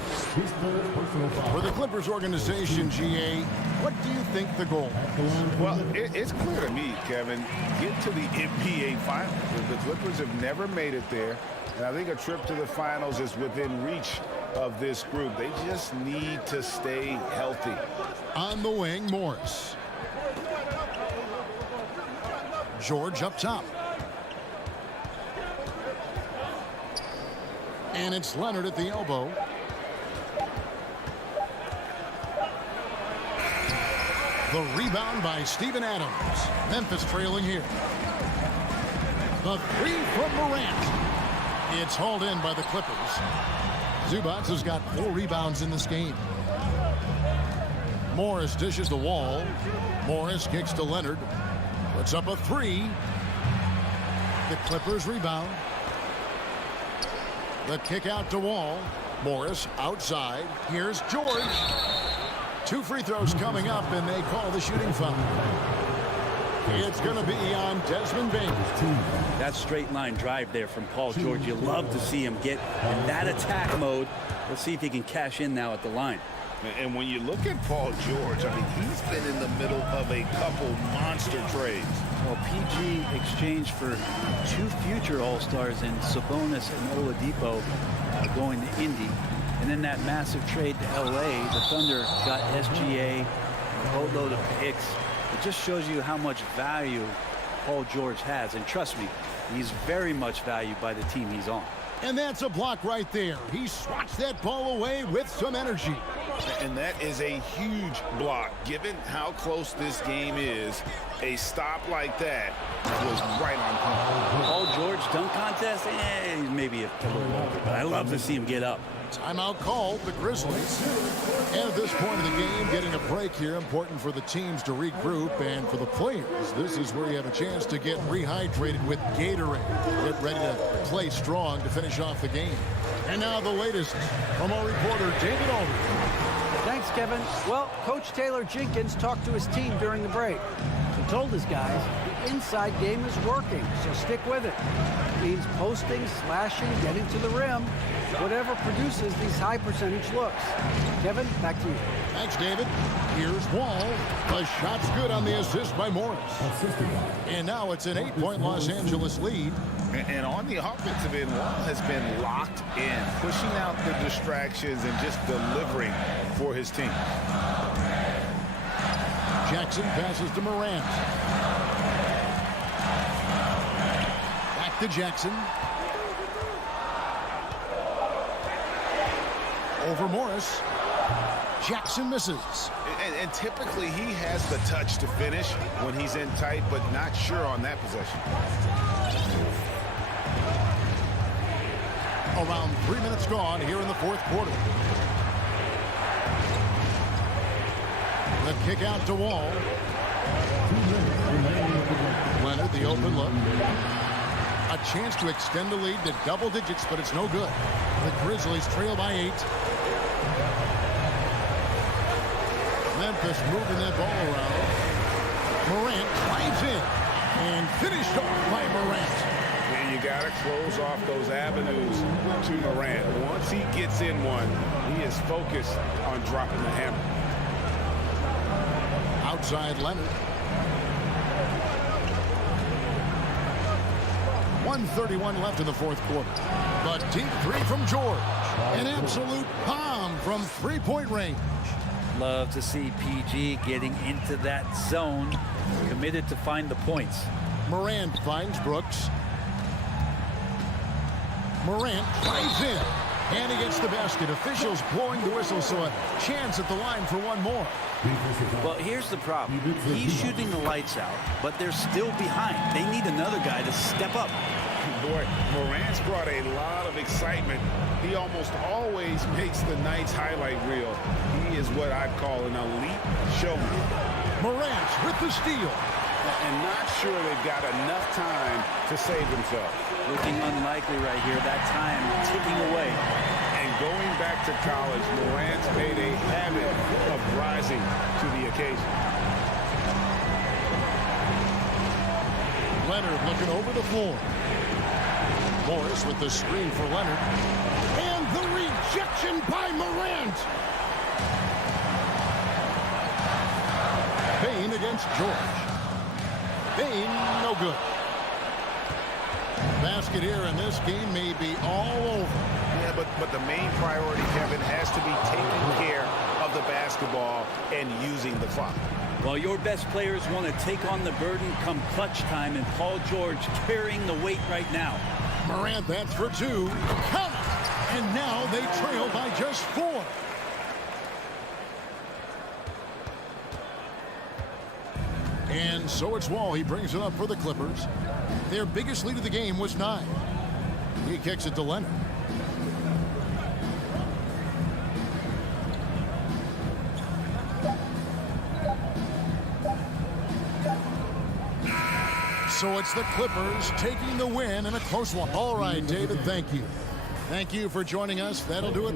For the Clippers organization, GA, what do you think the goal is? Well, it's clear to me, Kevin, get to the NBA Finals. The Clippers have never made it there, and I think a trip to the Finals is within reach of this group. They just need to stay healthy. On the wing, Morris. George up top. And it's Leonard at the elbow. The rebound by Steven Adams. Memphis trailing here. The 3 from Morant. It's hauled in by the Clippers. Zubac has got 4 rebounds in this game. Morris dishes the wall. Morris kicks to Leonard. Puts up a 3. The Clippers rebound. The kick out to Wall. Morris outside. Here's George. 2 free throws coming up, and they call the shooting foul. It's going to be on Desmond Bain. That straight line drive there from Paul George. You love to see him get in that attack mode. Let's see if he can cash in now at the line. And when you look at Paul George, I mean, he's been in the middle of a couple monster trades. Well, PG exchanged for 2 future All-Stars in Sabonis and Oladipo going to Indy. And then that massive trade to L.A., the Thunder got SGA, a boatload of picks. It just shows you how much value Paul George has. And trust me, he's very much valued by the team he's on. And that's a block right there. He swats that ball away with some energy. And that is a huge block. Given how close this game is, a stop like that was right on point. Paul George dunk contest, he's maybe a little older, but I love to see him get up. Timeout called, the Grizzlies. And at this point of the game, getting a break here, important for the teams to regroup, and for the players, this is where you have a chance to get rehydrated with Gatorade. Get ready to play strong to finish off the game. And now the latest from our reporter, David Aldridge. Thanks, Kevin. Well, Coach Taylor Jenkins talked to his team during the break. He told his guys the inside game is working, so stick with it. It means posting, slashing, getting to the rim, whatever produces these high percentage looks. Kevin, back to you. Thanks, David. Here's Wall. The shot's good on the assist by Morris. And now it's an 8-point Los Angeles lead. And on the offensive end, Wall has been locked in, pushing out the distractions and just delivering for his team. Jackson passes to Morant. Back to Jackson. Over Morris. Jackson misses. And typically he has the touch to finish when he's in tight, but not sure on that possession. Around 3 minutes gone here in the 4th quarter. The kick out to Wall. Leonard, the open look. A chance to extend the lead to double digits, but it's no good. The Grizzlies trail by 8. Memphis moving that ball around. Morant drives in and finished off by Morant. And you got to close off those avenues to Morant. Once he gets in one, he is focused on dropping the hammer. Outside Leonard. 1:31 left in the 4th quarter. The deep 3 from George. An absolute bomb from 3-point range. Love to see PG getting into that zone, committed to find the points. Morant finds Brooks. Morant drives in, and he gets the basket. Officials blowing the whistle, so a chance at the line for one more. Well, here's the problem. He's shooting the lights out, but they're still behind. They need another guy to step up. Boy, Morant's brought a lot of excitement. He almost always makes the night's highlight reel. He is what I'd call an elite showman. Morant with the steal. And not sure they've got enough time to save themselves. Looking unlikely right here. That time ticking away. And going back to college, Morant's made a habit of rising to the occasion. Leonard looking over the floor. Morris with the screen for Leonard. And the rejection by Morant. Payne against George. Payne, no good. Basket here, and this game may be all over. Yeah, but the main priority, Kevin, has to be taking care of the basketball and using the clock. Well, your best players want to take on the burden come clutch time, and Paul George carrying the weight right now. Morant, that's for two. Count it! And now they trail by just 4. And so it's Wall. He brings it up for the Clippers. Their biggest lead of the game was 9. He kicks it to Leonard. So it's the Clippers taking the win in a close one. All right, David, thank you. Thank you for joining us. That'll do it.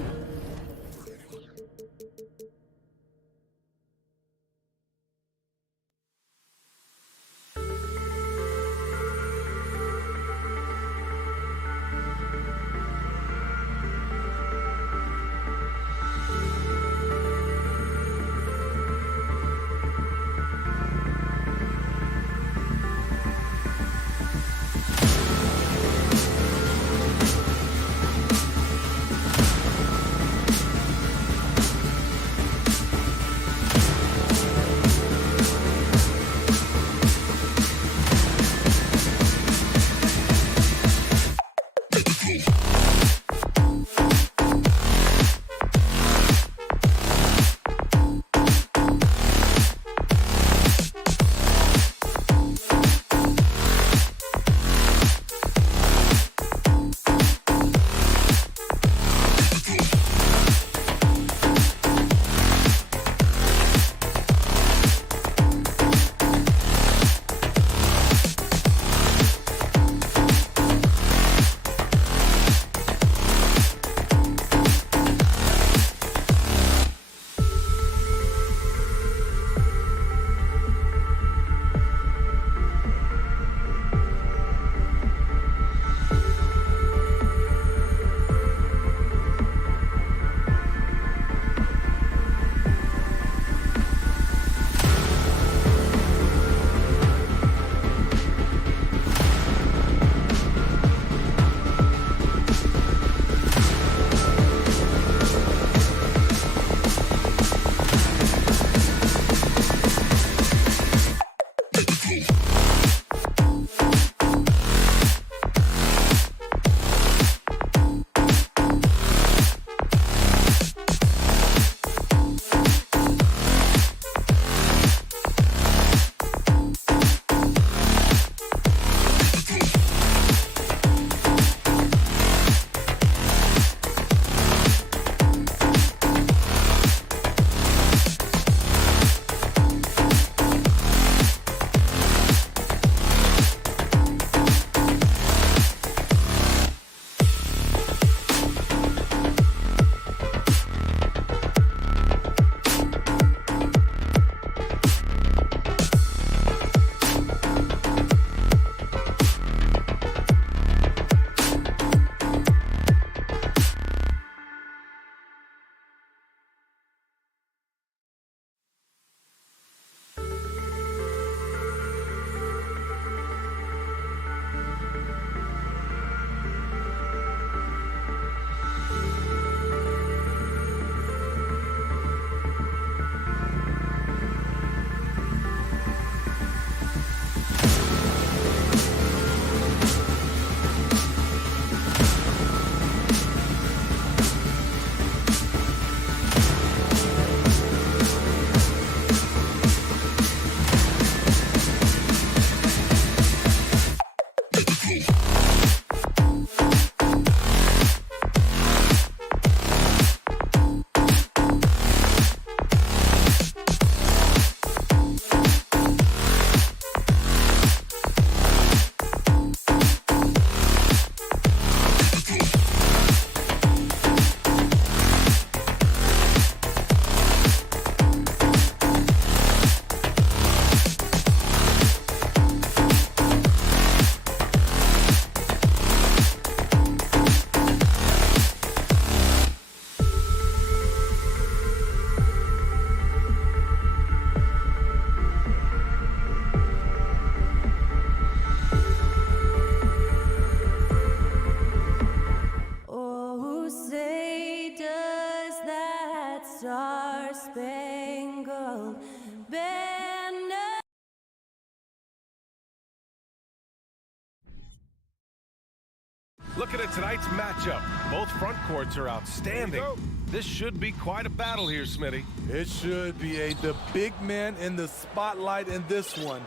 Looking at tonight's matchup, both front courts are outstanding. This should be quite a battle here, Smitty. It should be the big men in the spotlight in this one.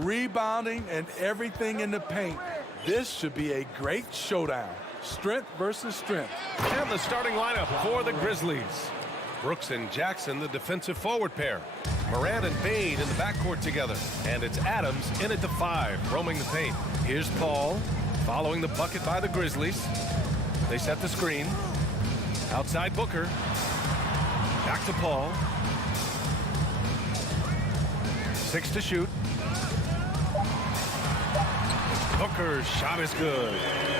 Rebounding and everything in the paint. This should be a great showdown. Strength versus strength. And the starting lineup for the Grizzlies. Brooks and Jackson, the defensive forward pair. Moran and Bain in the backcourt together. And it's Adams in at the 5, roaming the paint. Here's Paul, following the bucket by the Grizzlies. They set the screen. Outside Booker. Back to Paul. 6 to shoot. Booker's shot is good.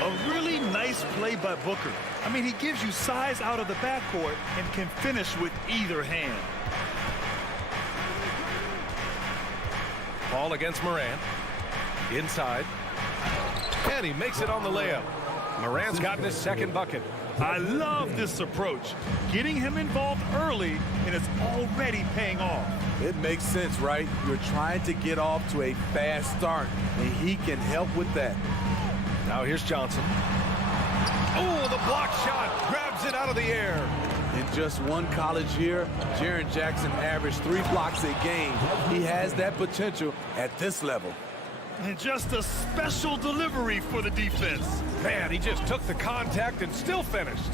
A really nice play by Booker. I mean, he gives you size out of the backcourt and can finish with either hand. Paul against Moran. Inside. And he makes it on the layup. Moran's gotten his second bucket. I love this approach. Getting him involved early, and it's already paying off. It makes sense, right? You're trying to get off to a fast start, and he can help with that. Now here's Johnson. Oh, the block shot. Grabs it out of the air. In just one college year, Jaren Jackson averaged 3 blocks a game. He has that potential at this level. And just a special delivery for the defense. Man, he just took the contact and still finished.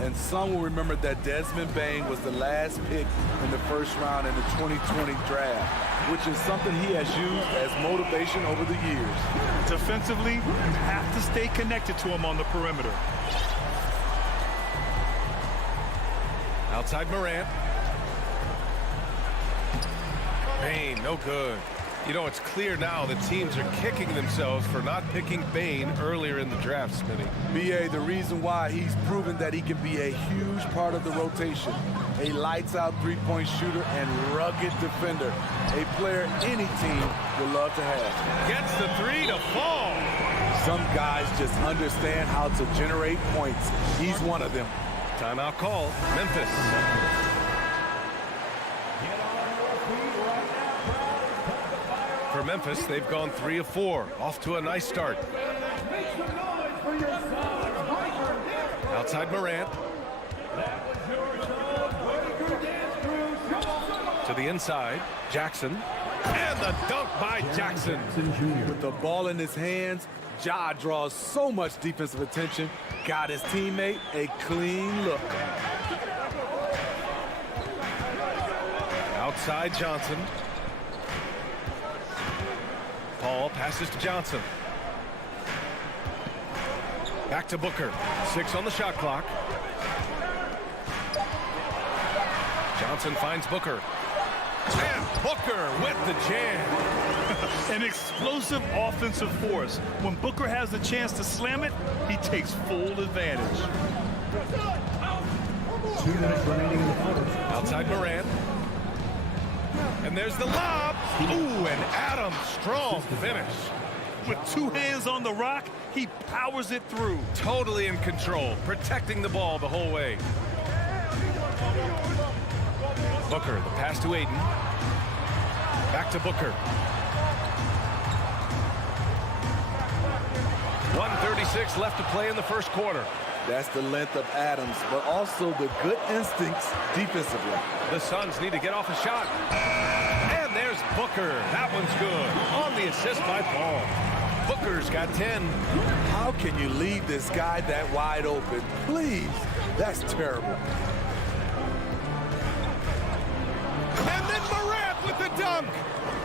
And some will remember that Desmond Bain was the last pick in the first round in the 2020 draft, which is something he has used as motivation over the years. Defensively, you have to stay connected to him on the perimeter. Outside Moran. Bain, no good. You know, it's clear now that teams are kicking themselves for not picking Bain earlier in the draft, Smitty. B.A., the reason why he's proven that he can be a huge part of the rotation. A lights-out three-point shooter and rugged defender. A player any team would love to have. Gets the 3 to fall. Some guys just understand how to generate points. He's one of them. Timeout called. Memphis. For Memphis, they've gone 3 of 4. Off to a nice start. Outside Morant. To the inside. Jackson. And the dunk by Jackson. With the ball in his hands, Ja draws so much defensive attention. Got his teammate a clean look. Outside Johnson. Paul passes to Johnson. Back to Booker. 6 on the shot clock. Johnson finds Booker. And Booker with the jam. An explosive offensive force. When Booker has the chance to slam it, he takes full advantage. 2 minutes remaining in the quarter. Outside Morant. And there's the lob. Ooh, and Adams, strong finish. With 2 hands on the rock, he powers it through. Totally in control, protecting the ball the whole way. Booker, the pass to Aiden. Back to Booker. 1:36 left to play in the first quarter. That's the length of Adams, but also the good instincts defensively. The Suns need to get off a shot. And there's Booker. That one's good. On the assist by Paul. Booker's got 10. How can you leave this guy that wide open? Please. That's terrible. And then Morant with the dunk.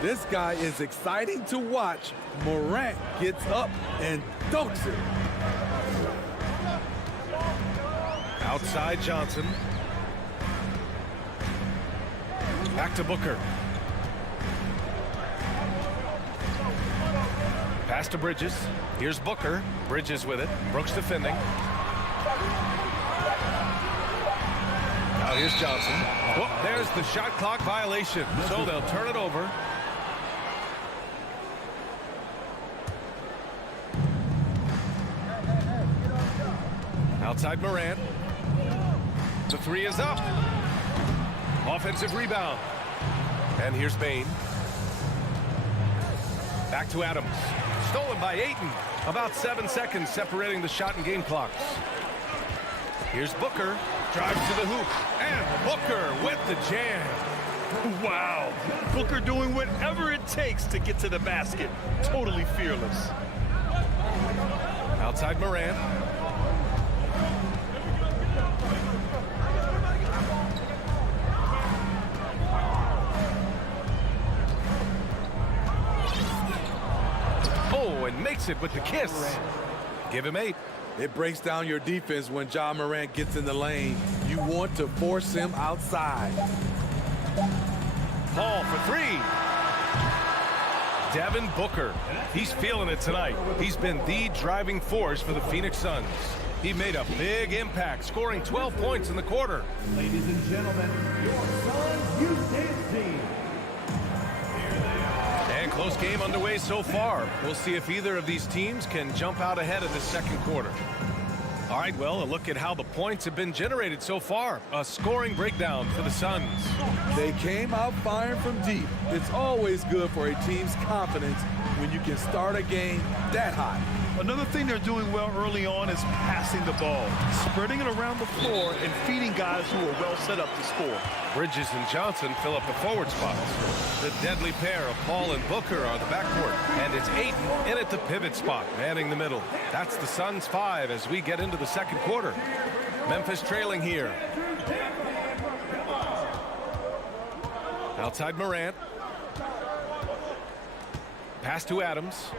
This guy is exciting to watch. Morant gets up and dunks it. Outside Johnson. Back to Booker. Pass to Bridges. Here's Booker. Bridges with it. Brooks defending. Now here's Johnson. Oh, there's the shot clock violation. So they'll turn it over. Outside Morant. The 3 is up. Offensive rebound. And here's Bain. Back to Adams. Stolen by Ayton. About 7 seconds separating the shot and game clocks. Here's Booker. Drives to the hoop. And Booker with the jam. Wow. Booker doing whatever it takes to get to the basket. Totally fearless. Outside Morant. Oh, and makes it with the kiss. Give him 8. It breaks down your defense when Ja Morant gets in the lane. You want to force him outside. Paul for 3. Devin Booker. He's feeling it tonight. He's been the driving force for the Phoenix Suns. He made a big impact, scoring 12 points in the quarter. Ladies and gentlemen, your Suns Youth Dance Team. And close game underway so far. We'll see if either of these teams can jump out ahead of the second quarter. All right, well, a look at how the points have been generated so far. A scoring breakdown for the Suns. They came out firing from deep. It's always good for a team's confidence when you can start a game that hot. Another thing they're doing well early on is passing the ball, spreading it around the floor and feeding guys who are well set up to score. Bridges and Johnson fill up the forward spots. The deadly pair of Paul and Booker are the backcourt. And it's Ayton in at the pivot spot, manning the middle. That's the Suns 5 as we get into the second quarter. Memphis trailing here. Outside Morant. Pass to Adams.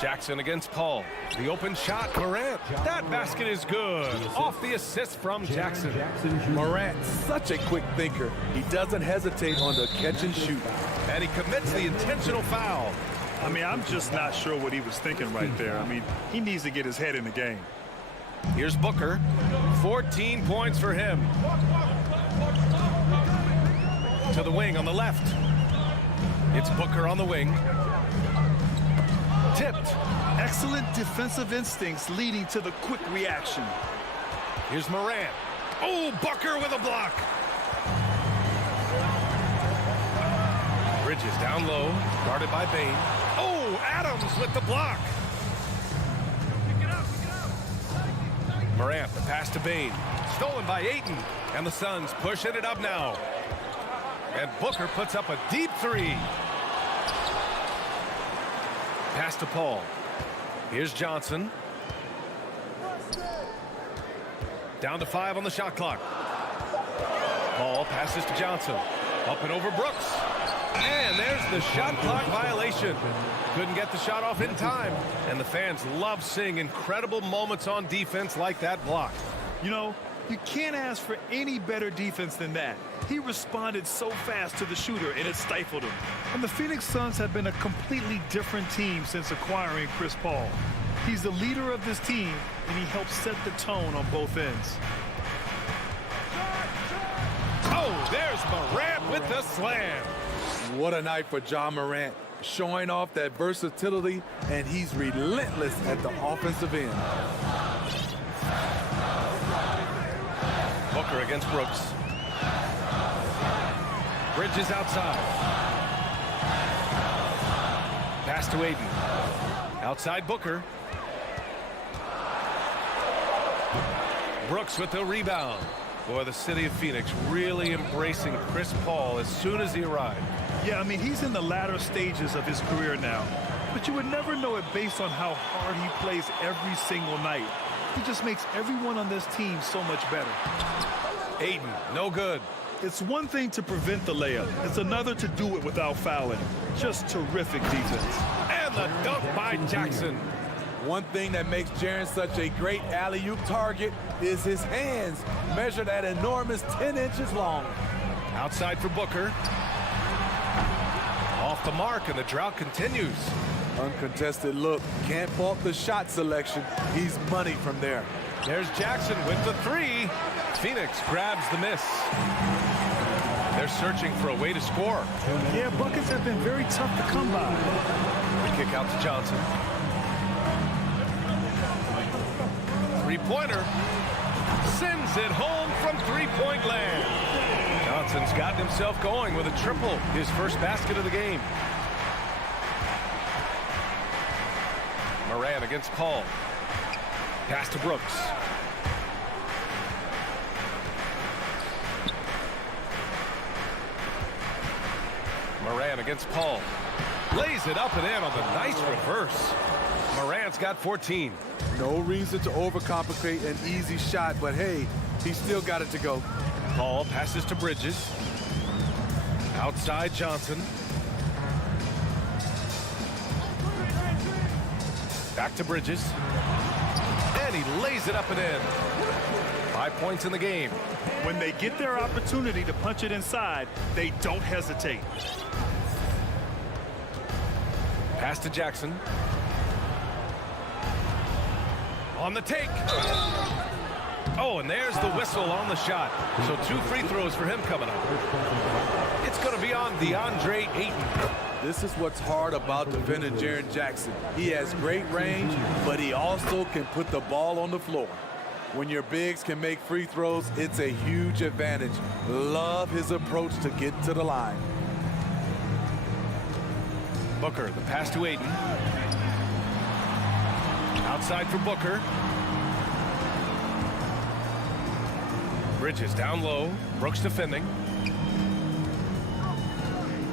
Jackson against Paul. The open shot, Morant. That basket is good. Off the assist from Jackson. Morant, such a quick thinker. He doesn't hesitate on the catch and shoot. And he commits the intentional foul. I mean, I'm just not sure what he was thinking right there. I mean, he needs to get his head in the game. Here's Booker. 14 points for him. To the wing on the left. It's Booker on the wing. Tipped. Excellent defensive instincts leading to the quick reaction. Here's Morant. Oh, Booker with a block. Bridges down low, guarded by Bain. Oh, Adams with the block. Morant, the pass to Bain. Stolen by Ayton. And the Suns pushing it up now. And Booker puts up a deep 3. Pass to Paul. Here's Johnson. Down to 5 on the shot clock. Paul passes to Johnson. Up and over Brooks. And there's the shot clock violation. Couldn't get the shot off in time. And the fans love seeing incredible moments on defense like that block. You know, you can't ask for any better defense than that. He responded so fast to the shooter, and it stifled him. And the Phoenix Suns have been a completely different team since acquiring Chris Paul. He's the leader of this team, and he helps set the tone on both ends. Oh, there's Morant with the slam. What a night for Ja Morant, showing off that versatility, and he's relentless at the offensive end. Booker against Brooks. Bridges outside. Pass to Ayton. Outside Booker. Brooks with the rebound. Boy, the city of Phoenix really embracing Chris Paul as soon as he arrived. Yeah, I mean, he's in the latter stages of his career now. But you would never know it based on how hard he plays every single night. He just makes everyone on this team so much better. Ayton, no good. It's one thing to prevent the layup. It's another to do it without fouling. Just terrific defense. And the dunk by Jackson. One thing that makes Jaren such a great alley-oop target is his hands, measured at enormous 10 inches long. Outside for Booker. Off the mark, and the drought continues. Uncontested look. Can't fault the shot selection. He's money from there. There's Jackson with the 3. Phoenix grabs the miss. They're searching for a way to score. Yeah, buckets have been very tough to come by. The kick out to Johnson. Three-pointer. Sends it home from three-point land. Johnson's gotten himself going with a triple, his first basket of the game. Moran against Paul. Pass to Brooks. Moran against Paul. Lays it up and in on the nice reverse. Moran's got 14. No reason to overcomplicate an easy shot, but hey, he still got it to go. Paul passes to Bridges. Outside Johnson. Back to Bridges. And he lays it up and in. 5 points in the game. When they get their opportunity to punch it inside, they don't hesitate. Pass to Jackson. On the take. Oh, and there's the whistle on the shot. So 2 free throws for him coming up. It's going to be on DeAndre Ayton. This is what's hard about defending Jaren Jackson. He has great range, but he also can put the ball on the floor. When your bigs can make free throws, it's a huge advantage. Love his approach to get to the line. Booker, the pass to Ayton. Outside for Booker. Bridges down low. Brooks defending.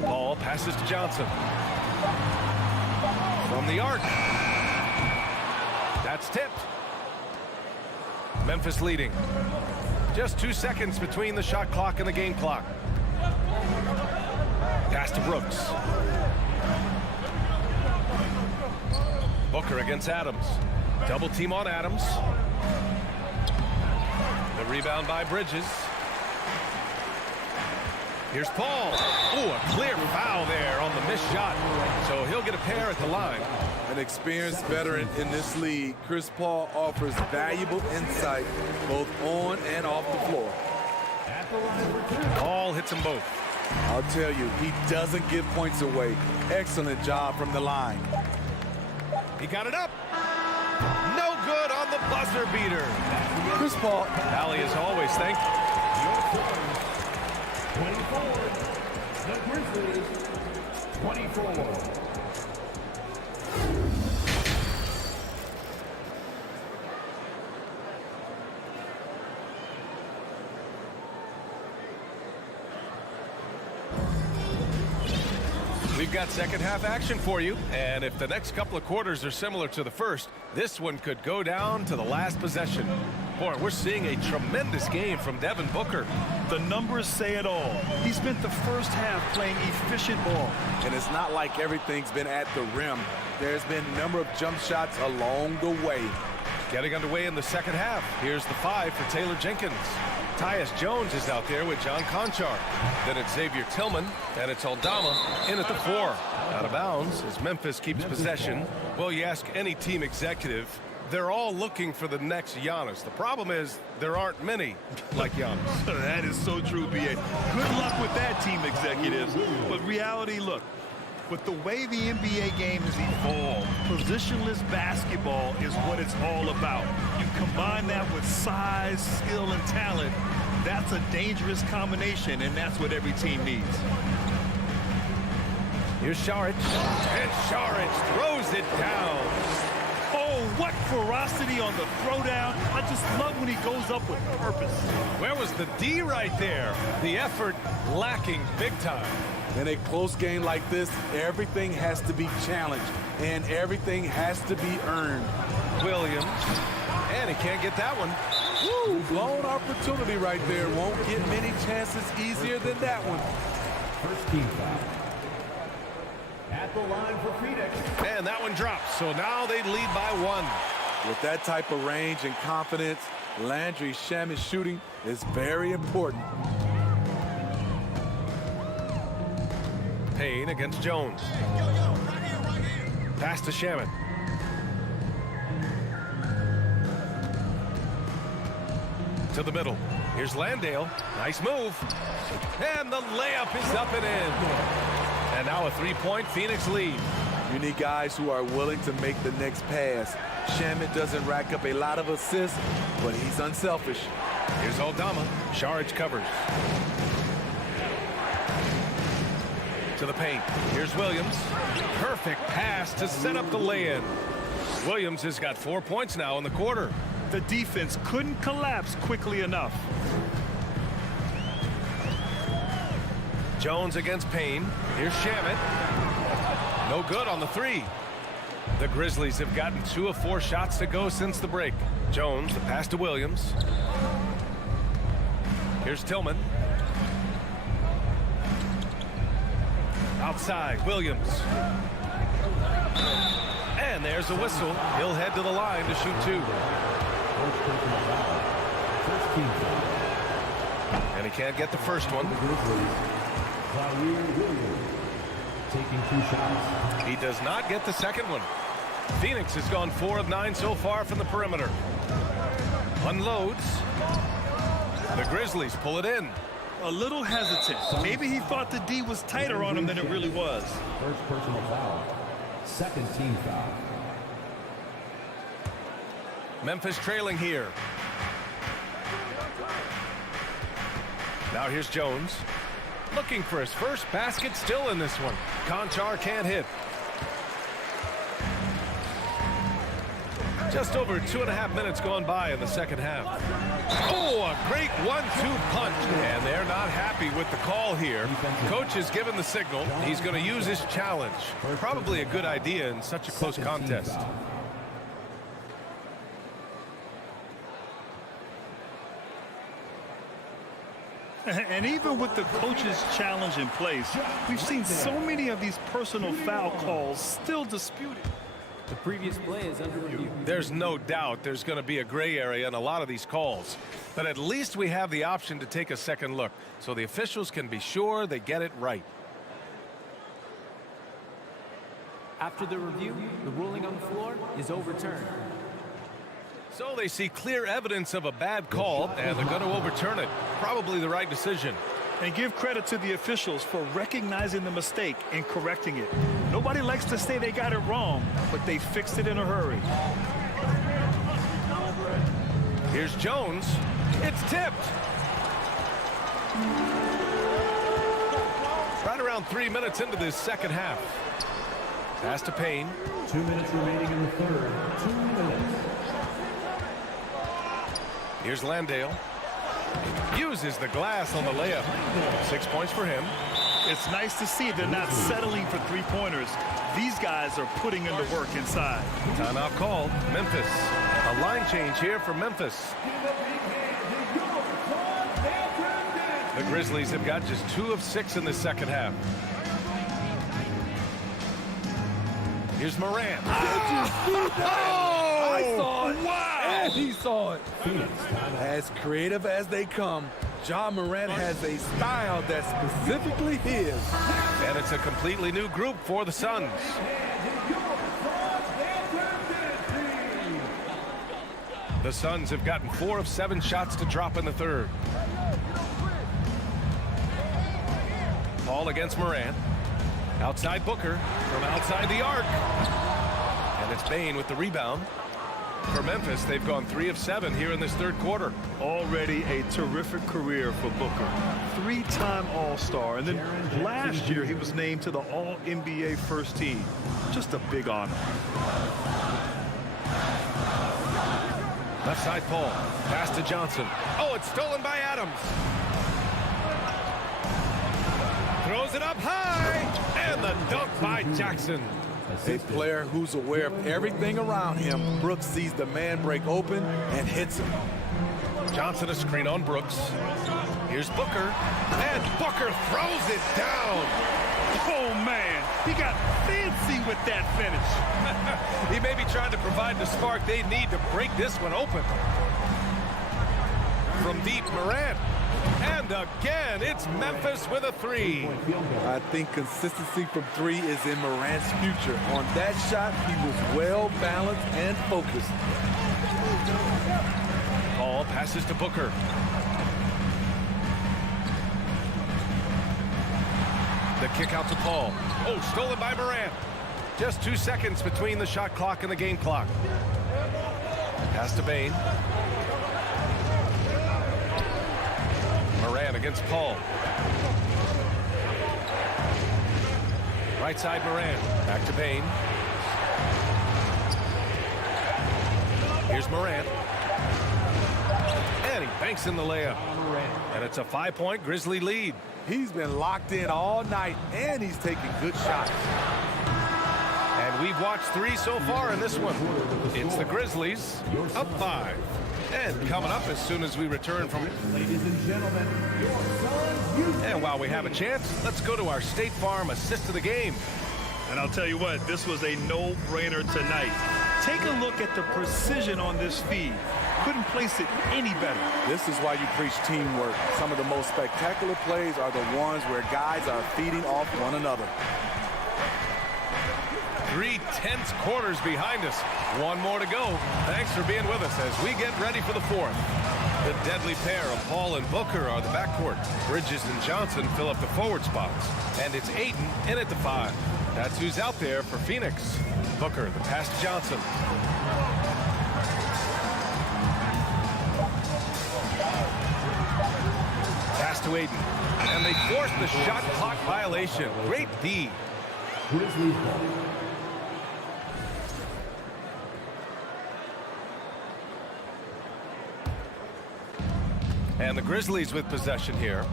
Paul passes to Johnson. From the arc. That's tipped. Memphis leading. Just 2 seconds between the shot clock and the game clock. Pass to Brooks. Booker against Adams. Double team on Adams. The rebound by Bridges. Here's Paul. Ooh, a clear foul there on the missed shot. So he'll get a pair at the line. An experienced veteran in this league, Chris Paul offers valuable insight both on and off the floor. Paul hits them both. I'll tell you, he doesn't give points away. Excellent job from the line. He got it up. No good on the buzzer beater. Chris Paul. Allie, as always, thank you. 24. The Grizzlies, 24. We've got second half action for you, and if the next couple of quarters are similar to the first, this one could go down to the last possession. Boy, we're seeing a tremendous game from Devin Booker. The numbers say it all. He spent the first half playing efficient ball. And it's not like everything's been at the rim. There's been a number of jump shots along the way. Getting underway in the second half. Here's the 5 for Taylor Jenkins. Tyus Jones is out there with John Conchar. Then it's Xavier Tillman, and it's Aldama in at the 4. Out of bounds as Memphis keeps possession. Well, you ask any team executive, they're all looking for the next Giannis. The problem is there aren't many like Giannis. That is so true, B.A. Good luck with that, team executives. But reality, look, with the way the NBA game has evolved, positionless basketball is what it's all about. You combine that with size, skill, and talent, that's a dangerous combination, and that's what every team needs. Here's Šarić, and Šarić throws it down. Oh, what ferocity on the throwdown. I just love when he goes up with purpose. Where was the D right there? The effort lacking big time. In a close game like this, everything has to be challenged, and everything has to be earned. Williams, and he can't get that one. Woo, blown opportunity right there. Won't get many chances easier than that one. First team foul. At the line for Phoenix. And that one drops, so now they lead by 1. With that type of range and confidence, Landry Shamet's shooting is very important. Payne against Jones. Pass to Shamet. To the middle. Here's Landale. Nice move. And the layup is up and in. And now a 3-point Phoenix lead. You need guys who are willing to make the next pass. Shamet doesn't rack up a lot of assists, but he's unselfish. Here's Aldama. Saric covers. To the paint. Here's Williams. Perfect pass to set up the lay-in. Williams has got 4 points now in the quarter. The defense couldn't collapse quickly enough. Jones against Payne. Here's Shamet. No good on the three. The Grizzlies have gotten 2 of 4 shots to go since the break. Jones, the pass to Williams. Here's Tillman. Outside, Williams. And there's a whistle. He'll head to the line to shoot 2. And he can't get the first one. Taking 2 shots. He does not get the second one. Phoenix has gone 4 of 9 so far from the perimeter. Unloads. The Grizzlies pull it in. A little hesitant. Maybe he thought the D was tighter on him than it really was. First personal foul. Second team foul. Memphis trailing here. Now here's Jones. Looking for his first basket, still in this one. Conchar can't hit. Just over 2.5 minutes gone by in the second half. Oh, a great 1-2 punch. And they're not happy with the call here. Coach has given the signal. He's going to use his challenge. Probably a good idea in such a close contest. And even with the coach's challenge in place, we've seen so many of these personal foul calls still disputed. The previous play is under review. There's no doubt there's going to be a gray area in a lot of these calls. But at least we have the option to take a second look, so the officials can be sure they get it right. After the review, the ruling on the floor is overturned. So they see clear evidence of a bad call, and they're going to overturn it. Probably the right decision. And give credit to the officials for recognizing the mistake and correcting it. Nobody likes to say they got it wrong, but they fixed it in a hurry. Here's Jones. It's tipped. Right around 3 minutes into this second half. Pass to Payne. 2 minutes remaining in the third. 2 minutes. Here's Landale. Uses the glass on the layup. 6 points for him. It's nice to see they're not settling for three-pointers. These guys are putting in the work inside. Timeout called. Memphis. A line change here for Memphis. The Grizzlies have got just 2 of 6 in the second half. Here's Morant. I saw it. Wow. And he saw it. As creative as they come, Ja Morant has a style that's specifically his. And it's a completely new group for the Suns. The Suns have gotten 4 of 7 shots to drop in the third. Paul against Morant. Outside Booker from outside the arc. And it's Bane with the rebound. For Memphis, they've gone 3 of 7 here in this third quarter. Already a terrific career for Booker. 3-time All-Star. And then last year, he was named to the All-NBA first team. Just a big honor. Left side Paul. Pass to Johnson. Oh, it's stolen by Adams. Throws it up high. And the dunk by Jackson. A player who's aware of everything around him. Brooks sees the man break open and hits him. Johnson a screen on Brooks. Here's Booker. And Booker throws it down. Oh, man. He got fancy with that finish. He may be trying to provide the spark they need to break this one open. From deep, Morant. And again, it's Memphis with a 3. I think consistency from 3 is in Morant's future. On that shot, he was well balanced and focused. Paul passes to Booker. The kick out to Paul. Oh, stolen by Morant. Just 2 seconds between the shot clock and the game clock. Pass to Bain. Moran against Paul. Right side Moran. Back to Bain. Here's Moran. And he banks in the layup. And it's a 5-point Grizzly lead. He's been locked in all night, and he's taking good shots. And we've watched 3 so far in this one. It's the Grizzlies up 5. And coming up as soon as we return from... Ladies and gentlemen, your sons, And while we have a chance, let's go to our State Farm assist of the game. And I'll tell you what, this was a no-brainer tonight. Take a look at the precision on this feed. Couldn't place it any better. This is why you preach teamwork. Some of the most spectacular plays are the ones where guys are feeding off one another. 3 tense quarters behind us. 1 more to go. Thanks for being with us as we get ready for the 4th. The deadly pair of Paul and Booker are the backcourt. Bridges and Johnson fill up the forward spots. And it's Ayton in at the 5. That's who's out there for Phoenix. Booker, the pass to Johnson. Pass to Ayton. And they force the shot clock violation. Great D. Grizzlies ball. And the Grizzlies with possession here.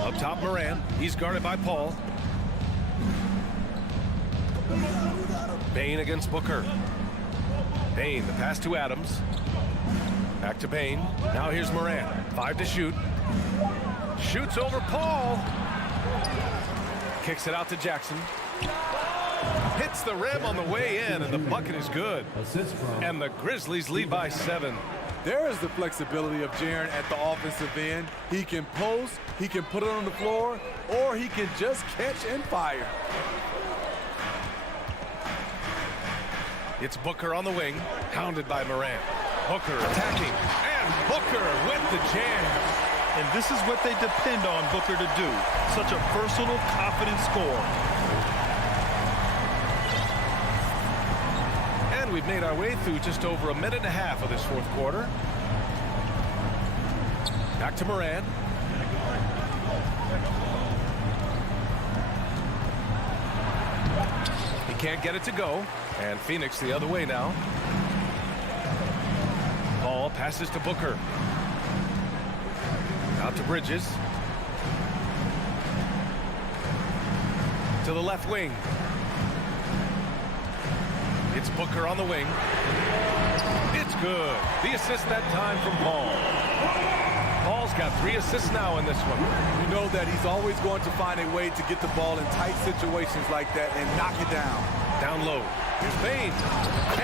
Up top, Moran. He's guarded by Paul. Bain against Booker. Bain, the pass to Adams. Back to Bain. Now here's Moran. 5 to shoot. Shoots over Paul. Kicks it out to Jackson. Hits the rim on the way in, and the bucket is good. And the Grizzlies lead by 7. There is the flexibility of Jaren at the offensive end. He can post, he can put it on the floor, or he can just catch and fire. It's Booker on the wing, hounded by Moran. Booker attacking, and Booker with the jam. And this is what they depend on Booker to do. Such a versatile, confident scorer. And we've made our way through just over 1.5 minutes of this 4th quarter. Back to Moran. He can't get it to go. And Phoenix the other way now. Ball passes to Booker. Out to Bridges. To the left wing. It's Booker on the wing. It's good. The assist that time from Paul. Paul's got 3 assists now in this one. You know that he's always going to find a way to get the ball in tight situations like that and knock it down. Down low. Here's Bain.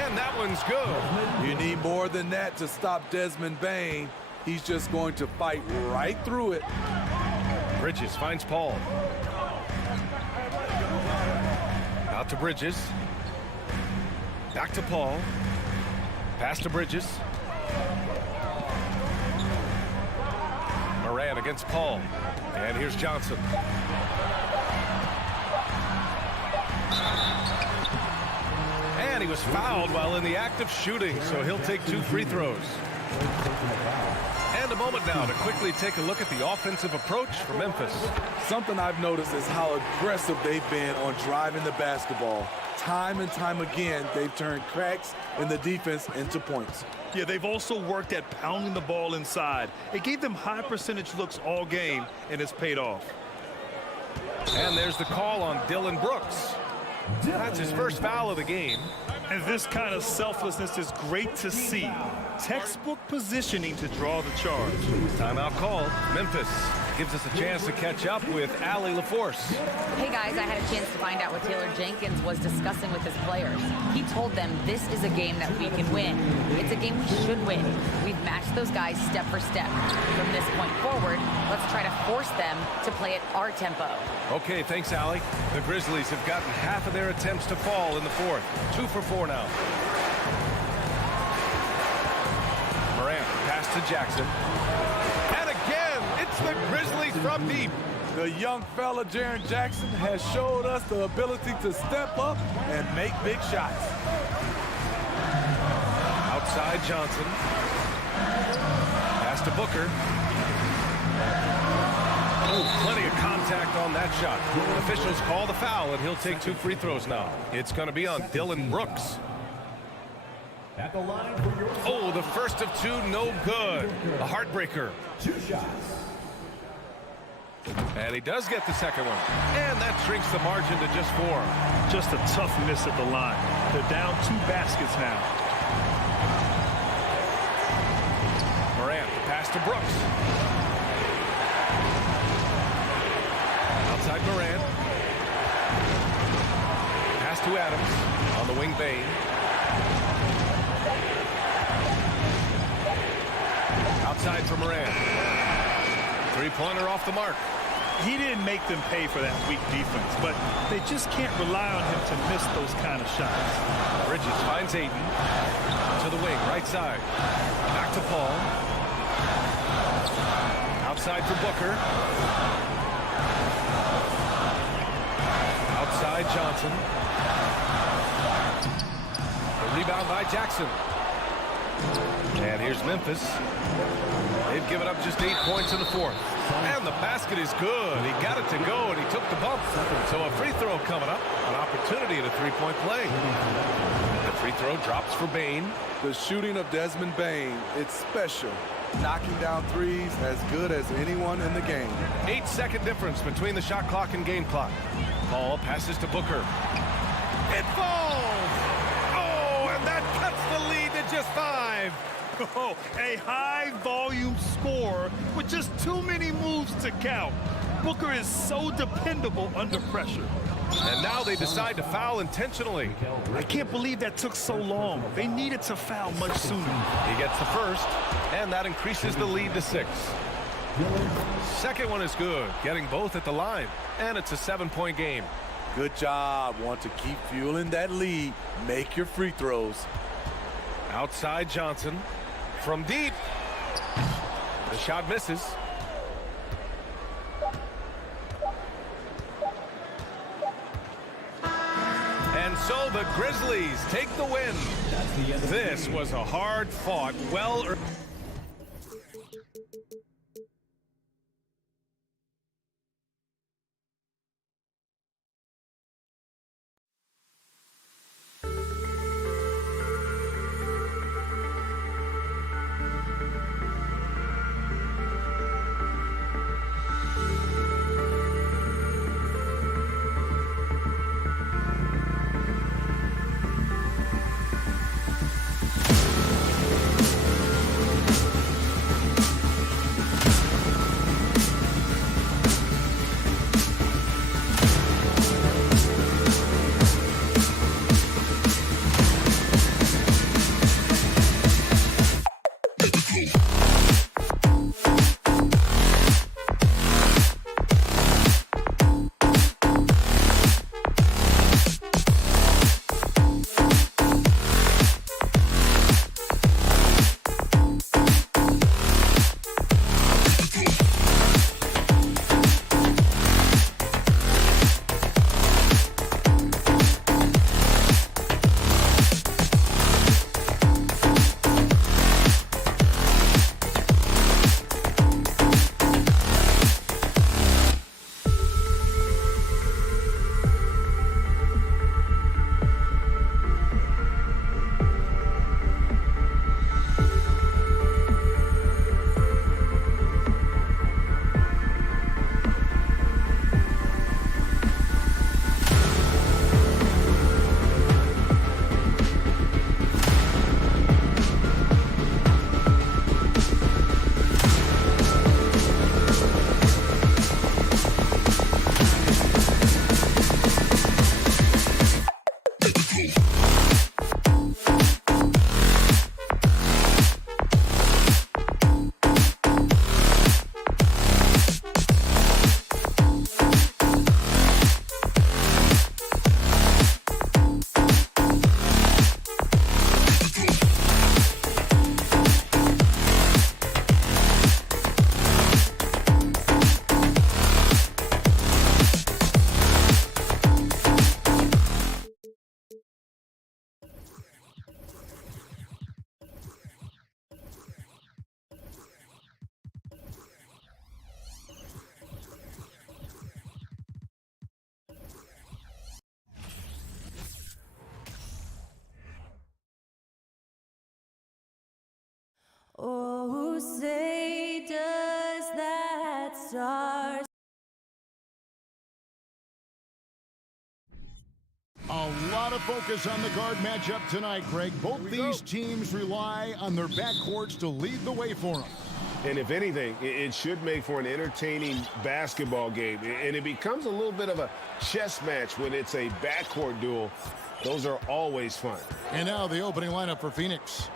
And that one's good. You need more than that to stop Desmond Bain. He's just going to fight right through it. Bridges finds Paul. Out to Bridges. Back to Paul. Pass to Bridges. Moran against Paul. And here's Johnson. And he was fouled while in the act of shooting, so he'll take 2 free throws. And a moment now to quickly take a look at the offensive approach for Memphis. Something I've noticed is how aggressive they've been on driving the basketball. Time and time again, they've turned cracks in the defense into points. Yeah, they've also worked at pounding the ball inside. It gave them high percentage looks all game, and it's paid off. And there's the call on Dylan Brooks. That's his first foul of the game. And this kind of selflessness is great to see. Textbook positioning to draw the charge. Timeout called. Memphis gives us a chance to catch up with Allie LaForce. Hey guys, I had a chance to find out what Taylor Jenkins was discussing with his players. He told them this is a game that we can win. It's a game we should win. We've matched those guys step for step. From this point forward, let's try to force them to play at our tempo. Okay, thanks, Allie. The Grizzlies have gotten half of their attempts to fall in the 4th. 2 for 4 now. Moran, pass to Jackson. And again, it's the Grizzlies from deep. The young fella, Jaren Jackson, has showed us the ability to step up and make big shots. Outside Johnson. Pass to Booker. Oh, plenty of contact on that shot. Officials call the foul, and he'll take 2 free throws now. It's going to be on Dylan Brooks. At the line for your Oh, the first of 2, no good. A heartbreaker. 2 shots. And he does get the second one. And that shrinks the margin to just 4. Just a tough miss at the line. They're down 2 baskets now. Morant, pass to Brooks. Outside Morant. Pass to Adams. On the wing, Bain. Outside for Morant. 3-pointer off the mark. He didn't make them pay for that weak defense, but they just can't rely on him to miss those kind of shots. Bridges finds Ayton. To the wing, right side. Back to Paul. Outside for Booker. Outside Johnson. The rebound by Jackson. And here's Memphis. They've given up just 8 points in the 4th. And the basket is good. He got it to go, and he took the bump. So a free throw coming up. An opportunity at a 3-point play. The free throw drops for Bain. The shooting of Desmond Bain, it's special. Knocking down threes as good as anyone in the game. 8-second difference between the shot clock and game clock. Paul passes to Booker. It falls! Oh, and that cuts the lead to just 5. Oh, a high-volume score with just too many moves to count. Booker is so dependable under pressure. And now they decide to foul intentionally. I can't believe that took so long. They needed to foul much sooner. He gets the first, and that increases the lead to 6. Second one is good, getting both at the line, and it's a 7-point game. Good job. Want to keep fueling that lead. Make your free throws. Outside Johnson. From deep. The shot misses. And so the Grizzlies take the win. This was a hard-fought, well-earned. lot of focus on the guard matchup tonight, Greg. Both these teams rely on their backcourts to lead the way for them. And if anything, it should make for an entertaining basketball game. And it becomes a little bit of a chess match when it's a backcourt duel. Those are always fun. And now the opening lineup for Phoenix.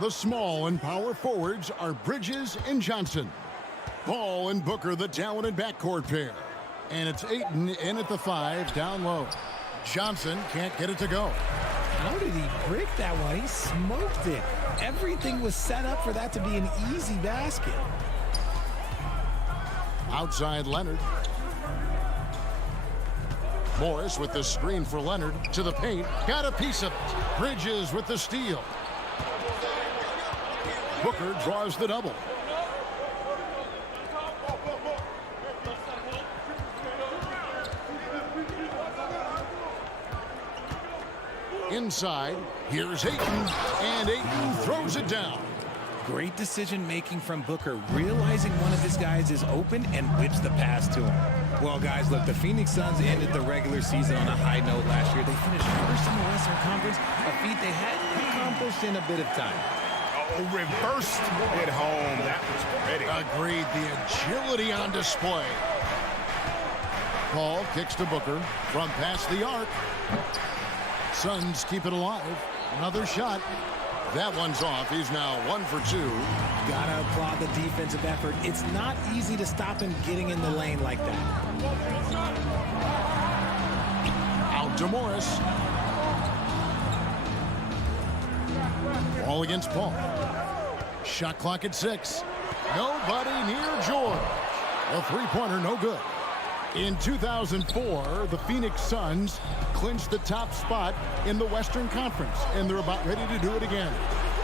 The small and power forwards are Bridges and Johnson. Paul and Booker, the talented backcourt pair. And it's Ayton in at the 5, down low. Johnson can't get it to go. How did he break that one? He smoked it. Everything was set up for that to be an easy basket. Outside Leonard. Morris with the screen for Leonard to the paint. Got a piece of it. Bridges with the steal. Booker draws the double. Inside, here's Ayton, and Ayton throws it down. Great decision-making from Booker, realizing one of his guys is open and whips the pass to him. Well, guys, look, the Phoenix Suns ended the regular season on a high note last year. They finished first in the Western Conference, a feat they hadn't accomplished in a bit of time. Oh, reversed at home. That was pretty. Agreed, the agility on display. Paul kicks to Booker from past the arc. Suns keep it alive. Another shot. That one's off. He's now 1 for 2. Gotta applaud the defensive effort. It's not easy to stop him getting in the lane like that. Out to Morris. Ball against Paul. Shot clock at 6. Nobody near George. A three-pointer, no good. In 2004, the Phoenix Suns clinched the top spot in the Western Conference, and they're about ready to do it again.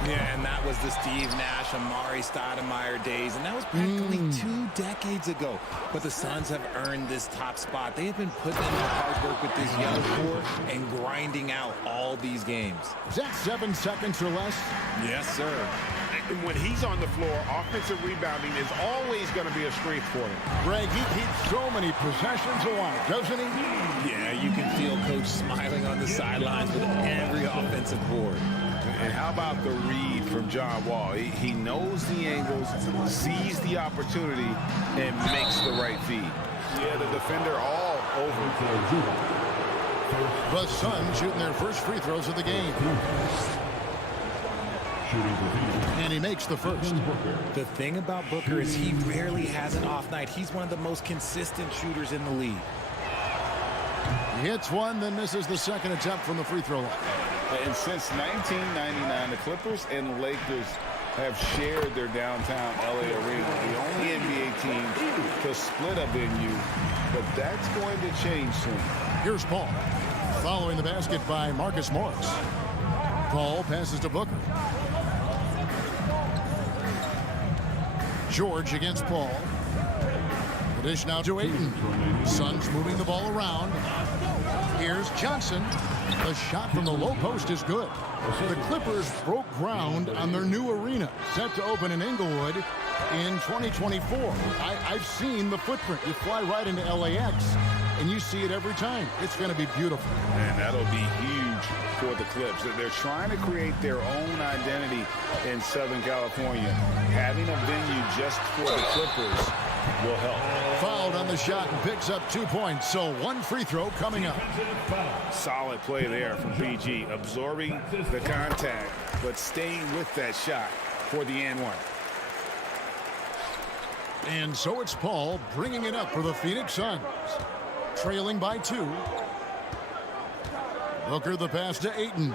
Yeah, and that was the Steve Nash, Amari Stoudemire days, and that was practically 2 decades ago. But the Suns have earned this top spot. They have been putting in the hard work with this young core and grinding out all these games. Is that 7 seconds or less? Yes, sir. And when he's on the floor, offensive rebounding is always going to be a strength for him. Greg, he keeps so many possessions alive, doesn't he? Yeah, you can feel Coach smiling on the sidelines with every offensive board. And how about the read from John Wall? He knows the angles, sees the opportunity, and makes the right feed. Yeah, the defender all over. The Suns shooting their first free throws of the game. And he makes the first. The thing about Booker is he rarely has an off night. He's one of the most consistent shooters in the league. He hits one, then misses the second attempt from the free throw line. And since 1999, the Clippers and Lakers have shared their downtown LA arena. The only NBA team to split a venue, but that's going to change soon. Here's Paul, following the basket by Marcus Morris. Paul passes to Booker. George against Paul. The dish now to Ayton. Suns moving the ball around. Here's Johnson. The shot from the low post is good. The Clippers broke ground on their new arena, set to open in Inglewood in 2024. I've seen the footprint. You fly right into LAX, and you see it every time. It's going to be beautiful. And that'll be huge for the Clips. They're trying to create their own identity in Southern California. Having a venue just for the Clippers will help. Fouled on the shot and picks up 2 points, so 1 free throw coming up. Solid play there from PG, absorbing the contact, but staying with that shot for the and one. And so it's Paul bringing it up for the Phoenix Suns. Trailing by 2. Booker the pass to Ayton.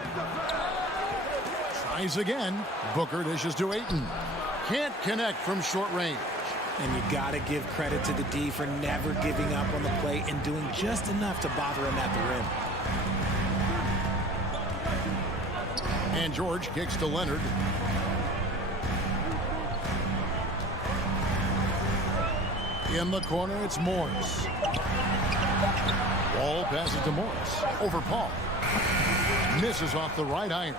Tries again. Booker dishes to Ayton. Can't connect from short range. And you got to give credit to the D for never giving up on the play and doing just enough to bother him at the rim. And George kicks to Leonard. In the corner, it's Morris. Wall passes to Morris. Over Paul. Misses off the right iron.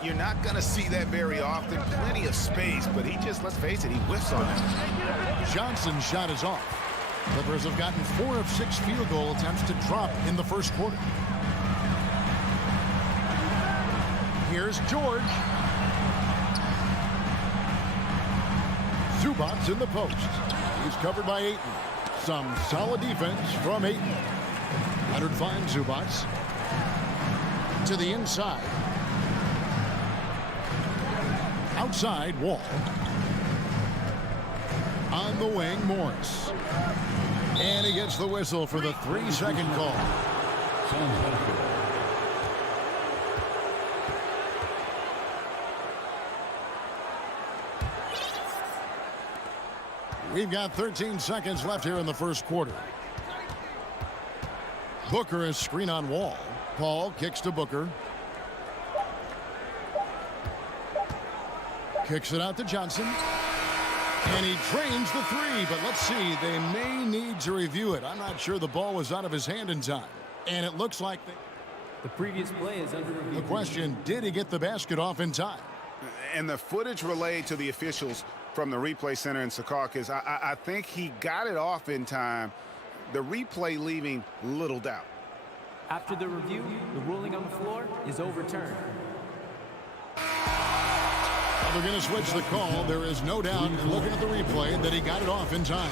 You're not going to see that very often. Plenty of space, but he just, let's face it, he whiffs on it. Johnson's shot is off. Clippers have gotten 4 of 6 field goal attempts to drop in the first quarter. Here's George. Zubac's in the post. He's covered by Ayton. Some solid defense from Ayton. Leonard finds Zubac. To the inside. Outside, Wall. On the wing, Morris. And he gets the whistle for the 3-second call. We've got 13 seconds left here in the first quarter. Booker is screen on Wall. Paul kicks to Booker. Kicks it out to Johnson. And he trains the three, but let's see. They may need to review it. I'm not sure the ball was out of his hand in time. And it looks like the previous play is under review. The question, did he get the basket off in time? And the footage relayed to the officials from the replay center in Secaucus, I think he got it off in time. The replay leaving little doubt. After the review, the ruling on the floor is overturned. They're going to switch the call. There is no doubt, looking at the replay, that he got it off in time.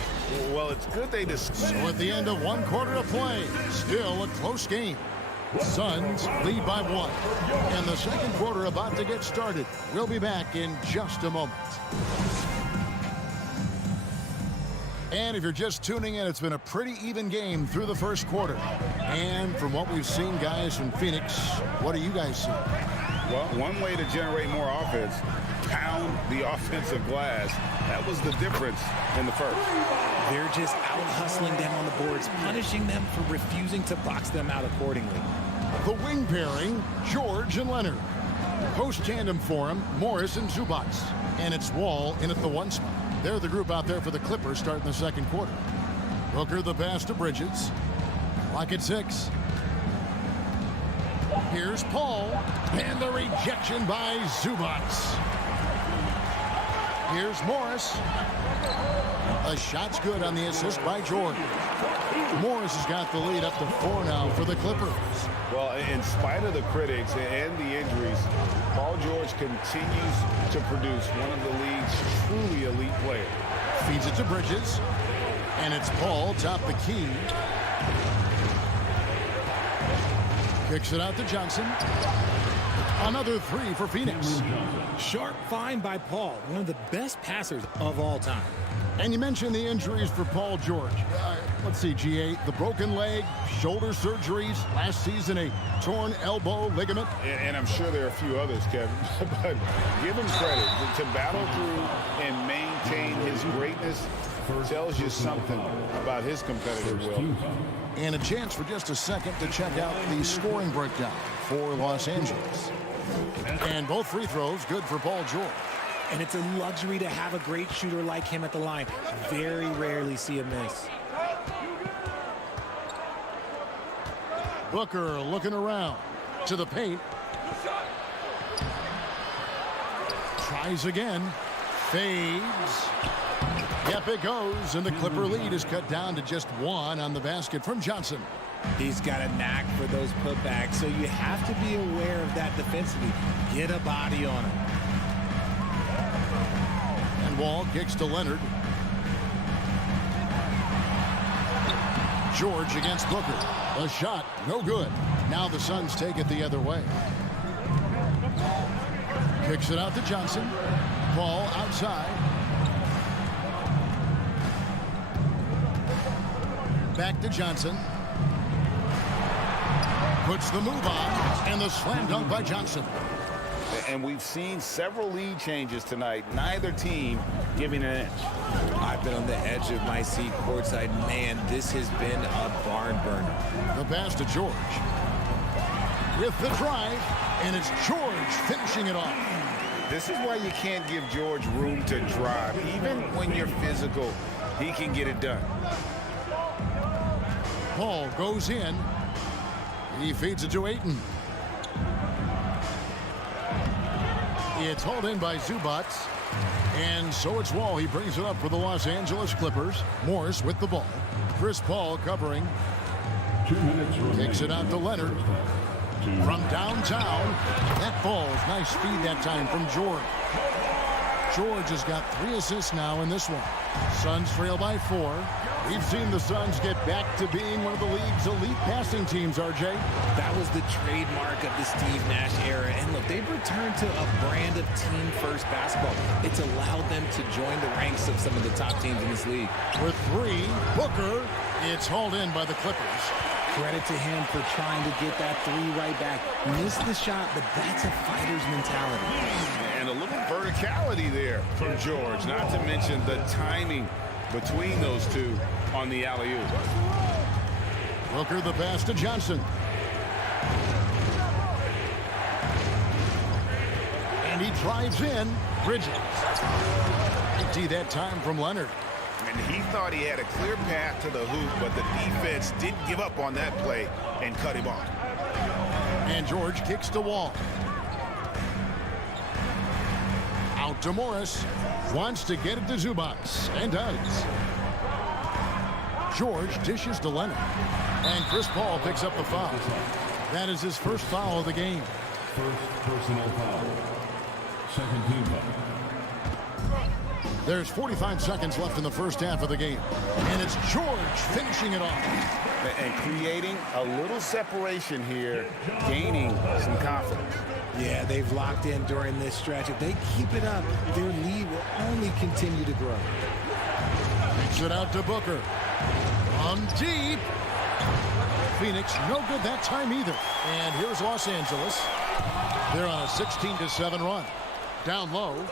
Well, it's good they just... So at the end of 1 quarter of play, still a close game. Suns lead by 1. And the second quarter about to get started. We'll be back in just a moment. And if you're just tuning in, it's been a pretty even game through the first quarter. And from what we've seen, guys, from Phoenix, what do you guys see? Well, one way to generate more offense, pound the offensive glass. That was the difference in the first. They're just out-hustling them on the boards, punishing them for refusing to box them out accordingly. The wing pairing, George and Leonard. Post tandem for him, Morris and Zubac. And it's Wall in at the 1 spot. They're the group out there for the Clippers starting the second quarter. Booker the pass to Bridges. Clock at 6. Here's Paul. And the rejection by Zubac. Here's Morris. A shot's good on the assist by George. Morris has got the lead up to 4 now for the Clippers. Well, in spite of the critics and the injuries, Paul George continues to produce one of the league's truly elite players. Feeds it to Bridges. And it's Paul top the key. Kicks it out to Johnson. Another 3 for Phoenix. Sharp find by Paul, one of the best passers of all time. And you mentioned the injuries for Paul George. Let's see, GA, the broken leg, shoulder surgeries, last season a torn elbow ligament. And I'm sure there are a few others, Kevin, but give him credit. To battle through and maintain his greatness tells you something about his competitive will. And a chance for just a second to check out the scoring breakdown for Los Angeles. And both free throws good for Paul George. And it's a luxury to have a great shooter like him at the line. Very rarely see him miss. Booker looking around to the paint. Tries again. Fades. Yep, it goes. And the Clipper lead is cut down to just 1 on the basket from Johnson. He's got a knack for those putbacks, so you have to be aware of that defensively. Get a body on him. And Wall kicks to Leonard. George against Booker. A shot, no good. Now the Suns take it the other way. Kicks it out to Johnson. Ball outside. Back to Johnson. Puts the move on, and the slam dunk by Johnson. And we've seen several lead changes tonight. Neither team giving an edge. I've been on the edge of my seat courtside. Man, this has been a barn burner. The pass to George. With the drive, and it's George finishing it off. This is why you can't give George room to drive. Even when you're physical, he can get it done. Paul goes in. He feeds it to Ayton. It's hauled in by Zubac. And so it's Wall. He brings it up for the Los Angeles Clippers. Morris with the ball. Chris Paul covering. 2 minutes remaining. Takes it out to Leonard. From downtown, that ball's nice speed that time from George. George has got 3 assists now in this one. Suns trail by 4. We've seen the Suns get back to being one of the league's elite passing teams, RJ. That was the trademark of the Steve Nash era. And look, they've returned to a brand of team-first basketball. It's allowed them to join the ranks of some of the top teams in this league. With 3, Booker, it's hauled in by the Clippers. Credit to him for trying to get that 3 right back. Missed the shot, but that's a fighter's mentality. And a little verticality there from George, not to mention the timing between those two on the alley-oop. Booker the pass to Johnson. And he drives in. Bridges. Empty that time from Leonard. And he thought he had a clear path to the hoop, but the defense didn't give up on that play and cut him off. And George kicks to Wall. Out to Morris. Wants to get it to Zubac. And does. George dishes to Leonard. And Chris Paul picks up the foul. That is his first foul of the game. First personal foul. Second team foul. There's 45 seconds left in the first half of the game. And it's George finishing it off. And creating a little separation here, gaining some confidence. Yeah, they've locked in during this stretch. If they keep it up, their lead will only continue to grow. Kicks it out to Booker. On deep. Phoenix, no good that time either. And here's Los Angeles. They're on a 16-7 run. Down low.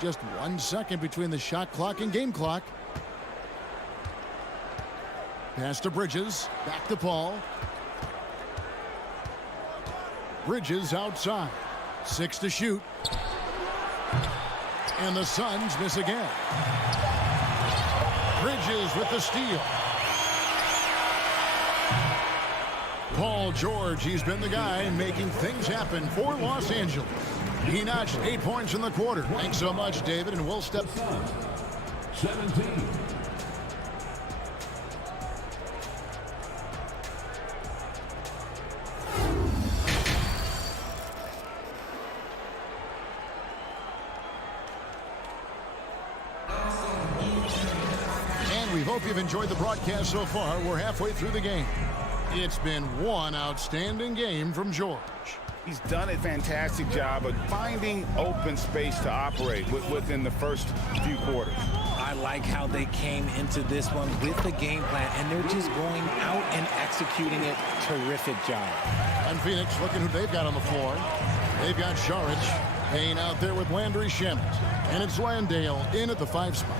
Just 1 second between the shot clock and game clock. Pass to Bridges. Back to Paul. Bridges outside. 6 to shoot. And the Suns miss again. Bridges with the steal. Paul George, he's been the guy making things happen for Los Angeles. He notched 8 points in the quarter. Thanks so much, David, and we'll step 17. And we hope you've enjoyed the broadcast so far. We're halfway through the game. It's been one outstanding game from George. He's done a fantastic job of finding open space to operate within the first few quarters. I like how they came into this one with the game plan, and they're just going out and executing it. Terrific job. And Phoenix, looking who they've got on the floor. They've got Saric Payne out there with Landry Shamet. And it's Landale in at the 5 spot.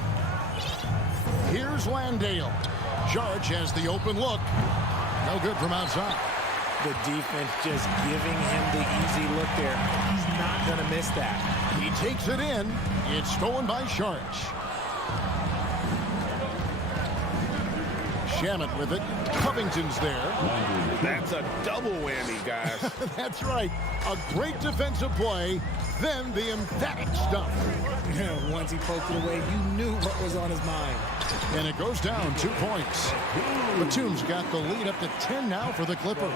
Here's Landale. Saric has the open look. No good from outside. The defense just giving him the easy look there. He's not going to miss that. He takes it in. It's stolen by Saric. Shamet with it. Covington's there. That's a double whammy, guys. That's right. A great defensive play, then the emphatic stuff. Once he poked it away, you knew what was on his mind. And it goes down 2 points. Batum's got the lead up to 10 now for the Clippers.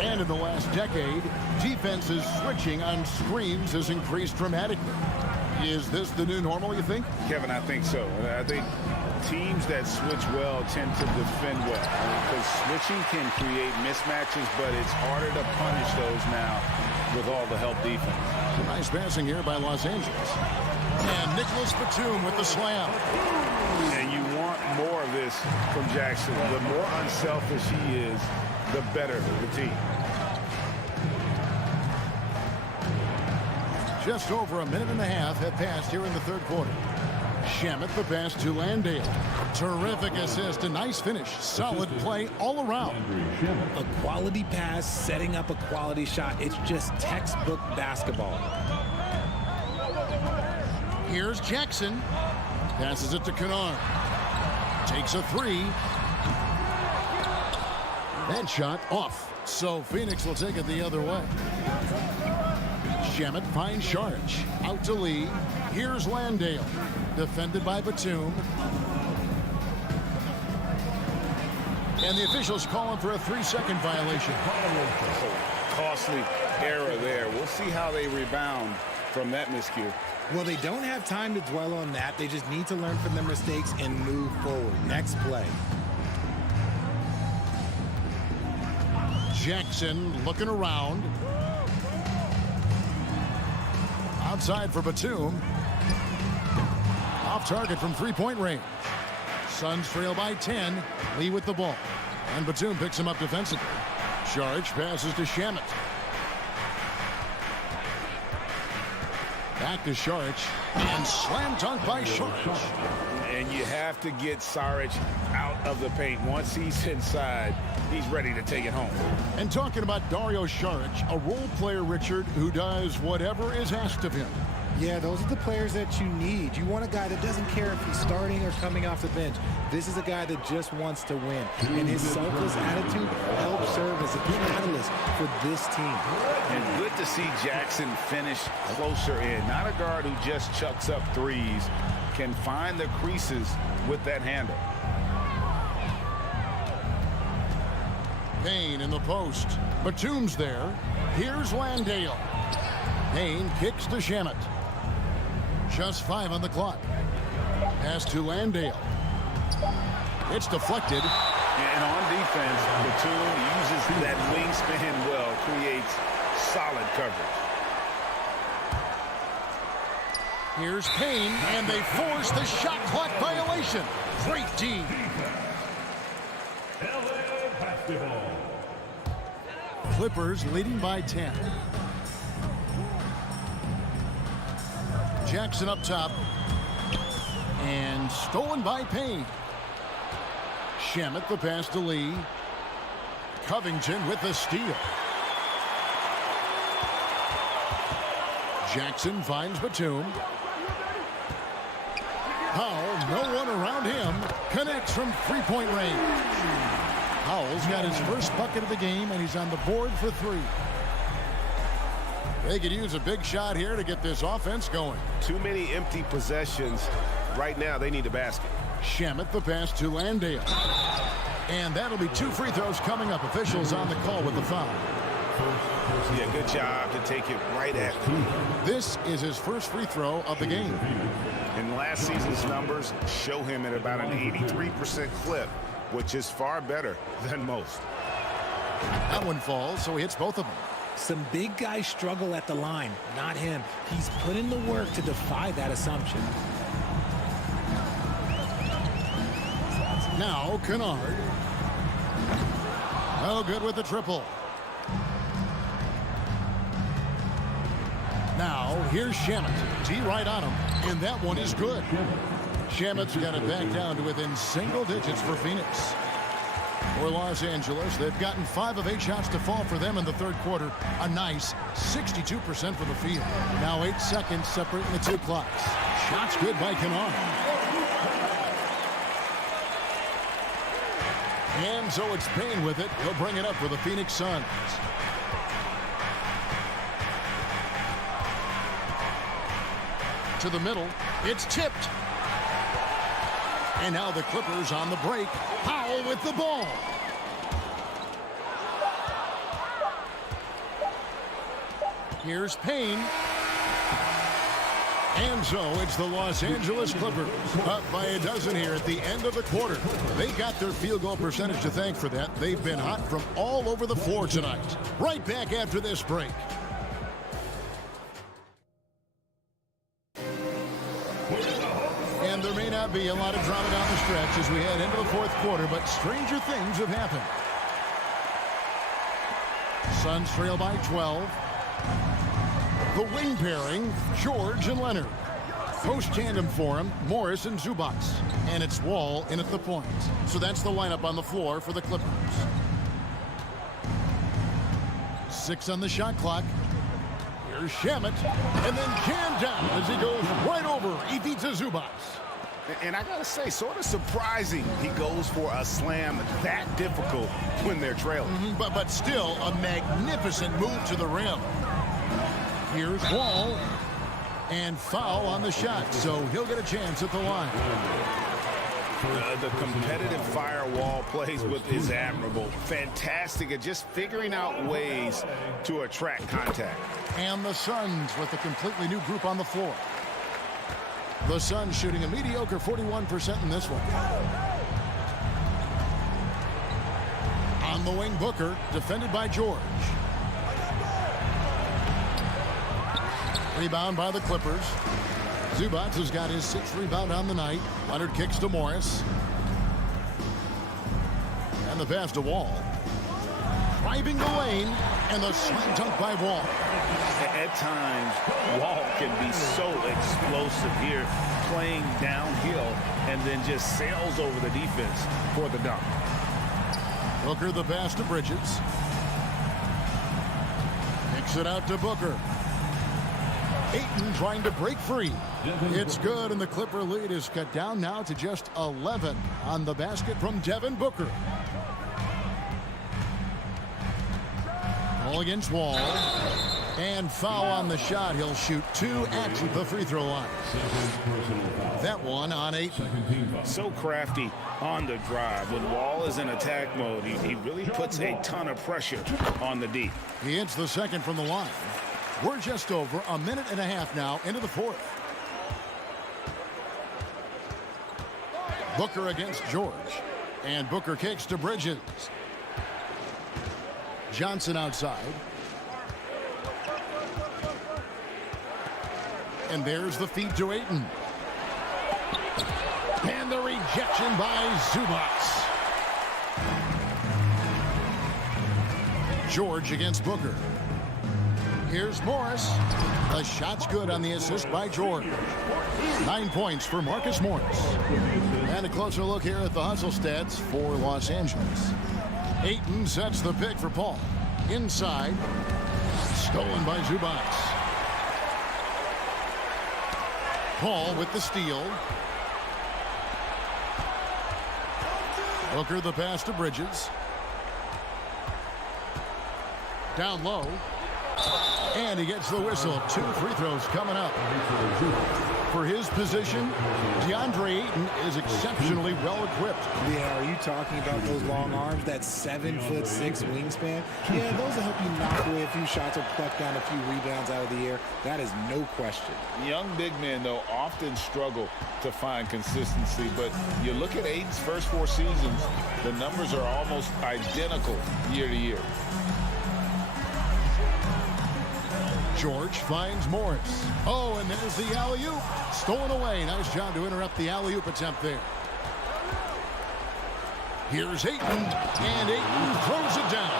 And in the last decade, defenses switching on screens has increased dramatically. Is this the new normal, you think? Kevin, I think so. I think teams that switch well tend to defend well. Because switching can create mismatches, but it's harder to punish those now with all the help defense. Nice passing here by Los Angeles. And Nicholas Batum with the slam. And you want more of this from Jackson. The more unselfish he is, the better for the team. Just over a minute and a half have passed here in the third quarter. Shamet the pass to Landale. Terrific assist, a nice finish. Solid play all around. A quality pass, setting up a quality shot. It's just textbook basketball. Here's Jackson. Passes it to Kennard. Takes a 3. That shot off. So Phoenix will take it the other way. Shamet finds Saric. Out to Lee. Here's Landale. Defended by Batum. And the officials calling for a 3-second violation. Costly error there. We'll see how they rebound from that miscue. Well, they don't have time to dwell on that. They just need to learn from their mistakes and move forward. Next play. Jackson looking around. Outside for Batum. Off target from three-point range. Suns trail by 10. Lee with the ball. And Batum picks him up defensively. Sharge passes to Shamet. Back to Sharge. And slam dunk by Sharge. And you have to get Saric out of the paint. Once he's inside, he's ready to take it home. And talking about Dario Saric, a role player, Richard, who does whatever is asked of him. Yeah, those are the players that you need. You want a guy that doesn't care if he's starting or coming off the bench. This is a guy that just wants to win. And his selfless attitude helps serve as a catalyst for this team. And good to see Jackson finish closer in. Not a guard who just chucks up threes. Can find the creases with that handle. Payne in the post. Batum's there. Here's Landale. Payne kicks to Shamet. Just 5 on the clock. Pass to Landale. It's deflected. And on defense, Batum uses that wingspan well, creates solid coverage. Here's Payne, and they force the shot clock violation. Great D. Clippers leading by 10. Jackson up top. And stolen by Payne. Shamet the pass to Lee. Covington with the steal. Jackson finds Batum. Powell, no one around him, connects from three-point range. Powell's got his first bucket of the game, and he's on the board for 3. They could use a big shot here to get this offense going. Too many empty possessions. Right now, they need a basket. Shamet the pass to Landale. And that'll be 2 free throws coming up. Officials on the call with the foul. Yeah, good job to take it right at him. This is his first free throw of the game. And last season's numbers show him at about an 83% clip, which is far better than most. That one falls, so he hits both of them. Some big guys struggle at the line, not him. He's put in the work to defy that assumption. Now Kennard. No good with the triple. Now here's Shamet. T right on him, and that one is good. Shamet's got it back down to within single digits for Phoenix. For Los Angeles, they've gotten 5 of 8 shots to fall for them in the third quarter. A nice 62% from the field. Now 8 seconds separating the 2 clocks. Shots good by Kennard. And so it's Payne with it. He'll bring it up for the Phoenix Suns. To the middle. It's tipped. And now the Clippers on the break. Powell with the ball. Here's Payne. And so it's the Los Angeles Clippers up by a dozen here at the end of the quarter. They got their field goal percentage to thank for that. They've been hot from all over the floor tonight. Right back after this break. And there may not be a lot of drama down the stretch as we head into the fourth quarter, but stranger things have happened. Suns trail by 12. The wing pairing, George and Leonard. Post tandem for him, Morris and Zubac. And it's Wall in at the point. So that's the lineup on the floor for the Clippers. 6 on the shot clock. Here's Shamet. And then Cam down as he goes right over Ivica Zubac. And I gotta say, sort of surprising he goes for a slam that difficult when they're trailing. But still a magnificent move to the rim. Here's Wall. And foul on the shot, so he'll get a chance at the line. The competitive firewall plays with is admirable. Fantastic at just figuring out ways to attract contact. And the Suns with a completely new group on the floor. The Suns shooting a mediocre 41% in this one. On the wing, Booker, defended by George. Rebound by the Clippers. Zubac has got his 6th rebound on the night. Leonard kicks to Morris. And the pass to Wall. Driving the lane, and the slam dunk by Wall. At times, Wall can be so explosive here, playing downhill, and then just sails over the defense for the dunk. Booker the pass to Bridges. Kicks it out to Booker. Ayton trying to break free. It's good, and the Clipper lead is cut down now to just 11 on the basket from Devin Booker. Ball against Wall. And foul on the shot. He'll shoot 2 at the free throw line. That one on 8. So crafty on the drive. When Wall is in attack mode, he really puts a ton of pressure on the D. He hits the second from the line. We're just over a minute and a half now into the 4th. Booker against George. And Booker kicks to Bridges. Johnson outside. And there's the feed to Ayton. And the rejection by Zubac. George against Booker. Here's Morris. The shot's good on the assist by George. 9 points for Marcus Morris. And a closer look here at the hustle stats for Los Angeles. Ayton sets the pick for Paul. Inside. Stolen by Zubac. Paul with the steal. Booker the pass to Bridges. Down low. And he gets the whistle. 2 free throws coming up. For his position, DeAndre Ayton is exceptionally well equipped. Yeah, are you talking about those long arms, that 7'6" wingspan? Yeah, those will help you knock away a few shots or pluck down a few rebounds out of the air. That is no question. Young big men, though, often struggle to find consistency. But you look at Ayton's first 4 seasons, the numbers are almost identical year to year. George finds Morris. Oh, and there's the alley-oop. Stolen away. Nice job to interrupt the alley-oop attempt there. Here's Ayton, and Ayton throws it down.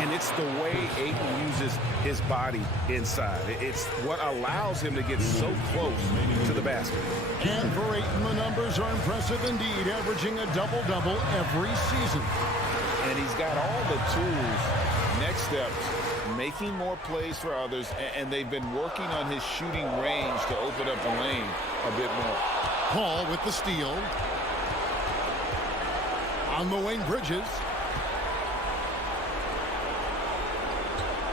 And it's the way Ayton uses his body inside. It's what allows him to get so close to the basket. And for Ayton, the numbers are impressive indeed, averaging a double-double every season. And he's got all the tools. Next steps, making more plays for others, and they've been working on his shooting range to open up the lane a bit more. Paul with the steal. On the wing, Bridges.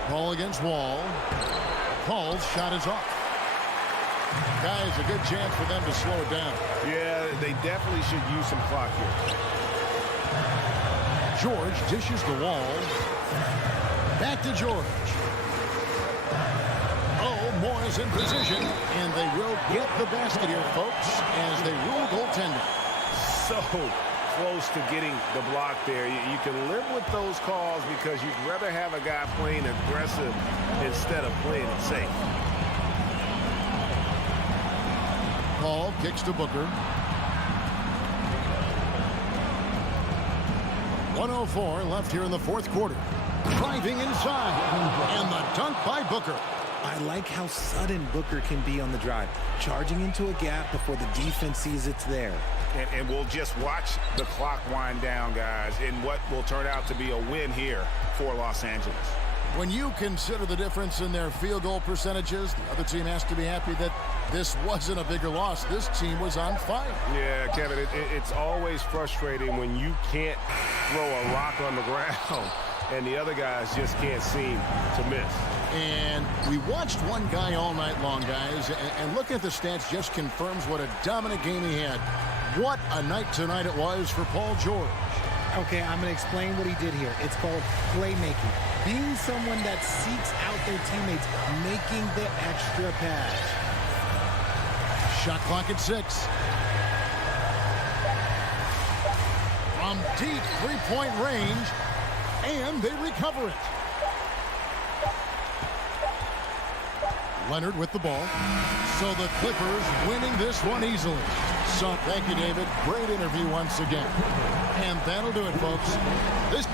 Paul against Wall. Paul's shot is off. Guys, a good chance for them to slow it down. Yeah, they definitely should use some clock here. George dishes the Wall. Back to George. Oh, Morris in position, and they will get the basket here, folks, as they rule goaltending. So close to getting the block there. You can live with those calls because you'd rather have a guy playing aggressive instead of playing it safe. Paul kicks to Booker. 1:04 left here in the 4th quarter. Driving inside, and the dunk by Booker. I like how sudden Booker can be on the drive, charging into a gap before the defense sees it's there. And we'll just watch the clock wind down, guys, in what will turn out to be a win here for Los Angeles. When you consider the difference in their field goal percentages, the other team has to be happy that this wasn't a bigger loss. This team was on fire. Yeah, Kevin, it's always frustrating when you can't throw a rock on the ground and the other guys just can't seem to miss. And we watched one guy all night long, guys, and looking at the stats just confirms what a dominant game he had. What a night tonight it was for Paul George. Okay, I'm going to explain what he did here. It's called playmaking. Being someone that seeks out their teammates, making the extra pass. Shot clock at 6. From deep three-point range, and they recover it. Leonard with the ball. So the Clippers winning this one easily. So thank you, David. Great interview once again. And that'll do it, folks. This